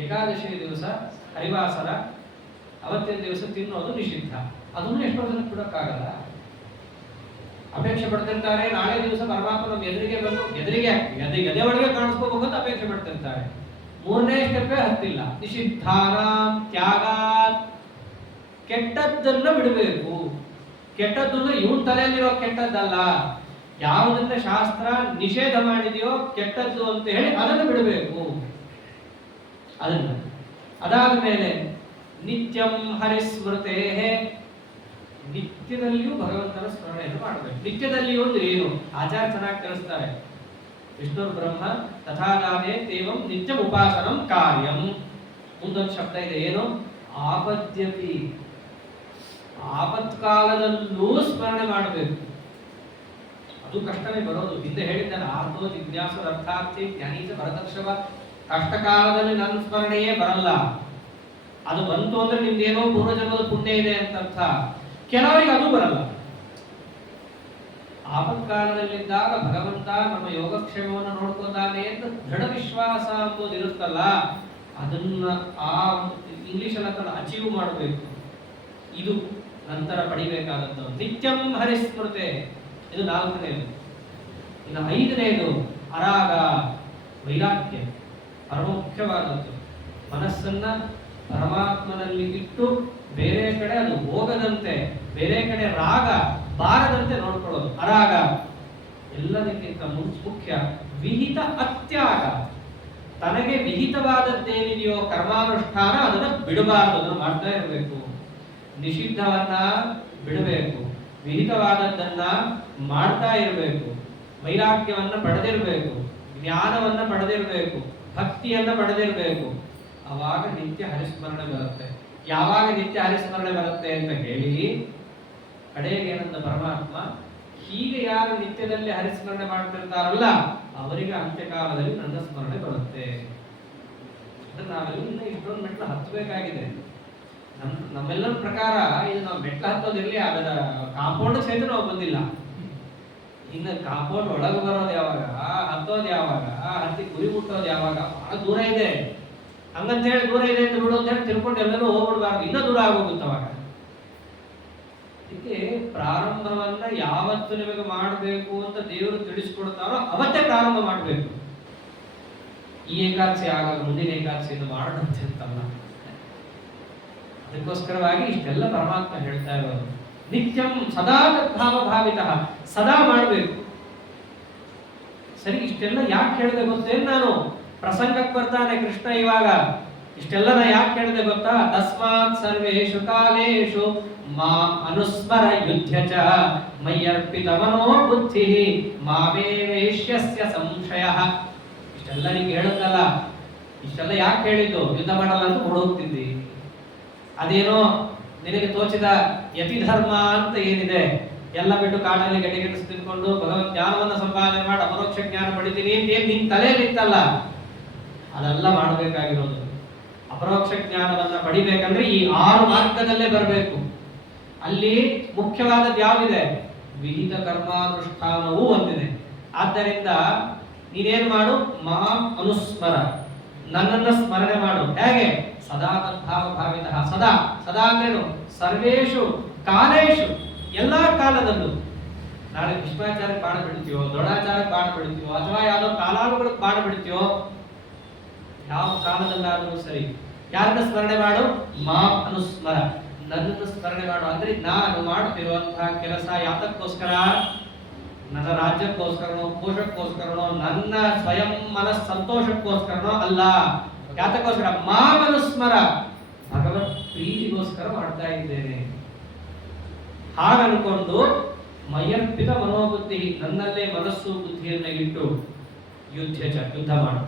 ಏಕಾದಶಿ ದಿವಸ ಹರಿವಾಸರ ಅವತ್ತಿನ ದಿವಸ ತಿನ್ನೋದು ನಿಷಿದ್ಧ. ಅದನ್ನು ಎಷ್ಟೋ ಜನಕ್ಕೆ ಬಿಡಕ್ಕಾಗಲ್ಲ. ಅಪೇಕ್ಷೆ ಪಡ್ತಿರ್ತಾರೆ, ನಾಳೆ ದಿವಸ ಪರಮಾತ್ಮ ನಮ್ಮ ಎದುರಿಗೆ ಬಂದು ಎದೆ ಒಳಗೆ ಕಾಣಿಸ್ಕೋಬೇಕು ಅಂತ ಅಪೇಕ್ಷೆ ಪಡ್ತಿರ್ತಾರೆ. ಮೂರನೇ ಸ್ಟೆಪ್ಪೇ ಹತ್ತಿಲ್ಲ. ನಿಷಿದ್ಧಾನಾಂ ತ್ಯಾಗಾತ್, ಕೆಟ್ಟದ್ದನ್ನ ಬಿಡಬೇಕು. ಕೆಟ್ಟದ್ದು ಅಂದ್ರೆ ಇವನ್ ತಲೆಯಲ್ಲಿರೋ ಕೆಟ್ಟದ್ದಲ್ಲ, ಯಾವುದನ್ನ ಶಾಸ್ತ್ರ ನಿಷೇಧ ಮಾಡಿದೆಯೋ ಕೆಟ್ಟದ್ದು ಅಂತ ಹೇಳಿ ಅದನ್ನು ಬಿಡಬೇಕು. ಅದನ್ನ ಅದಾದ ಮೇಲೆ ನಿತ್ಯಂ ಹರಿಸ್ಮೃತೇ, ನಿತ್ಯದಲ್ಲಿಯೂ ಭಗವಂತನ ಸ್ಮರಣೆಯನ್ನು ಮಾಡಬೇಕು. ನಿತ್ಯದಲ್ಲಿಯೂ ಅಂದ್ರೆ ಏನು? ಆಚಾರ ಚೆನ್ನಾಗಿ ತಿಳಿಸ್ತಾರೆ. ವಿಷ್ಣು ಬ್ರಹ್ಮ ತಥಾದಾನೇ ದೇವಂ ನಿತ್ಯಂ ಉಪಾಸನಂ ಕಾರ್ಯಂ. ಮುಂದೊಂದು ಶಬ್ದ ಇದೆ, ಏನು? ಆಪದ್ಯಪಿ, ಆಪತ್ಕಾಲದಲ್ಲೂ ಸ್ಮರಣೆ ಮಾಡಬೇಕು. ಅದು ಕಷ್ಟವೇ ಬರೋದು. ಹಿಂದೆ ಹೇಳಿದ್ದಾನೆ, ಆರ್ತೋ ಜಿಜ್ಞಾಸು ಅರ್ಥಾರ್ಥಿ ಜ್ಞಾನೀಚ ಭರತರ್ಷಭ. ಕಷ್ಟ ಕಾಲದಲ್ಲಿ ನನ್ನ ಸ್ಮರಣೆಯೇ ಬರಲ್ಲ. ಅದು ಬಂತು ಅಂದ್ರೆ ನಿಮ್ದೇನೋ ಪೂರ್ವಜನ್ಮದ ಪುಣ್ಯ ಇದೆ ಅಂತ ಅರ್ಥ. ಕೆಲವರಿಗೆ ಅದು ಬರಲ್ಲ. ಆಪತ್ಕಾಲದಲ್ಲಿದ್ದಾಗ ಭಗವಂತ ನಮ್ಮ ಯೋಗಕ್ಷೇಮವನ್ನು ನೋಡ್ಕೊಂಡಾನೆ ಅಂತ ದೃಢ ವಿಶ್ವಾಸ ಅಂಬೋದು ಇರುತ್ತಲ್ಲ, ಅದನ್ನ ಆ ಇಂಗ್ಲಿಷ್ ಅಲ್ಲಿ ಅಚೀವ್ ಮಾಡಬೇಕು. ಇದು ನಂತರ ಪಡಿಬೇಕಾದದ್ದು ನಿತ್ಯಂ ಹರಿಸ್ಮೃತೆ. ಇದು 4ನೇದು. ಇನ್ನು 5ನೇದು ಅರಾಗ, ವೈರಾಗ್ಯ. ಪರಮ ಮುಖ್ಯವಾದದ್ದು. ಮನಸ್ಸನ್ನ ಪರಮಾತ್ಮನಲ್ಲಿ ಇಟ್ಟು ಬೇರೆ ಕಡೆ ಅದು ಹೋಗದಂತೆ, ಬೇರೆ ಕಡೆ ರಾಗ ಬಾರದಂತೆ ನೋಡ್ಕೊಳ್ಳೋದು ಅರಾಗ. ಎಲ್ಲದಕ್ಕಿಂತ ಮುಖ್ಯ ವಿಹಿತ ಅತ್ಯಾಗ. ತನಗೆ ವಿಹಿತವಾದದ್ದೇನಿದೆಯೋ ಕರ್ಮಾನುಷ್ಠಾನ ಅದನ್ನು ಬಿಡಬಾರದು, ಅದನ್ನು ಮಾಡ್ತಾ ಇರಬೇಕು. ನಿಷಿದ್ಧವನ್ನ ಬಿಡಬೇಕು, ವಿಹಿತವಾದದ್ದನ್ನ ಮಾಡ್ತಾ ಇರಬೇಕು. ವೈರಾಗ್ಯವನ್ನ ಪಡೆದಿರಬೇಕು, ಜ್ಞಾನವನ್ನ ಪಡೆದಿರಬೇಕು, ಭಕ್ತಿಯನ್ನ ಪಡೆದಿರಬೇಕು. ಅವಾಗ ನಿತ್ಯ ಹರಿಸ್ಮರಣೆ ಬರುತ್ತೆ. ಯಾವಾಗ ನಿತ್ಯ ಹರಿಸ್ಮರಣೆ ಬರುತ್ತೆ ಅಂತ ಹೇಳಿ ಕಡೆಗೆ ಏನಂದ ಪರಮಾತ್ಮ, ಹೀಗೆ ಯಾರು ನಿತ್ಯದಲ್ಲಿ ಹರಿಸ್ಮರಣೆ ಮಾಡ್ತಿರ್ತಾರಲ್ಲ ಅವರಿಗೆ ಅಂತ್ಯಕಾಲದಲ್ಲಿ ನನ್ನ ಸ್ಮರಣೆ ಬರುತ್ತೆ. ನಾವೆಲ್ಲ ಇನ್ನು ಇಷ್ಟೊಂದು ಮೆಟ್ಲು ಹತ್ತಬೇಕಾಗಿದೆ. ನಮ್ಮೆಲ್ಲರ ಪ್ರಕಾರ ಇದು ನಾವು ಮೆಟ್ಲು ಹತ್ತೋದಿರ್ಲಿ, ಅದರ ಕಾಂಪೌಂಡ್ ಸಹಿತ ನಾವು ಬಂದಿಲ್ಲ. ಇನ್ನು ಕಾಂಪೌಂಡ್ ಒಳಗೆ ಬರೋದು ಯಾವಾಗ, ಹತ್ತೋದು ಯಾವಾಗ, ಹತ್ತಿ ಗುರಿ ಮುಟ್ಟೋದು ಯಾವಾಗ, ಬಹಳ ದೂರ ಇದೆ. ಹಂಗಂತ ಹೇಳಿ ದೂರ ಇದೆ ಅಂತ ಬಿಡು ಅಂತ ಹೇಳಿ ತಿಳ್ಕೊಂಡು ಎಲ್ಲರೂ ಹೋಗ್ಬಿಡ್ಬಾರ್ದು, ಇನ್ನೂ ದೂರ ಆಗೋಗುತ್ತೆ ಅವಾಗ. ಇದಕ್ಕೆ ಪ್ರಾರಂಭವನ್ನ ಯಾವತ್ತು ನಿಮಗೆ ಮಾಡಬೇಕು ಅಂತ ದೇವರು ತಿಳಿಸ್ಕೊಡ್ತಾರೋ ಅವತ್ತೇ ಪ್ರಾರಂಭ ಮಾಡಬೇಕು. ಈ ಏಕಾದಶಿ ಆಗಲ್ಲ, ಮುಂದಿನ ಏಕಾದಶಿಯನ್ನು ಮಾಡೋಣಂತೆ ಅಂತಲ್ಲ. ಅದಕ್ಕೋಸ್ಕರವಾಗಿ ಇಷ್ಟೆಲ್ಲ ಪರಮಾತ್ಮ ಹೇಳ್ತಾ ಇರೋದು. ನಿತ್ಯಂ ಸದಾ ತದ್ಭಾವ ಭಾವಿತಃ, ಸದಾ ಮಾಡಬೇಕು. ಸರಿ, ಇಷ್ಟೆಲ್ಲ ಯಾಕೆ ಹೇಳಿದೆ ಗೊತ್ತೇನು? ನಾನು ಪ್ರಸಂಗಕ್ಕೆ ಬರ್ತಾನೆ ಕೃಷ್ಣ ಇವಾಗ. ಇಷ್ಟೆಲ್ಲ ನಾ ಯಾಕೆ ಹೇಳಿದೆ ಗೊತ್ತಾ? ತಸ್ಮಾತ್ ಸರ್ವೇಷು ಕಾಲೇಷು ಮಾಂ ಅನುಸ್ಮರ ಯುದ್ಧ ಚ ಮಯ್ಯರ್ಪಿತ ಮನೋ ಬುದ್ಧಿ ಮಾಮೇ ವೇಶ್ಯಸ್ಯ ಸಂಶಯಃ. ಇಷ್ಟೆಲ್ಲ ನಿಂಗೆ ಹೇಳುತ್ತಲ್ಲ, ಇಷ್ಟೆಲ್ಲ ಯಾಕೆ ಹೇಳಿದ್ದು? ಯುದ್ಧ ಮಾಡಲ್ಲ ಅಂತ ಹೊರಡೋಗ್ತಿದ್ದಿ. ಅದೇನೋ ನಿನಗೆ ತೋಚಿದ ಯತಿಧರ್ಮ ಅಂತ ಏನಿದೆ ಎಲ್ಲ ಬಿಟ್ಟು ಕಾಡಲ್ಲಿ ಗಡಿಗೆಡಿಸಿ ತಿಳ್ಕೊಂಡು ಭಗವತ್ ಜ್ಞಾನವನ್ನ ಸಂಪಾದನೆ ಮಾಡಿ ಅಪರೋಕ್ಷ ಜ್ಞಾನ ಪಡಿತೀನಿ ಅಂತ ಏನ್ ನಿನ್ ತಲೆಯಲ್ಲಿ ಇತ್ತಲ್ಲ, ಅದೆಲ್ಲ ಮಾಡಬೇಕಾಗಿರೋದು. ಅಪರೋಕ್ಷ ಜ್ಞಾನವನ್ನ ಪಡಿಬೇಕಂದ್ರೆ ಈ 6 ಮಾರ್ಗದಲ್ಲೇ ಬರಬೇಕು. ಅಲ್ಲಿ ಮುಖ್ಯವಾದದ್ದು ಯಾವಿದೆ? ವಿಹಿತ ಕರ್ಮಾನುಷ್ಠಾನವೂ ಒಂದಿದೆ. ಆದ್ದರಿಂದ ನೀನೇನ್ ಮಾಡು? ಮಾಂ ಅನುಸ್ಮರ, ನನ್ನನ್ನ ಸ್ಮರಣೆ ಮಾಡು. ಹೇಗೆ? ಸದಾ ತದ್ಭಾವ ಭಾವಿತಃ. ಸದಾ, ಸದಾ ಅಂದ್ರೇನು? ಸರ್ವೇಷು ಕಾಲೇಷು, ಎಲ್ಲಾ ಕಾಲದಲ್ಲೂ. ನಾಳೆ ಭೀಷ್ಮಾಚಾರ್ಯಕ್ಕೆ ಬಾಣ ಬಿಡ್ತೀವೋ, ದ್ರೋಣಾಚಾರ್ಯಕ್ಕೆ ಬಾಣ ಬಿಡ್ತೀವೋ, ಅಥವಾ ಯಾವ್ದೋ ಕಾಲಾನುಗಳಿಗೆ ಬಾಣ ಬಿಡ್ತೀವೋ, ಯಾವ ಕಾಲದಲ್ಲಾದರೂ ಸರಿ ಯಾರನ್ನ ಸ್ಮರಣೆ ಮಾಡು? ಮಾಂ ಅನುಸ್ಮರ, ನನ್ನನ್ನು ಸ್ಮರಣೆ ಮಾಡು. ಅಂದ್ರೆ ನಾನು ಮಾಡುತ್ತಿರುವಂತಹ ಕೆಲಸ ಯಾತಕ್ಕೋಸ್ಕರ? ನನ್ನ ರಾಜ್ಯಕ್ಕೋಸ್ಕರನೋ, ಕೋಶಕ್ಕೋಸ್ಕರನೋ, ನನ್ನ ಸ್ವಯಂ ಮನಸ್ ಸಂತೋಷಕ್ಕೋಸ್ಕರನೋ ಅಲ್ಲ. ಯಾತಕ್ಕೋಸ್ಕರ? ಮಾಮನುಸ್ಮರ, ಭಗವತ್ ಪ್ರೀತಿಗೋಸ್ಕರ ಮಾಡ್ತಾ ಇದ್ದೇನೆ. ಹಾಗನ್ಕೊಂಡು ಮಯರ್ಪಿತ ಮನೋಬುದ್ಧಿ, ನನ್ನಲ್ಲೇ ಮನಸ್ಸು ಬುದ್ಧಿಯನ್ನ ಇಟ್ಟು ಯುದ್ಧ ಮಾಡು.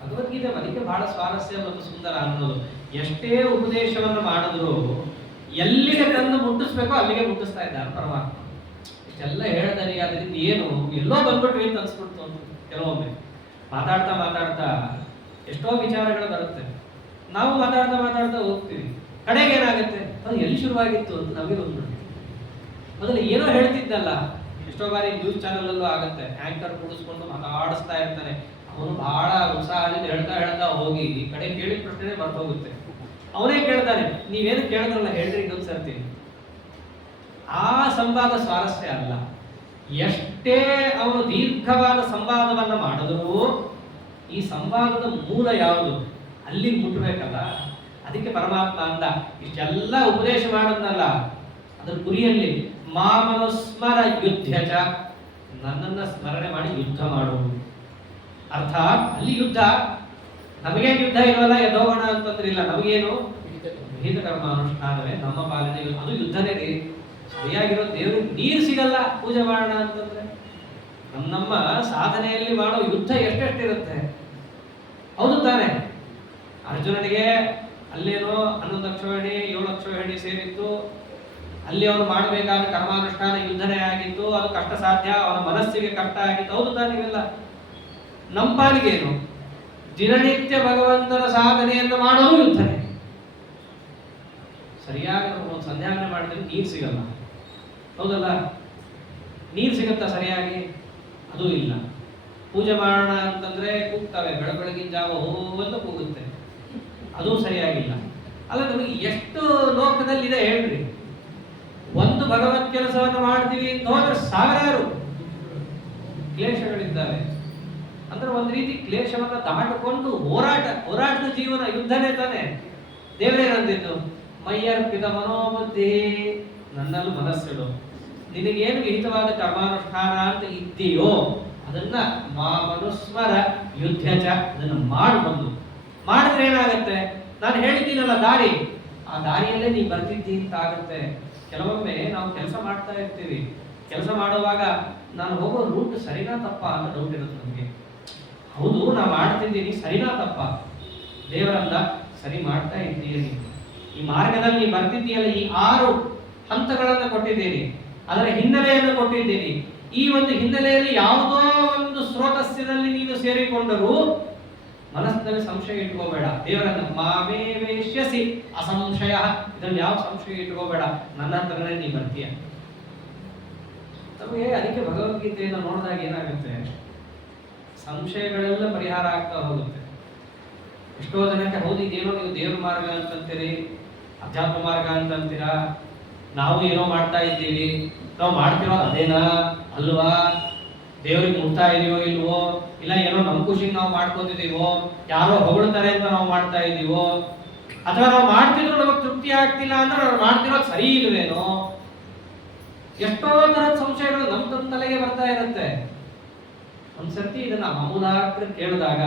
ಭಗವದ್ಗೀತೆ ಅದಕ್ಕೆ ಬಹಳ ಸ್ವಾರಸ್ಯ ಮತ್ತು ಸುಂದರ ಅನ್ನೋದು. ಎಷ್ಟೇ ಉಪದೇಶವನ್ನು ಮಾಡಿದ್ರು ಎಲ್ಲಿಗೆ ತಂದು ಮುಟ್ಟಿಸ್ಬೇಕೋ ಅಲ್ಲಿಗೆ ಮುಟ್ಟಿಸ್ತಾ ಇದ್ದಾರೆ ಪರಮಾತ್ಮ. ಇಷ್ಟೆಲ್ಲ ಹೇಳ್ತಾರೆ, ಅದರಿಂದ ಏನು ಎಲ್ಲೋ ಬಂದ್ಬಿಟ್ವಿ ಅಂತ ಅನ್ಸ್ಬಿಡ್ತು ಅಂತ ಕೆಲವೊಮ್ಮೆ. ಮಾತಾಡ್ತಾ ಮಾತಾಡ್ತಾ ಎಷ್ಟೋ ವಿಚಾರಗಳು ಬರುತ್ತೆ. ನಾವು ಮಾತಾಡ್ತಾ ಹೋಗ್ತೀವಿ. ಕಡೆಗೆ ಏನಾಗುತ್ತೆ, ಅದು ಎಲ್ಲಿ ಶುರುವಾಗಿತ್ತು ಅಂತ ನಮಗೆ ಬಂದ್ಬಿಡ್ತೀವಿ. ಮೊದಲು ಏನೋ ಹೇಳ್ತಿದ್ದಲ್ಲ, ಎಷ್ಟೋ ಬಾರಿ ನ್ಯೂಸ್ ಚಾನೆಲ್ ಅಲ್ಲೂ ಆಗುತ್ತೆ, ಆಂಕರ್ ಕೂಡಿಸ್ಕೊಂಡು ಮಾತಾಡಿಸ್ತಾ ಇರ್ತಾನೆ. ಅವನು ಬಹಳ ಉತ್ಸಾಹದಿಂದ ಹೇಳ್ತಾ ಹೋಗಿ ಈ ಕಡೆ ಕೇಳಿದ ಪ್ರಶ್ನೆ ಬರ್ತೋಗುತ್ತೆ. ಅವನೇ ಕೇಳ್ತಾನೆ, ನೀವೇನು ಕೇಳಿದ್ರಲ್ಲ ಹೇಳ್ರಿ ಇನ್ನೊಂದು ಸರ್ತಿ. ಆ ಸಂವಾದ ಸ್ವಾರಸ್ಯ ಅಲ್ಲ. ಎಷ್ಟೇ ಅವನು ದೀರ್ಘವಾದ ಸಂವಾದವನ್ನ ಮಾಡಿದ್ರು ಈ ಸಂವಾದದ ಮೂಲ ಯಾವುದು ಅಲ್ಲಿ ಮುಟ್ಟಬೇಕಲ್ಲ. ಅದಕ್ಕೆ ಪರಮಾತ್ಮ ಅಂದ, ಇಷ್ಟೆಲ್ಲ ಉಪದೇಶ ಮಾಡೋದ್ನಲ್ಲ ಅದ್ರ ಗುರಿಯಲ್ಲಿ ಮಾಮನುಸ್ಮರ ಯುದ್ಧಚ, ನನ್ನನ್ನ ಸ್ಮರಣೆ ಮಾಡಿ ಯುದ್ಧ ಮಾಡು. ಅರ್ಥಾತ್ ಅಲ್ಲಿ ಯುದ್ಧ, ನಮಗೇನು ಯುದ್ಧ ಇರೋಲ್ಲ, ಎದ್ದೋಗೋಣ ಅಂತಂದ್ರಿಲ್ಲ. ನಮಗೇನು ವಿಹಿತ ಕರ್ಮಾನುಷ್ಠಾನವೇ ನಮ್ಮ ಪಾಲನೆ, ಅದು ಯುದ್ಧನೇ ರೀ. ಸರಿಯಾಗಿರೋ ದೇವರಿಗೆ ನೀರು ಸಿಗಲ್ಲ ಪೂಜೆ ಮಾಡೋಣ ಅಂತಂದ್ರೆ. ನಮ್ಮ ಸಾಧನೆಯಲ್ಲಿ ಮಾಡೋ ಯುದ್ಧ ಎಷ್ಟೆಷ್ಟಿರುತ್ತೆ, ಹೌದು ತಾನೆ? ಅರ್ಜುನನಿಗೆ ಅಲ್ಲೇನೋ 11 ಅಕ್ಷೋಹಿಣಿ 7 ಅಕ್ಷೋಹಿಣಿ ಸೇರಿತ್ತು. ಅಲ್ಲಿ ಅವನು ಮಾಡಬೇಕಾದ ಕರ್ಮಾನುಷ್ಠಾನ ಯುದ್ಧನೇ ಆಗಿತ್ತು. ಅದು ಕಷ್ಟ ಸಾಧ್ಯ, ಅವನ ಮನಸ್ಸಿಗೆ ಕಷ್ಟ ಆಗಿತ್ತು, ಹೌದು ತಾನೆ? ಇವೆಲ್ಲ ನಮ್ಮ ಪಾಲಿಗೇನು? ದಿನನಿತ್ಯ ಭಗವಂತನ ಸಾಧನೆಯನ್ನು ಮಾಡೋದು ಯುದ್ಧನೇ. ಸರಿಯಾಗಿ ನಾವು ಸಂಧ್ಯಾವನೆ ಮಾಡಿದ್ರೆ ನೀರು ಸಿಗಲ್ಲ, ಹೌದಲ್ಲ? ನೀರು ಸಿಗುತ್ತಾ ಸರಿಯಾಗಿ? ಅದೂ ಇಲ್ಲ. ಪೂಜೆ ಮಾಡೋಣ ಅಂತಂದ್ರೆ ಕೂಗ್ತವೆ, ಬೆಳಗಿನ ಜಾವ ಹೋಗುವಂತ ಕೂಗುತ್ತೆ, ಅದೂ ಸರಿಯಾಗಿಲ್ಲ. ಅಲ್ಲ, ನಮಗೆ ಎಷ್ಟು ಲೋಕದಲ್ಲಿದೆ ಹೇಳ್ರಿ. ಒಂದು ಭಗವತ್ ಕೆಲಸವನ್ನು ಮಾಡ್ತೀವಿ ಅಂತ ಹೋದ್ರೆ ಸಾವಿರಾರು ಕ್ಲೇಶಗಳಿದ್ದಾವೆ. ಅಂದ್ರೆ ಒಂದು ರೀತಿ ಕ್ಲೇಶವನ್ನ ದಾಟಿಕೊಂಡು ಹೋರಾಟದ ಜೀವನ ಯುದ್ಧನೇ ತಾನೆ. ದೇವರೇನಂದಿದ್ದು, ಮಯ್ಯರ್ಪಿತ ಮನೋಬುದ್ಧಿ, ನನ್ನಲ್ಲಿ ಮನಸ್ಸಿಡು. ನಿನಗೇನು ವಿಹಿತವಾದ ಕರ್ಮಾನುಷ್ಠಾನ ಅಂತ ಇದ್ದೀಯೋ ಅದನ್ನ ಮಾಮನುಸ್ಮರ ಯುದ್ಧಚ, ಅದನ್ನು ಬಂದು ಮಾಡಿದ್ರೆ ಏನಾಗತ್ತೆ? ನಾನು ಹೇಳಿದ್ದೀನಲ್ಲ ದಾರಿ, ಆ ದಾರಿಯಲ್ಲೇ ನೀ ಬರ್ತಿದ್ದಿ ಅಂತ ಆಗುತ್ತೆ. ಕೆಲವೊಮ್ಮೆ ನಾವು ಕೆಲಸ ಮಾಡ್ತಾ ಇರ್ತೀವಿ, ಕೆಲಸ ಮಾಡುವಾಗ ನಾನು ಹೋಗೋ ರೂಟ್ ಸರಿನಾ ತಪ್ಪ ಅಂತ ಡೌಟ್ ಇರುತ್ತೆ ನಮಗೆ. ಹೌದು, ನಾನು ಮಾಡ್ತಿದ್ದೀನಿ, ಸರಿನಾ ತಪ್ಪ? ದೇವರನ್ನ ಸರಿ ಮಾಡ್ತಾ ಇದ್ದೀನಿ. ಈ ಮಾರ್ಗದಲ್ಲಿ ನೀ ಬರ್ತಿದ್ದೀಯಲ್ಲ, ಈ 6 ಹಂತಗಳನ್ನು ಕೊಟ್ಟಿದ್ದೀನಿ, ಅದರ ಹಿನ್ನೆಲೆಯನ್ನು ಕೊಟ್ಟಿದ್ದೀನಿ. ಈ ಒಂದು ಹಿನ್ನೆಲೆಯಲ್ಲಿ ಯಾವುದೋ ಒಂದು ಸ್ರೋತಸ್ಸಿನಲ್ಲಿ ನೀನು ಸೇರಿಕೊಂಡರೂ ಮನಸ್ಸಿನಲ್ಲಿ ಸಂಶಯ ಇಟ್ಕೋಬೇಡ. ದೇವರನ್ನ ಮಾಮೇ ವೇಶ್ಯಸಿ ಅಸಂಶಯ, ಇದರಲ್ಲಿ ಯಾವ ಸಂಶಯ ಇಟ್ಕೋಬೇಡ, ನನ್ನ ಹತ್ರನೇ ನೀ ಬರ್ತೀಯ. ನಮಗೆ ಅದಕ್ಕೆ ಭಗವದ್ಗೀತೆಯನ್ನು ನೋಡಿದಾಗ ಏನಾಗುತ್ತೆ, ಸಂಶಯಗಳೆಲ್ಲ ಪರಿಹಾರ ಆಗ್ತಾ ಹೋಗುತ್ತೆ. ಎಷ್ಟೋ ಜನಕ್ಕೆ ಹೌದು ಇದೇನೋ ನೀವು ದೇವ್ರ ಮಾರ್ಗ ಅಂತಂತೀರಿ, ಅಧ್ಯಾತ್ಮ ಮಾರ್ಗ ಅಂತಂತೀರಾ, ನಾವು ಏನೋ ಮಾಡ್ತಾ ಇದ್ದೀವಿ, ನಾವು ಮಾಡ್ತಿರೋದು ಅದೇನಾ ಅಲ್ವಾ, ದೇವ್ರಿಗೆ ಮುಟ್ತಾ ಇದೀವೋ ಇಲ್ವೋ, ಇಲ್ಲ ಏನೋ ನಮ್ಮ ಖುಷಿಗೆ ನಾವು ಮಾಡ್ಕೋತಿದೀವೋ, ಯಾರೋ ಹೊಗಳ್ತಾರೆ ಅಂತ ನಾವು ಮಾಡ್ತಾ ಇದೀವೋ, ಅಥವಾ ನಾವು ಮಾಡ್ತಿದ್ರು ನಮಗೆ ತೃಪ್ತಿ ಆಗ್ತಿಲ್ಲ ಅಂದ್ರೆ ನಾವು ಮಾಡ್ತಿರೋದು ಸರಿ ಇಲ್ವೇನೋ. ಎಷ್ಟೋ ತರದ ಸಂಶಯಗಳು ನಮ್ಮ ತಲೆಗೆ ಬರ್ತಾ ಇರುತ್ತೆ. ಒಂದ್ಸರ್ತಿ ಇದನ್ನ ಅಮೂಲಾಗ್ರ ಕೇಳಿದಾಗ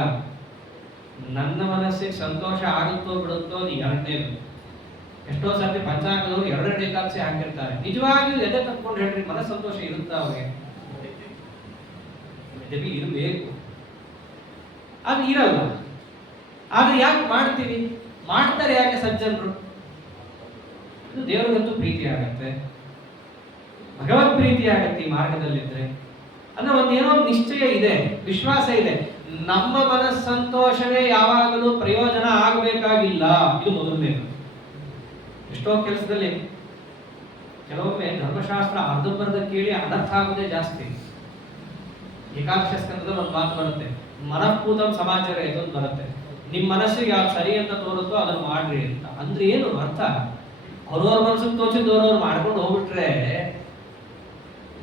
ನನ್ನ ಮನಸ್ಸಿಗೆ ಸಂತೋಷ ಆಗುತ್ತೋ ಬಿಡುತ್ತೋ ಅದು ಎರಡನೇದು. ಎಷ್ಟೋ ಸರ್ತಿ ಪಂಚಾಂಗದವರು 2 ಏಕಾದಶಿ ಹಾಕಿರ್ತಾರೆ. ನಿಜವಾಗಿಯೂ ಎದೆ ತಪ್ಕೊಂಡು ಹೇಳ್ರಿ, ಮನಸ್ಸು ಸಂತೋಷ ಇರುತ್ತಾ ಅವ್ರಿಗೆ? ಇರಬೇಕು, ಅದು ಇರಲ್ಲ. ಆದ್ರೆ ಯಾಕೆ ಮಾಡ್ತೀವಿ? ಮಾಡ್ತಾರೆ ಯಾಕೆ ಸಜ್ಜನರು? ಇದು ದೇವರಿಗಂತೂ ಪ್ರೀತಿ ಆಗತ್ತೆ, ಭಗವತ್ ಪ್ರೀತಿ ಆಗತ್ತೆ ಈ ಮಾರ್ಗದಲ್ಲಿದ್ರೆ. ಅಂದ್ರೆ ಒಂದೇನೋ ನಿಶ್ಚಯ ಇದೆ, ವಿಶ್ವಾಸ ಇದೆ, ನಮ್ಮ ಮನಸ್ಸಂತೋಷವೇ ಯಾವಾಗಲೂ ಪ್ರಯೋಜನ ಆಗಬೇಕಾಗಿಲ್ಲ. ಇದು ಮೊದಲನೇದು. ಎಷ್ಟೋ ಕೆಲಸದಲ್ಲಿ ಕೆಲವೊಮ್ಮೆ ಧರ್ಮಶಾಸ್ತ್ರ ಅರ್ಧಂಬರ್ಧ ಕೇಳಿ ಅನರ್ಥ ಆಗೋದೇ ಜಾಸ್ತಿ. ಏಕಾದಶ ಸ್ಕಂದದಲ್ಲಿ ಒಂದು ಮಾತು ಬರುತ್ತೆ, ಮನಃಪೂತಂ ಸಮಾಚಾರ ಇದೊಂದು ಬರುತ್ತೆ. ನಿಮ್ಮ ಮನಸ್ಸಿಗೆ ಯಾವ್ದು ಸರಿ ಅಂತ ತೋರುತ್ತೋ ಅದನ್ನು ಮಾಡ್ರಿ ಅಂತ. ಅಂದ್ರೆ ಏನು ಅರ್ಥ? ಅವ್ರವ್ರ ಮನಸ್ಸಿಗೆ ತೋಚಿದ್ದು ಅವ್ರವ್ರು ಮಾಡ್ಕೊಂಡು ಹೋಗ್ಬಿಟ್ರೆ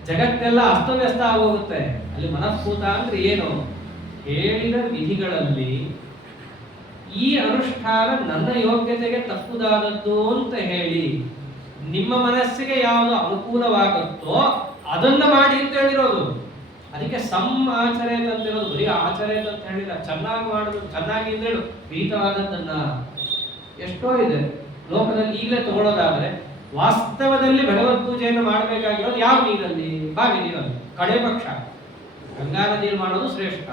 ಜಗತ್ತೆಲ್ಲ ಅಸ್ತವ್ಯಸ್ತ ಆಗೋಗುತ್ತೆ. ಅಲ್ಲಿ ಮನಃಪೂತ ಅಂದ್ರೆ ಏನು? ಹೇಳಿದ ವಿಧಿಗಳಲ್ಲಿ ಈ ಅನುಷ್ಠಾನ ನನ್ನ ಯೋಗ್ಯತೆಗೆ ತಕ್ಕುದಾದದ್ದು ಅಂತ ಹೇಳಿ ನಿಮ್ಮ ಮನಸ್ಸಿಗೆ ಯಾವುದು ಅನುಕೂಲವಾಗುತ್ತೋ ಅದನ್ನ ಮಾಡಿ ಅಂತ ಹೇಳಿರೋದು. ಅದಕ್ಕೆ ಆಚರೇತ ಅಂತ ಹೇಳೋದು, ಬರೀ ಆಚರೇತ ಅಂತ ಹೇಳಿಲ್ಲ, ಚೆನ್ನಾಗಿ ಮಾಡೋದು, ಚೆನ್ನಾಗಿ ಹೇಳು ವಿಹಿತವಾದದ್ದನ್ನ. ಎಷ್ಟೋ ಇದೆ ಲೋಕದಲ್ಲಿ ಈಗಲೇ ತಗೊಳ್ಳೋದಾದ್ರೆ, ವಾಸ್ತವದಲ್ಲಿ ಭಗವತ್ ಪೂಜೆಯನ್ನು ಮಾಡಬೇಕಾಗಿರೋದು ಯಾವ ನೀರಲ್ಲಿ? ಬಾವಿ ನೀರಲ್ಲಿ. ಕಡೆ ಪಕ್ಷ ಗಂಗಾ ನದಿಯಲ್ಲಿ ಮಾಡೋದು ಶ್ರೇಷ್ಠ.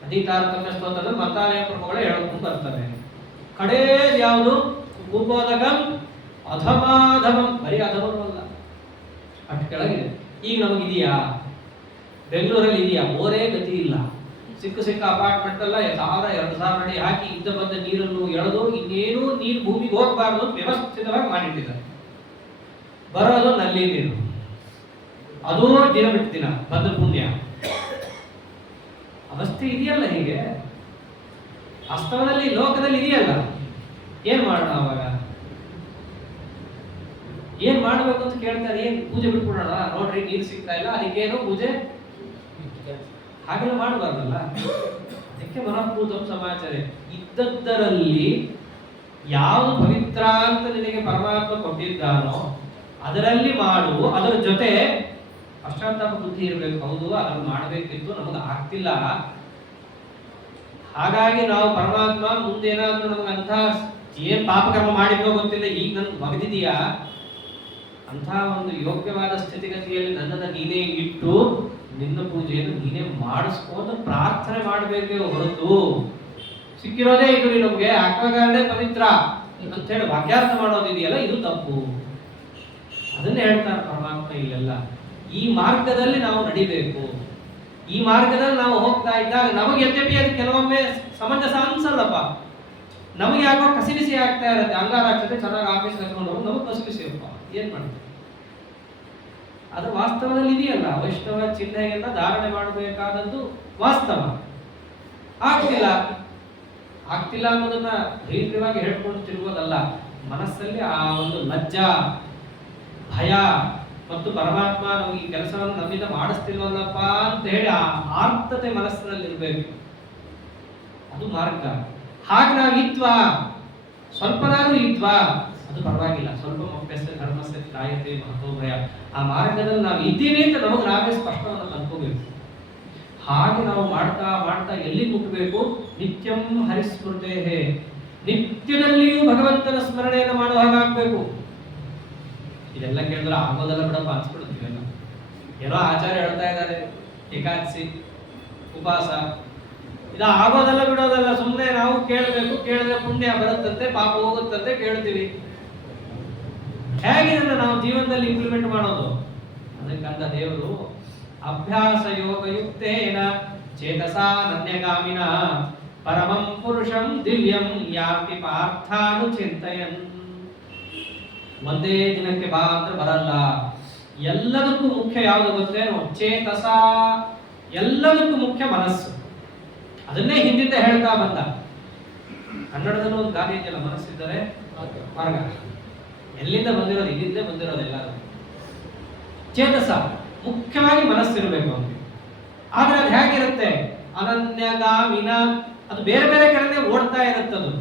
ನದಿ ತಾರತಮ್ಯ ಸ್ತೋತ್ರದಲ್ಲಿ ಮಂತ್ರಾಲಯ ಪ್ರಭುಗಳೇ ಹೇಳ್ಕೊಂಡು ಬರ್ತಾರೆ. ಕಡೆ ಯಾವುದು? ಉಪೋದಕಂ ಅಧಮಾಧಮಂ, ಬರೀ ಅಧಮವಲ್ಲ, ಅಷ್ಟು ಕೆಳಗಿದೆ. ಈಗ ನಮಗಿದೆಯಾ? ಬೆಂಗಳೂರಲ್ಲಿ ಇದೆಯಾ? ಬೋರೇ ಗತಿ ಇಲ್ಲ. ಸಿಕ್ಕ ಅಪಾರ್ಟ್ಮೆಂಟ್ ಎಲ್ಲ 1000-2000 ಅಡಿ ಹಾಕಿ ಇದ್ದ ಬಂದ ನೀರನ್ನು ಎಳೆದು ಇನ್ನೇನು ನೀರು ಭೂಮಿಗೆ ಹೋಗಬಾರ್ದು ವ್ಯವಸ್ಥಿತವಾಗಿ ಮಾಡಿಟ್ಟಿದ್ದಾರೆ. ಬರೋದು ನಲ್ಲಿ ನೀರು, ಅದೂ ದಿನ ಬಿಟ್ಟು ದಿನ ಬಂದ ಪುಣ್ಯ. ಅವಸ್ಥೆ ಇದೆಯಲ್ಲ ಹೀಗೆ, ವಾಸ್ತವದಲ್ಲಿ ಲೋಕದಲ್ಲಿ ಇದೆಯಲ್ಲ. ಏನ್ ಮಾಡೋಣ ಅವಾಗ? ಏನ್ ಮಾಡ್ಬೇಕು ಅಂತ ಕೇಳ್ತಾರೆ. ಏನ್ ಪೂಜೆ ಬಿಟ್ಬಿಡೋಣ? ನೋಡ್ರಿ ನೀರು ಸಿಗ್ತಾ ಇಲ್ಲ, ಅದಕ್ಕೇನು ಪೂಜೆ? ಹಾಗೆಲ್ಲ ಮಾಡಬಾರ್ದಲ್ಲ. ಅದಕ್ಕೆ ಮನಃಪೂತಂ ಸಮಾಚಾರ. ಇದ್ದದ್ದರಲ್ಲಿ ಯಾವುದು ಪವಿತ್ರ ಅಂತ ನಿನಗೆ ಪರಮಾತ್ಮ ಕೊಟ್ಟಿದ್ದಾನೋ ಅದರಲ್ಲಿ ಮಾಡು. ಅದರ ಜೊತೆ ಪಶ್ಚಾತ್ತಾಪ ಬುದ್ಧಿ ಇರಬೇಕು. ಹೌದು, ಅದನ್ನು ಮಾಡಬೇಕಿತ್ತು, ನಮಗೆ ಆಗ್ತಿಲ್ಲ, ಹಾಗಾಗಿ ನಾವು ಪರಮಾತ್ಮ ಮುಂದೇನಾದ್ರೂ ನಮಗಂಥ ಏನ್ ಪಾಪಕರ್ಮ ಮಾಡಿದ್ನೋ ಗೊತ್ತಿಲ್ಲ, ಈಗ ನನ್ಗೆ ಮಗದಿದೆಯಾ ಅಂಥ ಒಂದು ಯೋಗ್ಯವಾದ ಸ್ಥಿತಿಗತಿಯಲ್ಲಿ ನನ್ನನ್ನು ನೀನೇ ಇಟ್ಟು ನಿನ್ನ ಪೂಜೆಯನ್ನು ನೀನೇ ಮಾಡಿಸ್ಕೊಂಡು ಪ್ರಾರ್ಥನೆ ಮಾಡಬೇಕೇ ಹೊರತು ಸಿಕ್ಕಿರೋದೇ ಇದು ನಮ್ಗೆ ಅಕ್ವಗಾರನೇ ಪವಿತ್ರ ಅಂತ ಹೇಳಿ ವಾಕ್ಯಾರ್ಥ ಮಾಡೋದಿದೆಯಲ್ಲ, ಇದು ತಪ್ಪು. ಅದನ್ನೇ ಹೇಳ್ತಾರೆ ಪರಮಾತ್ಮ ಇಲ್ಲೆಲ್ಲ. ಈ ಮಾರ್ಗದಲ್ಲಿ ನಾವು ನಡಿಬೇಕು. ಈ ಮಾರ್ಗದಲ್ಲಿ ನಾವು ಹೋಗ್ತಾ ಇದ್ದಾಗ ನಮಗೆ ಯದ್ಯಪಿ ಅದು ಕೆಲವೊಮ್ಮೆ ಸಮಂಜಸ ಅನ್ಸಲ್ಲಪ್ಪ, ನಮಗೆ ಯಾಕೋ ಕಸಿಬಿಸಿ ಆಗ್ತಾ ಇರುತ್ತೆ. ಅಂಗಾರಾಕ್ಷತೆ ಚೆನ್ನಾಗಿ ಆಫೀಸ್ ಕರ್ಕೊಂಡು ಹೋಗಿ ನಮಗೆ ಕಸಿಬಿಸಿ ಅಪ್ಪ, ಏನ್ ಮಾಡ್ತೀವಿ? ಅದು ವಾಸ್ತವದಲ್ಲಿ ಇದೆಯಲ್ಲ, ವೈಷ್ಣವ ಚಿಹ್ನೆಯನ್ನ ಧಾರಣೆ ಮಾಡಬೇಕಾದದ್ದು ವಾಸ್ತವ. ಆಗ್ತಿಲ್ಲ ಅನ್ನೋದನ್ನ ಧೈರ್ಯವಾಗಿ ಹೇಳ್ಕೊಂಡು ತಿರುಗೋದಲ್ಲ. ಮನಸ್ಸಲ್ಲಿ ಆ ಒಂದು ಲಜ್ಜಾ, ಭಯ ಮತ್ತು ಪರಮಾತ್ಮ ನಮಗೆ ಈ ಕೆಲಸವನ್ನು ನಮ್ಮಿಂದ ಮಾಡಿಸ್ತಿಲ್ವಲ್ಲಪ್ಪ ಅಂತ ಹೇಳಿ ಆ ಆರ್ತತೆ ಮನಸ್ಸಿನಲ್ಲಿ ಇರಬೇಕು. ಅದು ಮಾರ್ಗ. ಹಾಗೆ ನಾವು ಇದ್ವಾ, ಸ್ವಲ್ಪನಾದ್ರೂ ಇದ್ವಾ, ಅದು ಪರವಾಗಿಲ್ಲ. ಸ್ವಲ್ಪ ಮಪ್ಪೆಸ್ತೆ ಧರ್ಮಸ್ಥೆ ತ್ರಾಯತೆ ಮಹತೋಭಯ. ಆ ಮಾರ್ಗದಲ್ಲಿ ನಾವು ಇದ್ದೀವಿ ಅಂತ ನಮಗೆ ನಾವೇ ಸ್ಪಷ್ಟವನ್ನು ತಂದ್ಕೋಬೇಕು. ಹಾಗೆ ನಾವು ಮಾಡ್ತಾ ಮಾಡ್ತಾ ಎಲ್ಲಿ ಮುಟ್ಟಬೇಕು? ನಿತ್ಯಂ ಹರಿಸ್ಮೃತೆ, ನಿತ್ಯದಲ್ಲಿಯೂ ಭಗವಂತನ ಸ್ಮರಣೆಯನ್ನು ಮಾಡುವ ಹಾಗಾಗಬೇಕು. ಇದೆಲ್ಲ ಕೇಳಿದ್ರೆ ಆಗೋದೆಲ್ಲ ಬಿಡಪ್ಪ ಅನ್ಸ್ಬಿಡುತ್ತೀವೆಲ್ಲ. ಏನೋ ಆಚಾರ್ಯ ಹೇಳ್ತಾ ಇದ್ದಾರೆ, ಏಕಾದಶಿ ಉಪವಾಸ ಇದು ಆಗೋದೆಲ್ಲ ಬಿಡೋದಲ್ಲ. ಸುಮ್ಮನೆ ನಾವು ಕೇಳಬೇಕು, ಕೇಳಿದ್ರೆ ಪುಣ್ಯ ಬರುತ್ತಂತೆ, ಪಾಪ ಹೋಗುತ್ತಂತೆ ಕೇಳ್ತೀವಿ. ಹೇಗೆ ಇದನ್ನು ನಾವು ಜೀವನದಲ್ಲಿ ಇಂಪ್ಲಿಮೆಂಟ್ ಮಾಡೋದು? ಅದಕ್ಕಂದ ದೇವರು ಅಭ್ಯಾಸ ಯೋಗಯುಕ್ತೇನ ಚೇತಸಾ ನನ್ಯಗಾಮಿನ ಪರಮಂ ಪುರುಷಂ ದಿವ್ಯಂ ಯಾತಿ ಪಾರ್ಥಾನು ಚಿಂತಯನ್. ಒಂದೇ ದಿನಕ್ಕೆ ಬಾ ಅಂದ್ರೆ ಬರಲ್ಲ. ಎಲ್ಲದಕ್ಕೂ ಮುಖ್ಯ ಯಾವುದು ಗೊತ್ತೇನು? ಚೇತಸ. ಎಲ್ಲದಕ್ಕೂ ಮುಖ್ಯ ಮನಸ್ಸು. ಅದನ್ನೇ ಹಿಂದಿಂದ ಹೇಳ್ತಾ ಬಂದ. ಕನ್ನಡದಲ್ಲೂ ಒಂದು ಗಾದೆ ಇದೆಯಲ್ಲ, ಮನಸ್ಸಿದ್ದರೆ ಮಾರ್ಗ. ಎಲ್ಲಿಂದ ಬಂದಿರೋದು? ಇಲ್ಲಿಂದ ಬಂದಿರೋದೆಲ್ಲ. ಚೇತಸ ಮುಖ್ಯವಾಗಿ ಮನಸ್ಸಿರಬೇಕು ಅವ್ರಿಗೆ. ಆದ್ರೆ ಅದು ಹೇಗಿರುತ್ತೆ? ಅನನ್ಯಗಾಮಿನ, ಅದು ಬೇರೆ ಬೇರೆ ಕಡೆ ಓಡ್ತಾ ಇರುತ್ತದು.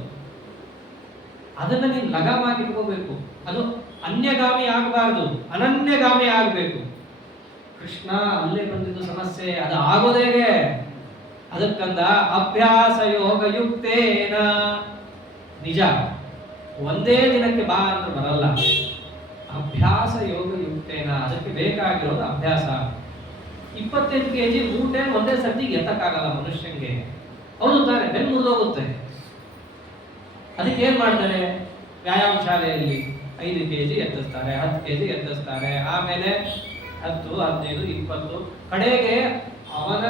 ಅದನ್ನ ನೀನು ಲಗಾಮಾಗಿ ಇಟ್ಕೋಬೇಕು. ಅದು ಅನ್ಯಗಾಮಿ ಆಗಬಾರ್ದು, ಅನನ್ಯಗಾಮಿ ಆಗಬೇಕು. ಕೃಷ್ಣ ಅಲ್ಲೇ ಬಂದಿದ್ದು ಸಮಸ್ಯೆ. ಅದು ಆಗೋದೇಗೆ? ಅದಕ್ಕಂದ ಅಭ್ಯಾಸ ಯೋಗಯುಕ್ತೇನ. ನಿಜ, ಒಂದೇ ದಿನಕ್ಕೆ ಬಾ ಅಂದ್ರೆ ಬರಲ್ಲ. ಅಭ್ಯಾಸ ಯೋಗಯುಕ್ತೇನ, ಅದಕ್ಕೆ ಬೇಕಾಗಿರೋದು ಅಭ್ಯಾಸ. 25 kg ಊಟ ಒಂದೇ ಸರ್ತಿಗೆ ಎತ್ತಕ್ಕಾಗಲ್ಲ ಮನುಷ್ಯಂಗೆ. ಹೌದು ತಾನೆ? ಬೆನ್ನು ಮುರಿದೋಗುತ್ತೆ. ಅದಕ್ಕೆ ಏನ್ ಮಾಡ್ತಾರೆ? ವ್ಯಾಯಾಮ ಶಾಲೆಯಲ್ಲಿ 5 kg ಎತ್ತಿಸ್ತಾರೆ, 10 kg ಎತ್ತಿಸ್ತಾರೆ, ಆಮೇಲೆ 10, 15, 20, ಕಡೆಗೆ ಅವನ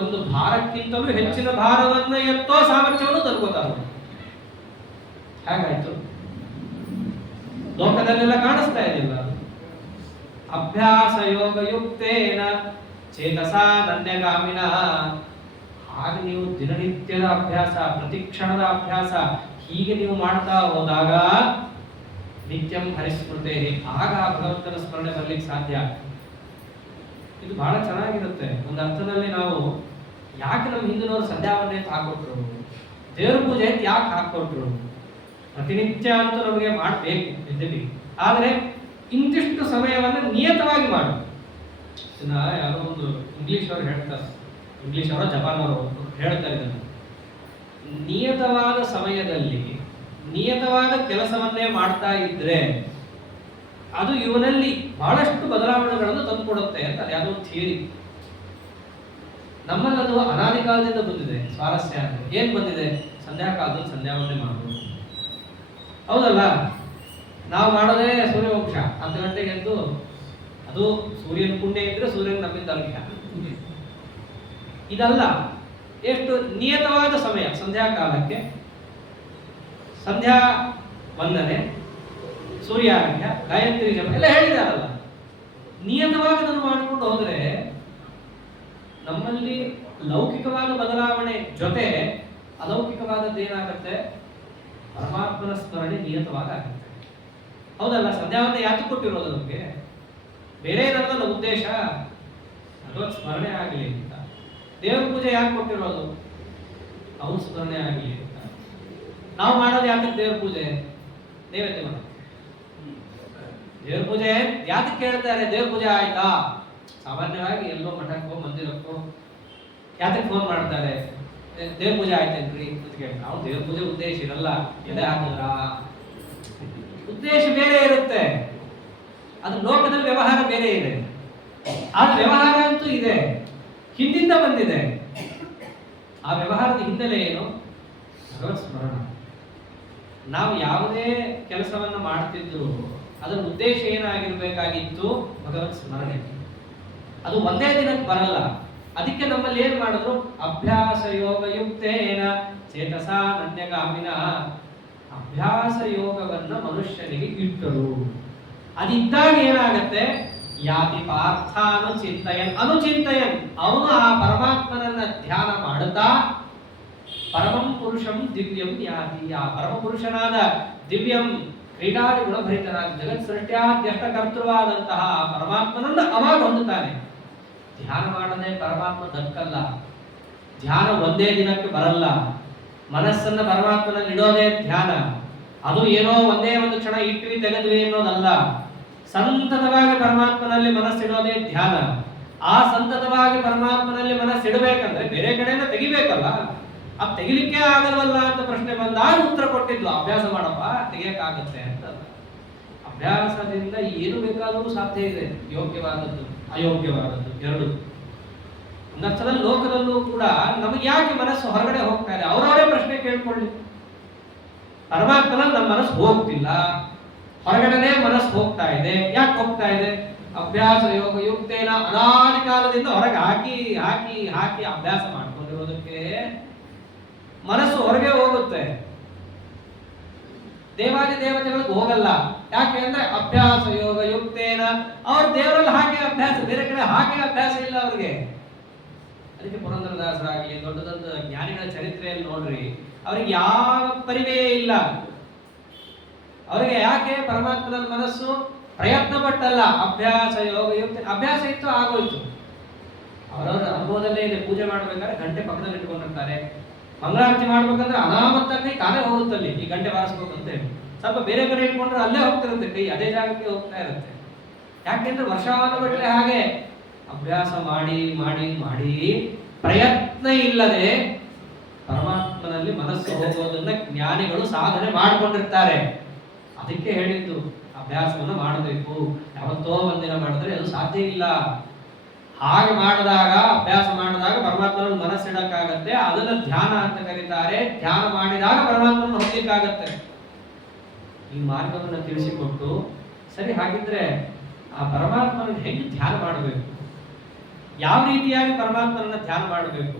ಒಂದು ಭಾರಕ್ಕಿಂತಲೂ ಹೆಚ್ಚಿನ ಭಾರವನ್ನು ಎತ್ತೋ ಸಾಮರ್ಥ್ಯವನ್ನು ತಂದ್ಕೋತಾರೆ. ಹಾಗಾಯ್ತು. ಲೋಕದಲ್ಲೆಲ್ಲ ಕಾಣಿಸ್ತಾ ಇದೆಯಲ್ಲ. ಅಭ್ಯಾಸ ಯೋಗಯುಕ್ತೇನ ಚೇತಸಾ ನನ್ಯಗಾಮಿನ. ಹಾಗೆ ನೀವು ದಿನನಿತ್ಯದ ಅಭ್ಯಾಸ, ಪ್ರತಿಕ್ಷಣದ ಅಭ್ಯಾಸ ಹೀಗೆ ನೀವು ಮಾಡ್ತಾ ಹೋದಾಗ ನಿತ್ಯಂ ಹರಿಸ್ಮೃತೆ, ಆಗ ಭಗವಂತನ ಸ್ಮರಣೆ ಬರ್ಲಿಕ್ಕೆ ಸಾಧ್ಯ. ಇದು ಬಹಳ ಚೆನ್ನಾಗಿರುತ್ತೆ. ಒಂದು ಅರ್ಥದಲ್ಲಿ ನಾವು ಯಾಕೆ ನಮ್ಮ ಹಿಂದಿನವರು ಸಂಧ್ಯಾವನ್ನೇ ಹಾಕೊಟ್ರು? ದೇವ್ರ ಪೂಜೆ ಅಂತ ಯಾಕೆ ಹಾಕೊಟ್ರು? ಪ್ರತಿನಿತ್ಯ ಅಂತೂ ನಮಗೆ ಮಾಡಬೇಕು ಎದ್ದಲ್ಲಿ, ಆದರೆ ಇಂತಿಷ್ಟು ಸಮಯವನ್ನು ನಿಯತವಾಗಿ ಮಾಡು. ಯಾರೋ ಒಂದು ಇಂಗ್ಲಿಷ್ ಅವರು ಹೇಳ್ತಾರೆ, ಇಂಗ್ಲಿಷ್ ಅವರ ಜಪಾನ್ ಅವರು ಹೇಳ್ತಾರೆ ಇದನ್ನು, ನಿಯತವಾದ ಸಮಯದಲ್ಲಿ ನಿಯತವಾದ ಕೆಲಸವನ್ನೇ ಮಾಡ್ತಾ ಇದ್ರೆ ಅದು ಇವನಲ್ಲಿ ಬಹಳಷ್ಟು ಬದಲಾವಣೆಗಳನ್ನು ತಂದುಕೊಡುತ್ತೆ ಅಂತ. ಅದು ಯಾವುದೋ ಥಿಯರಿ. ನಮ್ಮಲ್ಲದು ಅನಾದಿ ಕಾಲದಿಂದ ಬಂದಿದೆ. ಸ್ವಾರಸ್ಯ ಅಂದ್ರೆ ಏನ್ ಬಂದಿದೆ? ಸಂಧ್ಯಾ ಕಾಲದಲ್ಲಿ ಸಂಧ್ಯಾವಂದನೆ ಮಾಡೋದು, ಹೌದಲ್ಲ? ನಾವು ಮಾಡೋದೇ ಸೂರ್ಯವಂಶ. 10 ಗಂಟೆಗೆ ಎದ್ದು, ಅದು ಸೂರ್ಯನ ಪುಣ್ಯ ಇದ್ರೆ ಸೂರ್ಯನ ನಮ್ಮಿಂದ ಅರ್ಘ್ಯ. ಇದಲ್ಲ, ಎಷ್ಟು ನಿಯತವಾದ ಸಮಯ ಸಂಧ್ಯಾ ಕಾಲಕ್ಕೆ ಸಂಧ್ಯಾ ವಂದನೆ, ಸೂರ್ಯಾರ್ಘ್ಯ, ಗಾಯತ್ರಿ ಜಪ ಎಲ್ಲ ಹೇಳಿದಾರಲ್ಲ. ನಿಯತವಾಗಿ ಅದನ್ನು ಮಾಡಿಕೊಂಡು ಹೋದರೆ ನಮ್ಮಲ್ಲಿ ಲೌಕಿಕವಾದ ಬದಲಾವಣೆ ಜೊತೆ ಅಲೌಕಿಕವಾದದ್ದು ಏನಾಗುತ್ತೆ? ಪರಮಾತ್ಮನ ಸ್ಮರಣೆ ನಿಯತವಾಗಿ ಆಗುತ್ತೆ, ಹೌದಲ್ಲ? ಸಂಧ್ಯಾವಂದನೆ ಯಾಕೆ ಕೊಟ್ಟಿರೋದು ನಮಗೆ? ಬೇರೆ ಏನಲ್ಲ ಉದ್ದೇಶ, ಭಗವತ್ ಸ್ಮರಣೆ ಆಗಲಿ ಅಂತ. ದೇವ್ರ ಪೂಜೆ ಯಾಕೆ ಕೊಟ್ಟಿರೋದು? ಅವನ ಸ್ಮರಣೆ ಆಗಲಿ ಅಂತ. ನಾವು ಮಾಡೋದು ಯಾಕೆ ದೇವ್ರ ಪೂಜೆ? ನೈವೇದ್ಯ ಮಾಡೋದು. ದೇವ್ರ ಪೂಜೆ ಯಾಕೆ ಕೇಳ್ತಾರೆ? ದೇವ್ರ ಪೂಜೆ ಆಯ್ತಾ? ಸಾಮಾನ್ಯವಾಗಿ ಎಲ್ಲೋ ಮಠಕ್ಕೋ ಮಂದಿರಕ್ಕೋ ಯಾತಕ್ಕೆ ಫೋನ್ ಮಾಡ್ತಾರೆ? ದೇವ್ರ ಪೂಜೆ ಆಯ್ತೇನ್ರಿ ಅಂತ ಕೇಳ್ತಾರೆ. ನಾವು ದೇವ್ರ ಪೂಜೆ ಉದ್ದೇಶ ಇರಲ್ಲ, ಎದೆ ಹಾಕಿದ್ರ ಉದ್ದೇಶ ಬೇರೆ ಇರುತ್ತೆ. ಅದು ಲೋಕದಲ್ಲಿ ವ್ಯವಹಾರ ಬೇರೆ ಇದೆ. ಆ ವ್ಯವಹಾರ ಅಂತೂ ಇದೆ, ಹಿಂದಿಂದ ಬಂದಿದೆ. ಆ ವ್ಯವಹಾರದ ಹಿನ್ನೆಲೆ ಏನು? ಭಗವತ್ ಸ್ಮರಣ. ನಾವು ಯಾವುದೇ ಕೆಲಸವನ್ನು ಮಾಡ್ತಿದ್ರು ಅದರ ಉದ್ದೇಶ ಏನಾಗಿರ್ಬೇಕಾಗಿತ್ತು? ಭಗವತ್ ಸ್ಮರಣೆ. ಅದು ಒಂದೇ ದಿನಕ್ಕೆ ಬರಲ್ಲ. ಅದಕ್ಕೆ ನಮ್ಮಲ್ಲಿ ಏನ್ ಮಾಡಿದ್ರು? ಅಭ್ಯಾಸ ಯೋಗ ಯುಕ್ತೇನ ಚೇತಸ ನನ್ಯಗಾಮಿನ. ಅಭ್ಯಾಸ ಯೋಗವನ್ನ ಮನುಷ್ಯನಿಗೆ ಇಟ್ಟರು. ಅದಿದ್ದಾಗ ಏನಾಗತ್ತೆ? ಯಾತಿ ಪಾರ್ಥ ಅನುಚಿಂತಯನ್ ಅವನು ಆ ಪರಮಾತ್ಮನನ್ನ ಧ್ಯಾನ ಮಾಡುತ್ತಾ ಪರಮಂ ಪುರುಷಂ ದಿವ್ಯಂ ಯಾತಿ. ಆ ಪರಮ ಪುರುಷನಾದ ದಿವ್ಯಂ ಕ್ರೀಡಾದಿ ಗುಣಭರಿತನಾದ ಜಗತ್ ಸೃಷ್ಟ್ಯಾದ್ಯಷ್ಟ ಕರ್ತೃವಾದಂತಹ ಪರಮಾತ್ಮನನ್ನ ಅವಾಗ ಹೊಂದುತ್ತಾನೆ. ಧ್ಯಾನ ಮಾಡದೆ ಪರಮಾತ್ಮ ದಕ್ಕಲ್ಲ. ಧ್ಯಾನ ಒಂದೇ ದಿನಕ್ಕೆ ಬರಲ್ಲ. ಮನಸ್ಸನ್ನ ಪರಮಾತ್ಮನಲ್ಲಿ ಇಡೋದೇ ಧ್ಯಾನ. ಅದು ಏನೋ ಒಂದೇ ಒಂದು ಕ್ಷಣ ಇಟ್ವಿ ತೆಗೆದ್ವಿ ಅನ್ನೋದಲ್ಲ. ಸಂತತವಾಗಿ ಪರಮಾತ್ಮನಲ್ಲಿ ಮನಸ್ಸಿಡೋದೇ ಧ್ಯಾನ. ಆ ಸಂತತವಾಗಿ ಪರಮಾತ್ಮನಲ್ಲಿ ಮನಸ್ಸಿಡಬೇಕಂದ್ರೆ ಬೇರೆ ಕಡೆಯಿಂದ ತೆಗಿಬೇಕಲ್ಲ. ಅದು ತೆಗಿಲಿಕ್ಕೆ ಆಗಲ್ವಲ್ಲ ಅಂತ ಪ್ರಶ್ನೆ ಬಂದಾಗ ಉತ್ತರ ಕೊಟ್ಟಿದ್ಲು, ಅಭ್ಯಾಸ ಮಾಡಪ್ಪ, ತೆಗಿಯಕ್ಕಾಗತ್ತೆ ಅಂತ. ಅಭ್ಯಾಸದಿಂದ ಏನು ಬೇಕಾದರೂ ಸಾಧ್ಯ ಇದೆ, ಯೋಗ್ಯವಾದದ್ದು ಅಯೋಗ್ಯವಾದದ್ದು ಎರಡು. ಒಂದರ್ಥದಲ್ಲಿ ಲೋಕದಲ್ಲೂ ಕೂಡ ನಮಗೆ ಯಾಕೆ ಮನಸ್ಸು ಹೊರಗಡೆ ಹೋಗ್ತಾ ಇದೆ? ಅವರವರೇ ಪ್ರಶ್ನೆ ಕೇಳ್ಕೊಳ್ಳಿ. ಪರಮಾತ್ಮನಲ್ಲಿ ನಮ್ಮ ಮನಸ್ಸು ಹೋಗ್ತಿಲ್ಲ, ಹೊರಗಡೆನೆ ಮನಸ್ಸು ಹೋಗ್ತಾ ಇದೆ. ಯಾಕೆ ಹೋಗ್ತಾ ಇದೆ? ಅಭ್ಯಾಸ ಯೋಗ ಯುಕ್ತೇನ ಅನಾದಿ ಕಾಲದಿಂದ ಹೊರಗೆ ಹಾಕಿ ಹಾಕಿ ಹಾಕಿ ಅಭ್ಯಾಸ ಮಾಡ್ಕೊಂಡಿರೋದಕ್ಕೆ ಮನಸ್ಸು ಹೊರಗೆ ಹೋಗುತ್ತೆ. ದೇವಾದಿ ದೇವತೆಗಳಿಗೆ ಹೋಗಲ್ಲ. ಯಾಕೆ ಅಂದ್ರೆ ಅಭ್ಯಾಸ ಯೋಗ ಯುಕ್ತೇನ ಅವ್ರ ದೇವರಲ್ಲಿ ಹಾಗೆ ಅಭ್ಯಾಸ, ಬೇರೆ ಕಡೆ ಹಾಗೆ ಅಭ್ಯಾಸ ಇಲ್ಲ ಅವ್ರಿಗೆ. ಅದಕ್ಕೆ ಪುರಂದರದಾಸರಾಗಲಿ ದೊಡ್ಡ ದೊಡ್ಡ ಜ್ಞಾನಿಗಳ ಚರಿತ್ರೆಯಲ್ಲಿ ನೋಡ್ರಿ, ಅವ್ರಿಗೆ ಯಾವ ಪರಿವೆಯೇ ಇಲ್ಲ. ಅವರಿಗೆ ಯಾಕೆ? ಪರಮಾತ್ಮನ ಮನಸ್ಸು ಪ್ರಯತ್ನ ಪಟ್ಟಲ್ಲ. ಅಭ್ಯಾಸ ಯೋಗ ಯುಕ್ತ ಅಭ್ಯಾಸ ಇತ್ತು, ಆಗೋಯ್ತು. ಅವರವರ ಅನುಭವದಲ್ಲೇ ಇದೆ. ಪೂಜೆ ಮಾಡ್ಬೇಕಾದ್ರೆ ಗಂಟೆ ಪಕ್ಕದಲ್ಲಿ ಇಟ್ಕೊಂಡಿರ್ತಾರೆ. ಮಂಗಳಾರತಿ ಮಾಡ್ಬೇಕಂದ್ರೆ ಅನಾಮತ್ತ ಕೈ ತಾನೇ ಹೋಗುತ್ತಲ್ಲಿ, ಈ ಗಂಟೆ ಬಾರಿಸ್ಬೇಕು ಅಂತ ಹೇಳಿ. ಸ್ವಲ್ಪ ಬೇರೆ ಕಡೆ ಇಟ್ಕೊಂಡ್ರೆ ಅಲ್ಲೇ ಹೋಗ್ತಿರುತ್ತೆ ಕೈ, ಅದೇ ಜಾಗಕ್ಕೆ ಹೋಗ್ತಾ ಇರುತ್ತೆ. ಯಾಕೆಂದ್ರೆ ವರ್ಷಾನುಗಟ್ಟಲೆ ಹಾಗೆ ಅಭ್ಯಾಸ ಮಾಡಿ ಮಾಡಿ ಮಾಡಿ ಪ್ರಯತ್ನ ಇಲ್ಲದೆ ಪರಮಾತ್ಮನಲ್ಲಿ ಮನಸ್ಸು ಹೋಗೋದನ್ನ ಜ್ಞಾನಿಗಳು ಸಾಧನೆ ಮಾಡಿಕೊಂಡಿರ್ತಾರೆ. ಅದಕ್ಕೆ ಹೇಳಿದ್ದು ಅಭ್ಯಾಸವನ್ನು ಮಾಡಬೇಕು. ಯಾವತ್ತೋ ಒಂದಿನ ಮಾಡಿದ್ರೆ ಅದು ಸಾಧ್ಯ ಇಲ್ಲ. ಹಾಗೆ ಮಾಡಿದಾಗ, ಅಭ್ಯಾಸ ಮಾಡಿದಾಗ ಪರಮಾತ್ಮನ ಮನಸ್ಸಿಡಕ್ಕಾಗತ್ತೆ. ಅದನ್ನ ಧ್ಯಾನ ಅಂತ ಕರೀತಾರೆ. ಧ್ಯಾನ ಮಾಡಿದಾಗ ಪರಮಾತ್ಮನ ಹೊಂದಲಿಕ್ಕಾಗತ್ತೆ. ಈ ಮಾರ್ಗವನ್ನು ತಿಳಿಸಿಕೊಟ್ಟು, ಸರಿ ಹಾಗಿದ್ರೆ ಆ ಪರಮಾತ್ಮನ ಹೇಗೆ ಧ್ಯಾನ ಮಾಡಬೇಕು, ಯಾವ ರೀತಿಯಾಗಿ ಪರಮಾತ್ಮನನ್ನ ಧ್ಯಾನ ಮಾಡಬೇಕು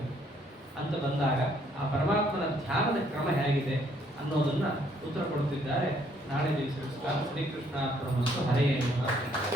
ಅಂತ ಬಂದಾಗ ಆ ಪರಮಾತ್ಮನ ಧ್ಯಾನದ ಕ್ರಮ ಹೇಗಿದೆ ಅನ್ನೋದನ್ನ ಉತ್ತರ ಕೊಡುತ್ತಿದ್ದಾರೆ. ನಾಳೆ ದಿವಸ ಶ್ರೀಕೃಷ್ಣ ಅರ್ಪಣಮಸ್ತು. ಹರೇ ನಮಃ.